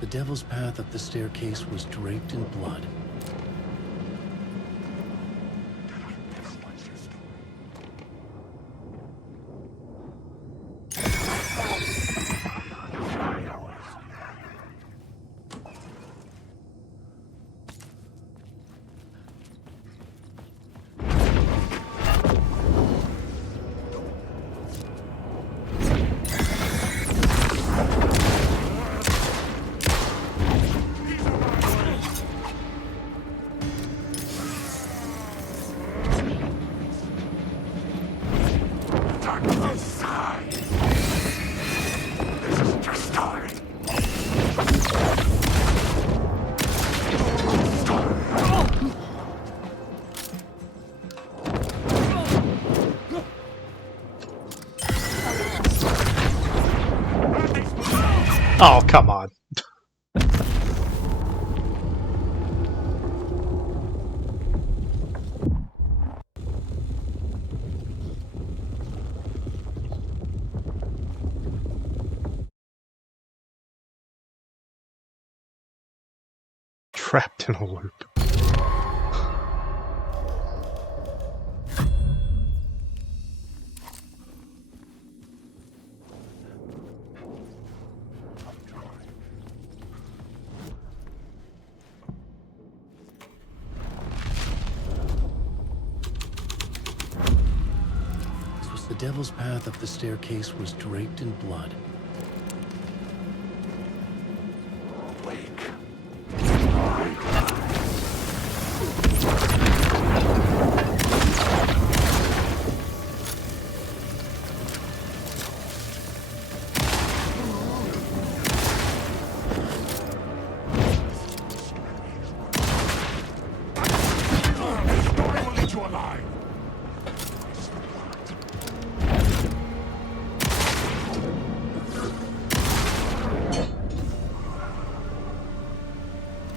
The devil's path up the staircase was draped in blood. Oh, come on. Trapped in a loop. The devil's path up the staircase was draped in blood.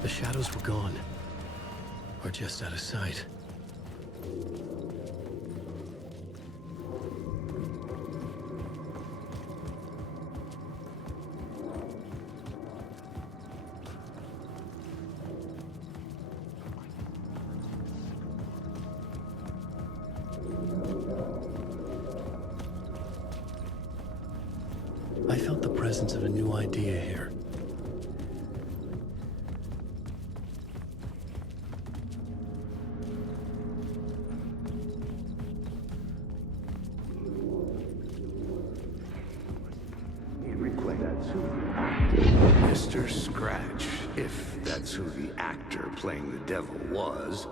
The shadows were gone, or just out of sight. I felt the presence of a new idea here. Mr. Scratch, if that's who the actor playing the devil was,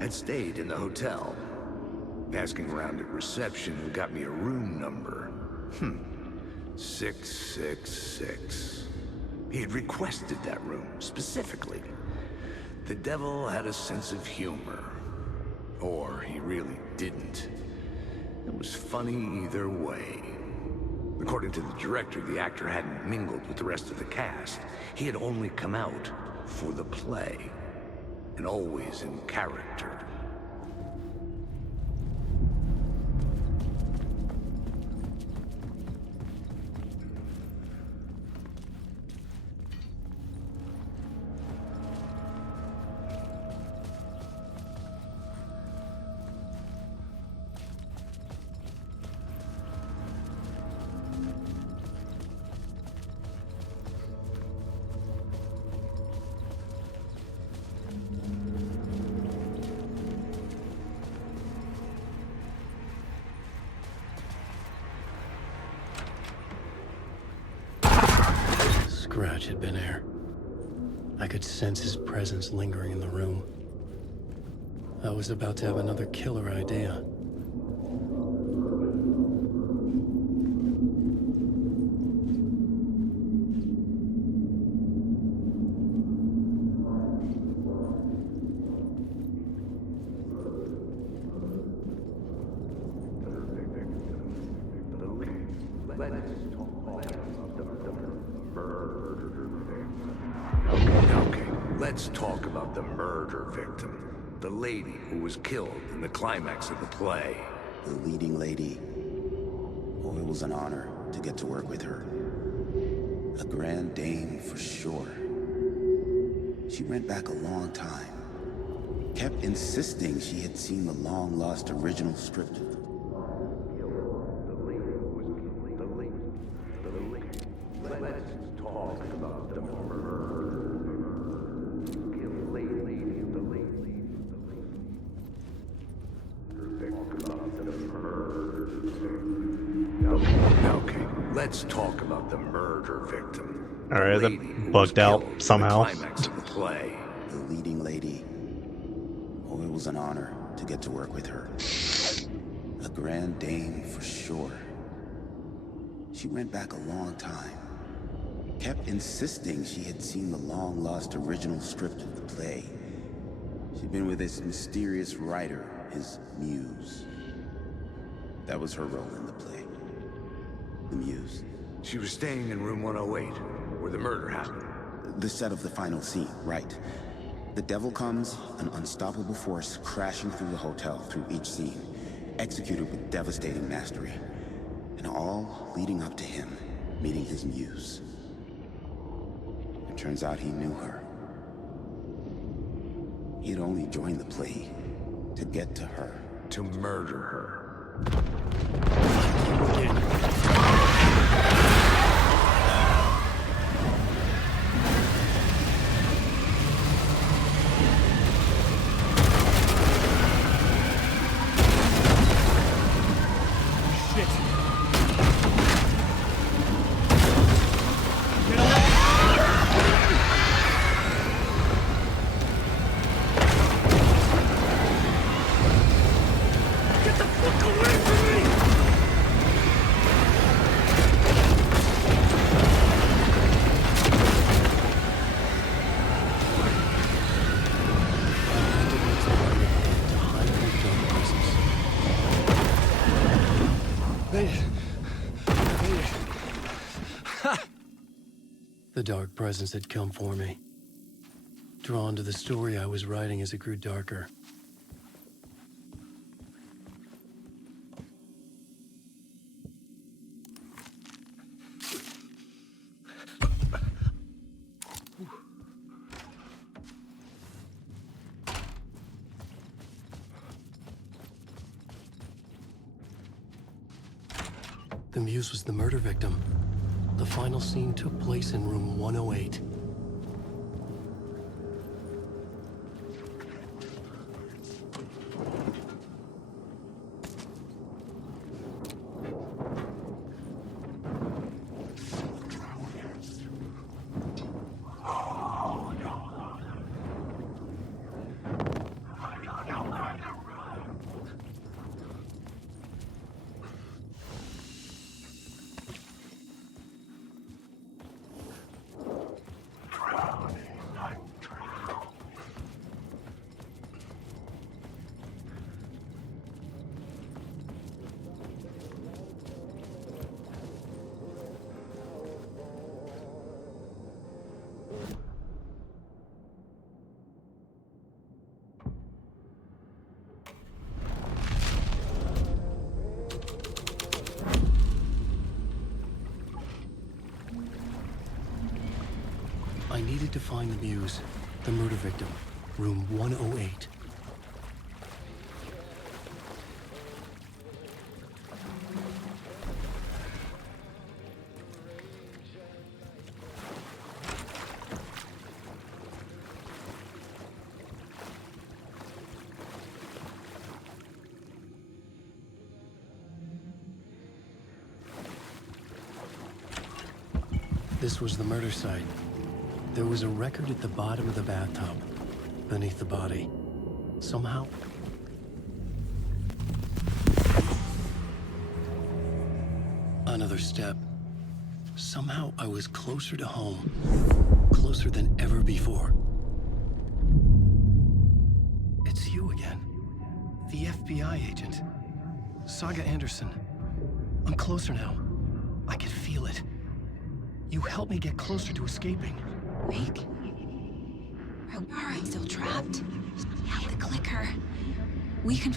had stayed in the hotel. Asking around at reception got me a room number. 666. He had requested that room, specifically. The devil had a sense of humor. Or he really didn't. It was funny either way. According to the director, the actor hadn't mingled with the rest of the cast. He had only come out for the play, and always in character. Scratch had been there. I could sense his presence lingering in the room. I was about to have another killer idea. Let's talk about the murder victim. The lady who was killed in the climax of the play. The leading lady. Oh, it was an honor to get to work with her. A grand dame for sure. She went back a long time. Kept insisting she had seen the long-lost original script. Let's talk about the murder victim. Alright, that bugged out somehow. The leading lady. Oh, it was an honor to get to work with her. A grand dame for sure. She went back a long time. Kept insisting she had seen the long-lost original script of the play. She'd been with this mysterious writer, his muse. That was her role in the play. The muse. She was staying in room 108, where the murder happened. The set of the final scene, right. The devil comes, an unstoppable force crashing through the hotel through each scene, executed with devastating mastery. And all leading up to him meeting his muse. It turns out he knew her. He had only joined the play to get to her. To murder her. The dark presence had come for me. Drawn to the story I was writing as it grew darker. The muse was the murder victim. The final scene took place in room 108. to find the muse, the murder victim, room 108. This was the murder site. There was a record at the bottom of the bathtub, beneath the body. Somehow... Another step. Somehow I was closer to home. Closer than ever before. It's you again. The FBI agent. Saga Anderson. I'm closer now. I can feel it. You helped me get closer to escaping. Wake? Are we still trapped? We have the clicker. We can...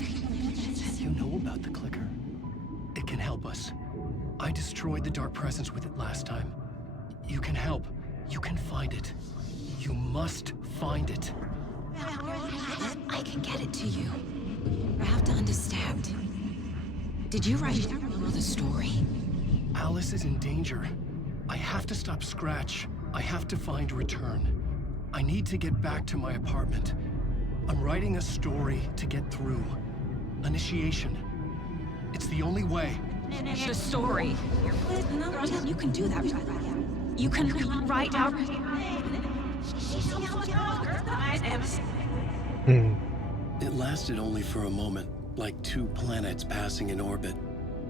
You know about the clicker. It can help us. I destroyed the dark presence with it last time. You can help. You can find it. You must find it. I can get it to you. I have to understand. Did you write the story? Alice is in danger. I have to stop Scratch. I have to find Return. I need to get back to my apartment. I'm writing a story to get through. Initiation. It's the only way. The story. You can do that. You can write out... It lasted only for a moment, like two planets passing in orbit.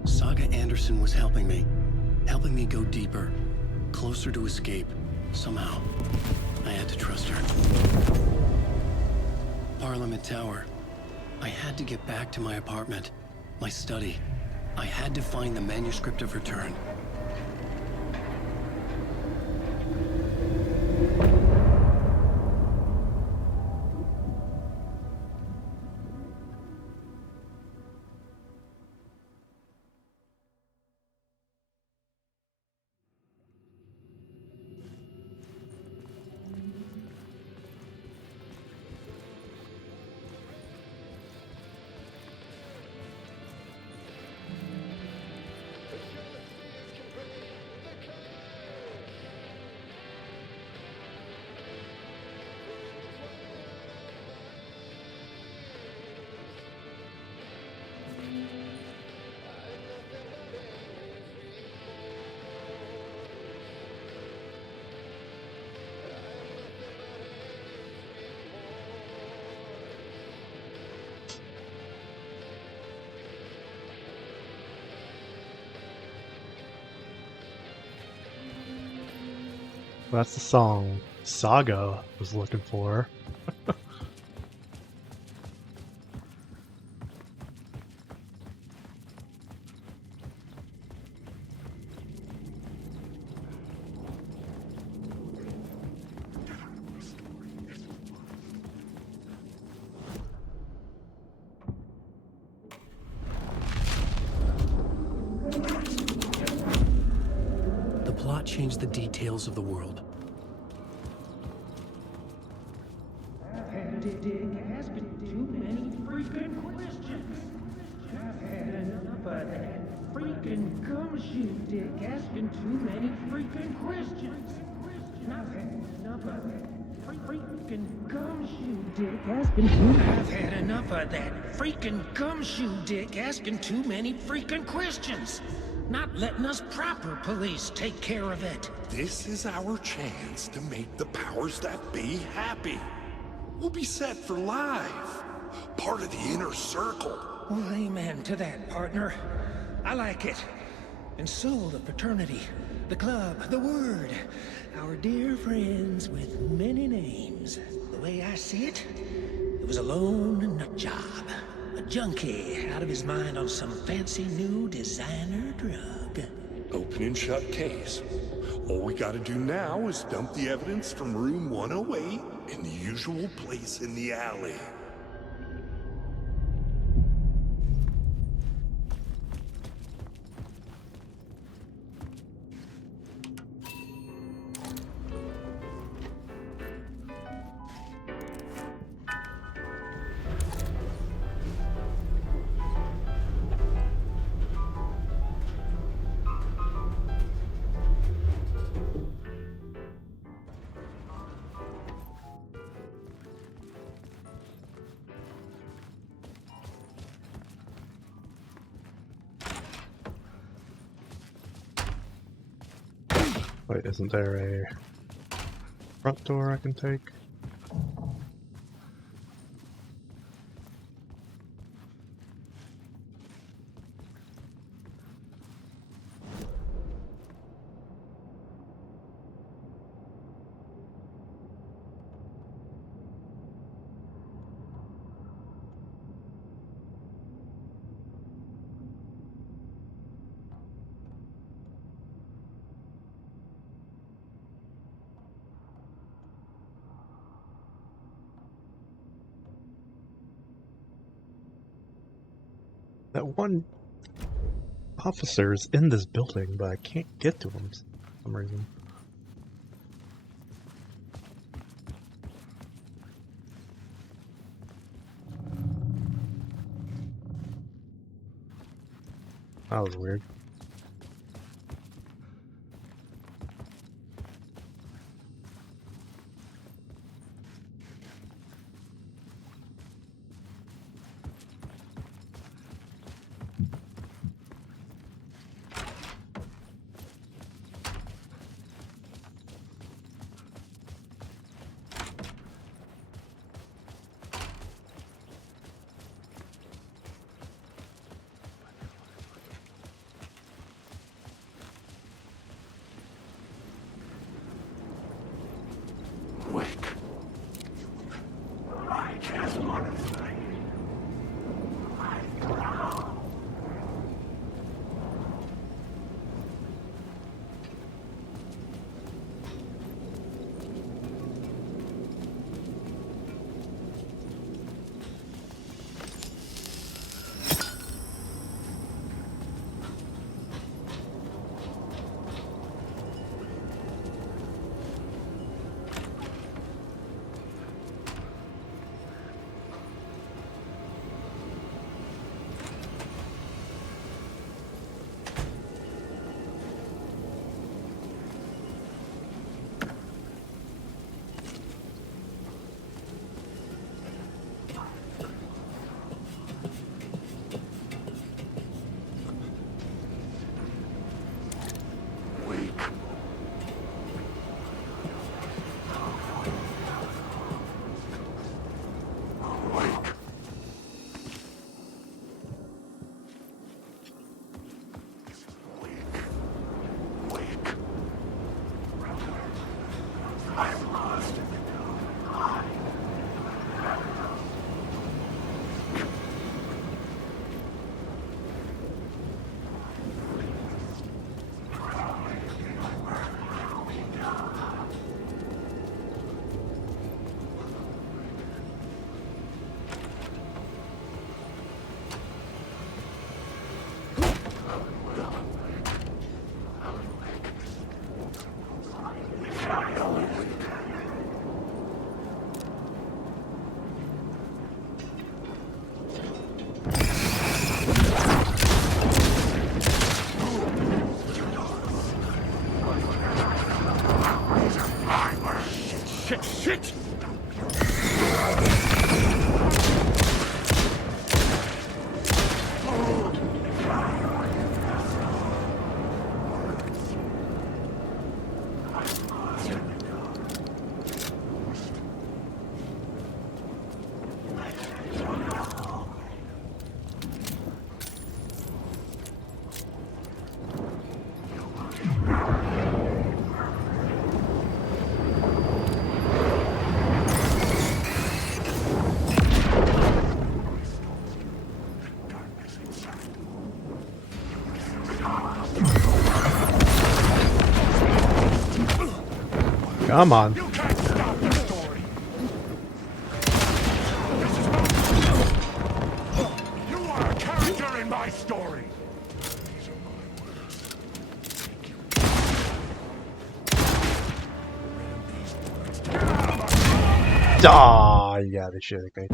Saga Anderson was helping me go deeper, closer to escape. Somehow, I had to trust her. Parliament Tower. I had to get back to my apartment, my study. I had to find the manuscript of Return. That's the song Saga was looking for. The plot changed the details of the world. I've had to dig asking too many freaking questions. I've had enough of that freaking gumshoe dick asking too many freaking questions. I've had enough of that freaking gumshoe dick asking too. I've had enough of that freaking gumshoe dick asking too many freaking questions. Not letting us proper police take care of it. This is our chance to make the powers that be happy. We'll be set for life. Part of the inner circle. Well, amen to that, partner. I like it. And so the fraternity, the club, the word, our dear friends with many names. The way I see it, it was a lone nut job. A junkie out of his mind on some fancy new designer drug. Open and shut case. All we gotta do now is dump the evidence from room 108 in the usual place in the alley. Wait, isn't there a front door I can take? That one officer is in this building, but I can't get to him for some reason. That was weird. Wake. I just want to sleep. I drown. Shit! Come on. You can't stop the story. You are a character in my story. Ah, you gotta be shitting me.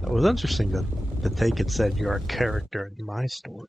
That was interesting that the take it said you're a character in my story.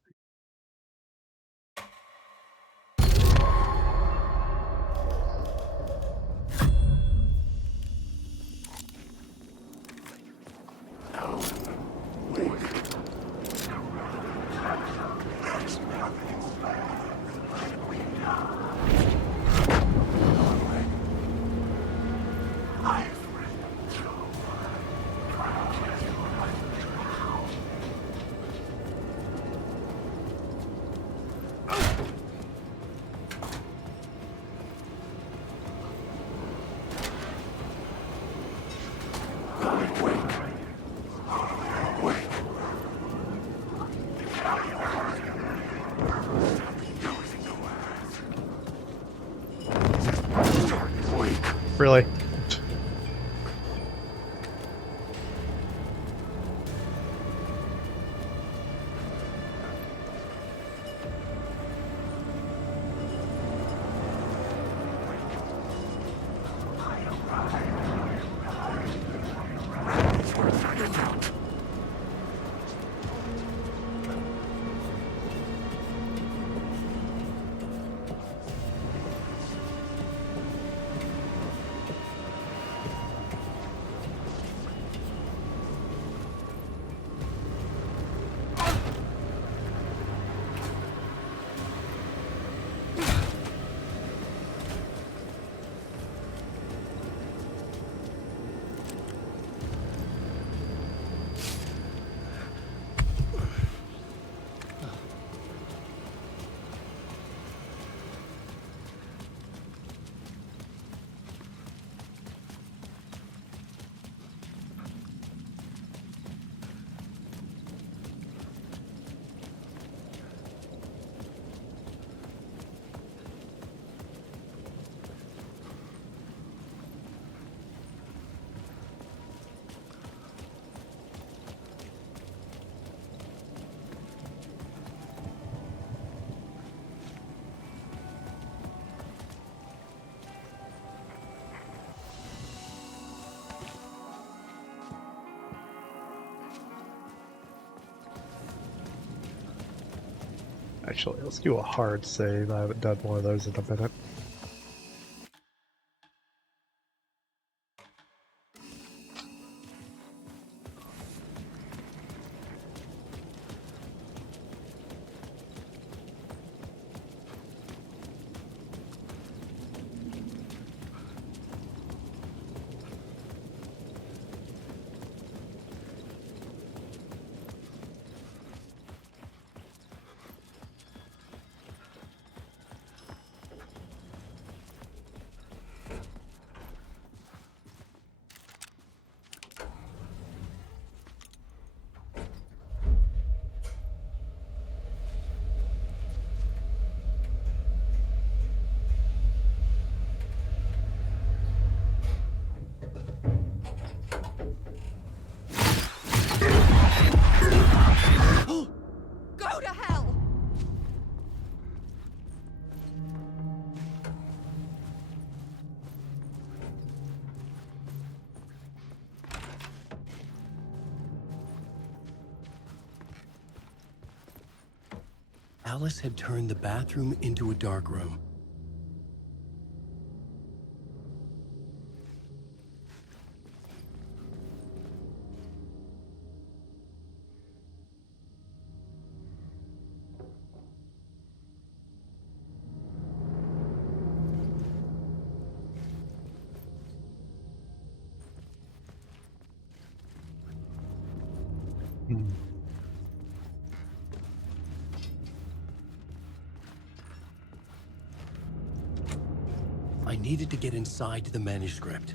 Really? Actually, let's do a hard save. I haven't done one of those in a minute. Go to hell! Alice had turned the bathroom into a dark room. I needed to get inside the manuscript.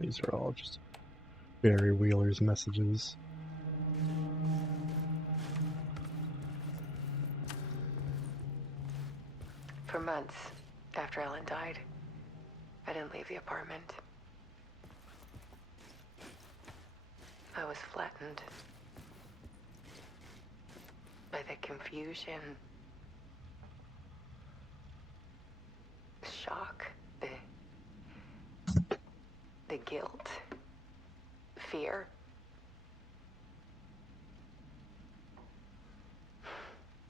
These are all just Barry Wheeler's messages. For months after Ellen died, I didn't leave the apartment. I was flattened by the confusion, shock, the guilt, fear.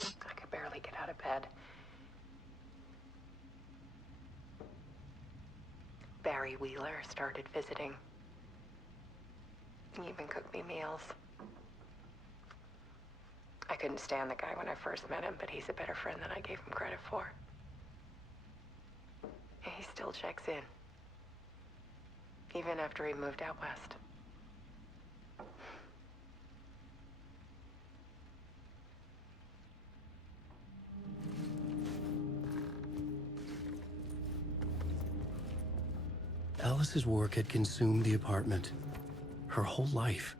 I could barely get out of bed. Barry Wheeler started visiting. He even cooked me meals. I couldn't stand the guy when I first met him, but he's a better friend than I gave him credit for. And he still checks in, even after he moved out west. Alice's work had consumed the apartment. Her whole life.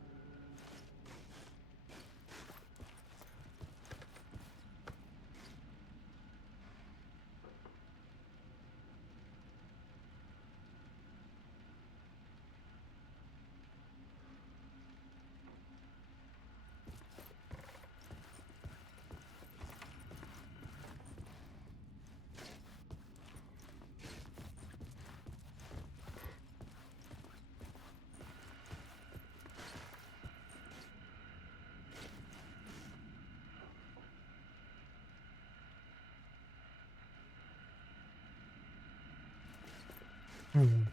One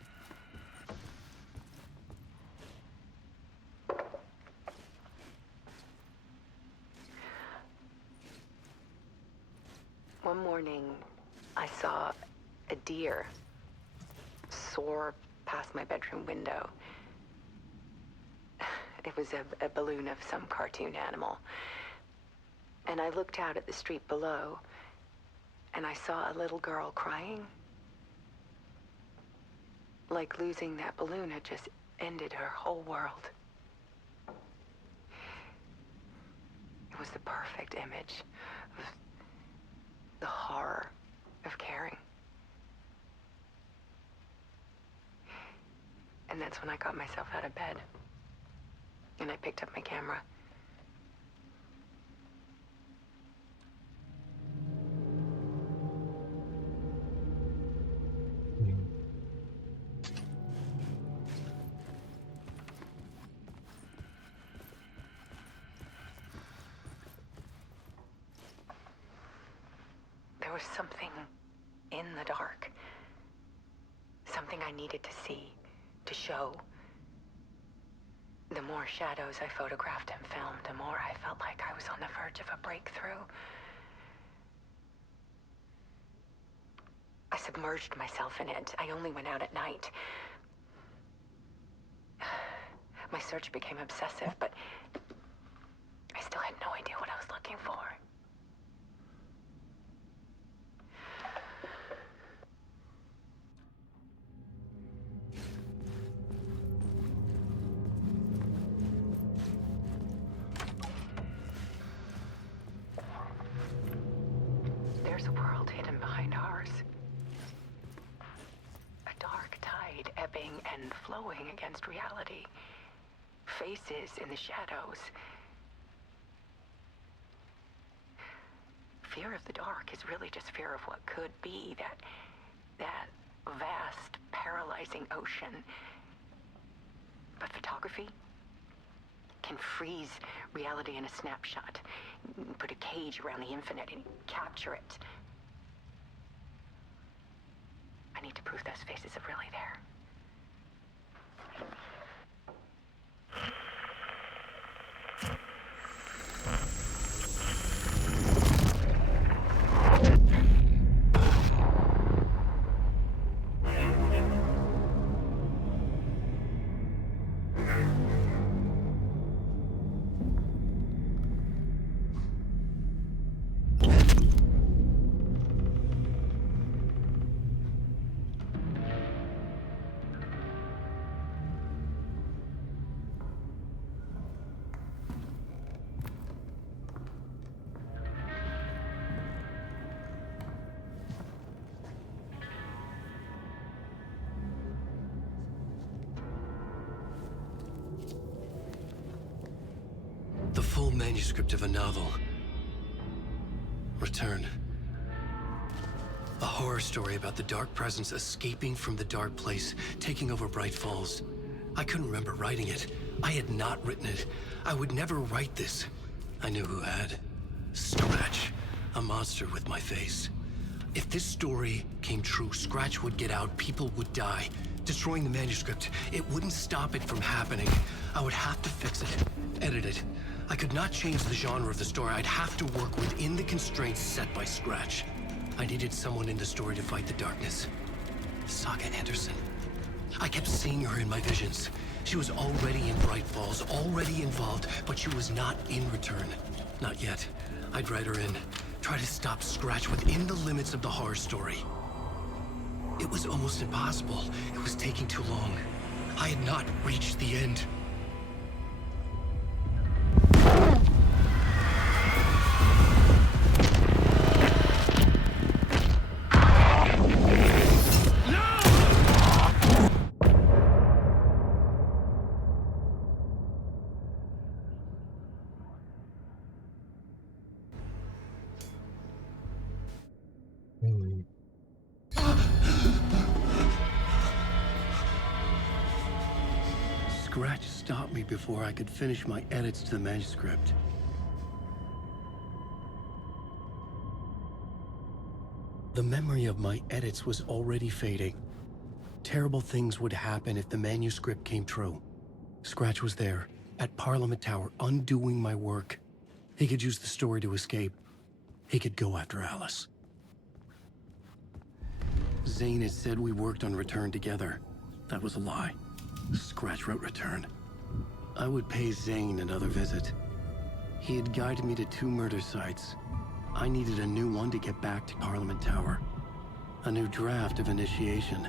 morning, I saw a deer soar past my bedroom window. It was a balloon of some cartoon animal. And I looked out at the street below, and I saw a little girl crying. Like losing that balloon had just ended her whole world. It was the perfect image of the horror of caring. And that's when I got myself out of bed. And I picked up my camera. There was something in the dark. Something I needed to see, to show. The more shadows I photographed and filmed, the more I felt like I was on the verge of a breakthrough. I submerged myself in it. I only went out at night. My search became obsessive, but I still had no idea what I was looking for. There's a world hidden behind ours. A dark tide ebbing and flowing against reality. Faces in the shadows. Fear of the dark is really just fear of what could be, that vast, paralyzing ocean. But photography can freeze reality in a snapshot, put a cage around the infinite and capture it. I need to prove those faces are really there. The full manuscript of a novel. Return. A horror story about the dark presence escaping from the dark place, taking over Bright Falls. I couldn't remember writing it. I had not written it. I would never write this. I knew who had. Scratch. A monster with my face. If this story came true, Scratch would get out, people would die. Destroying the manuscript, it wouldn't stop it from happening. I would have to fix it, edit it. I could not change the genre of the story. I'd have to work within the constraints set by Scratch. I needed someone in the story to fight the darkness. Saga Anderson. I kept seeing her in my visions. She was already in Bright Falls, already involved, but she was not in Return. Not yet. I'd write her in. Try to stop Scratch within the limits of the horror story. It was almost impossible. It was taking too long. I had not reached the end. Scratch stopped me before I could finish my edits to the manuscript. The memory of my edits was already fading. Terrible things would happen if the manuscript came true. Scratch was there, at Parliament Tower, undoing my work. He could use the story to escape. He could go after Alice. Zane had said we worked on Return together. That was a lie. Scratch wrote Return. I would pay Zane another visit. He had guided me to 2 murder sites. I needed a new one to get back to Parliament Tower. A new draft of Initiation.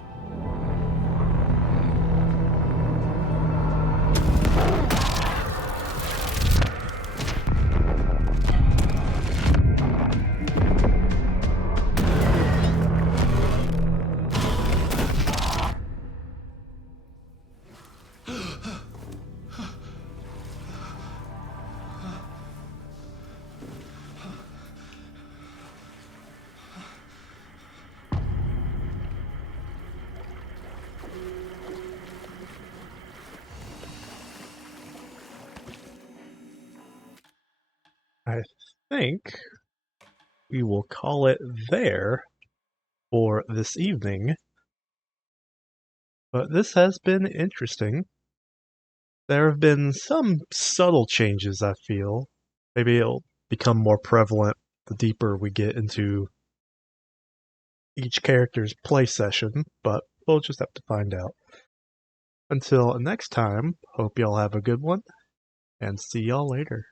I think we will call it there for this evening. But this has been interesting. There have been some subtle changes, I feel. Maybe it'll become more prevalent the deeper we get into each character's play session, but we'll just have to find out. Until next time, hope y'all have a good one, and see y'all later.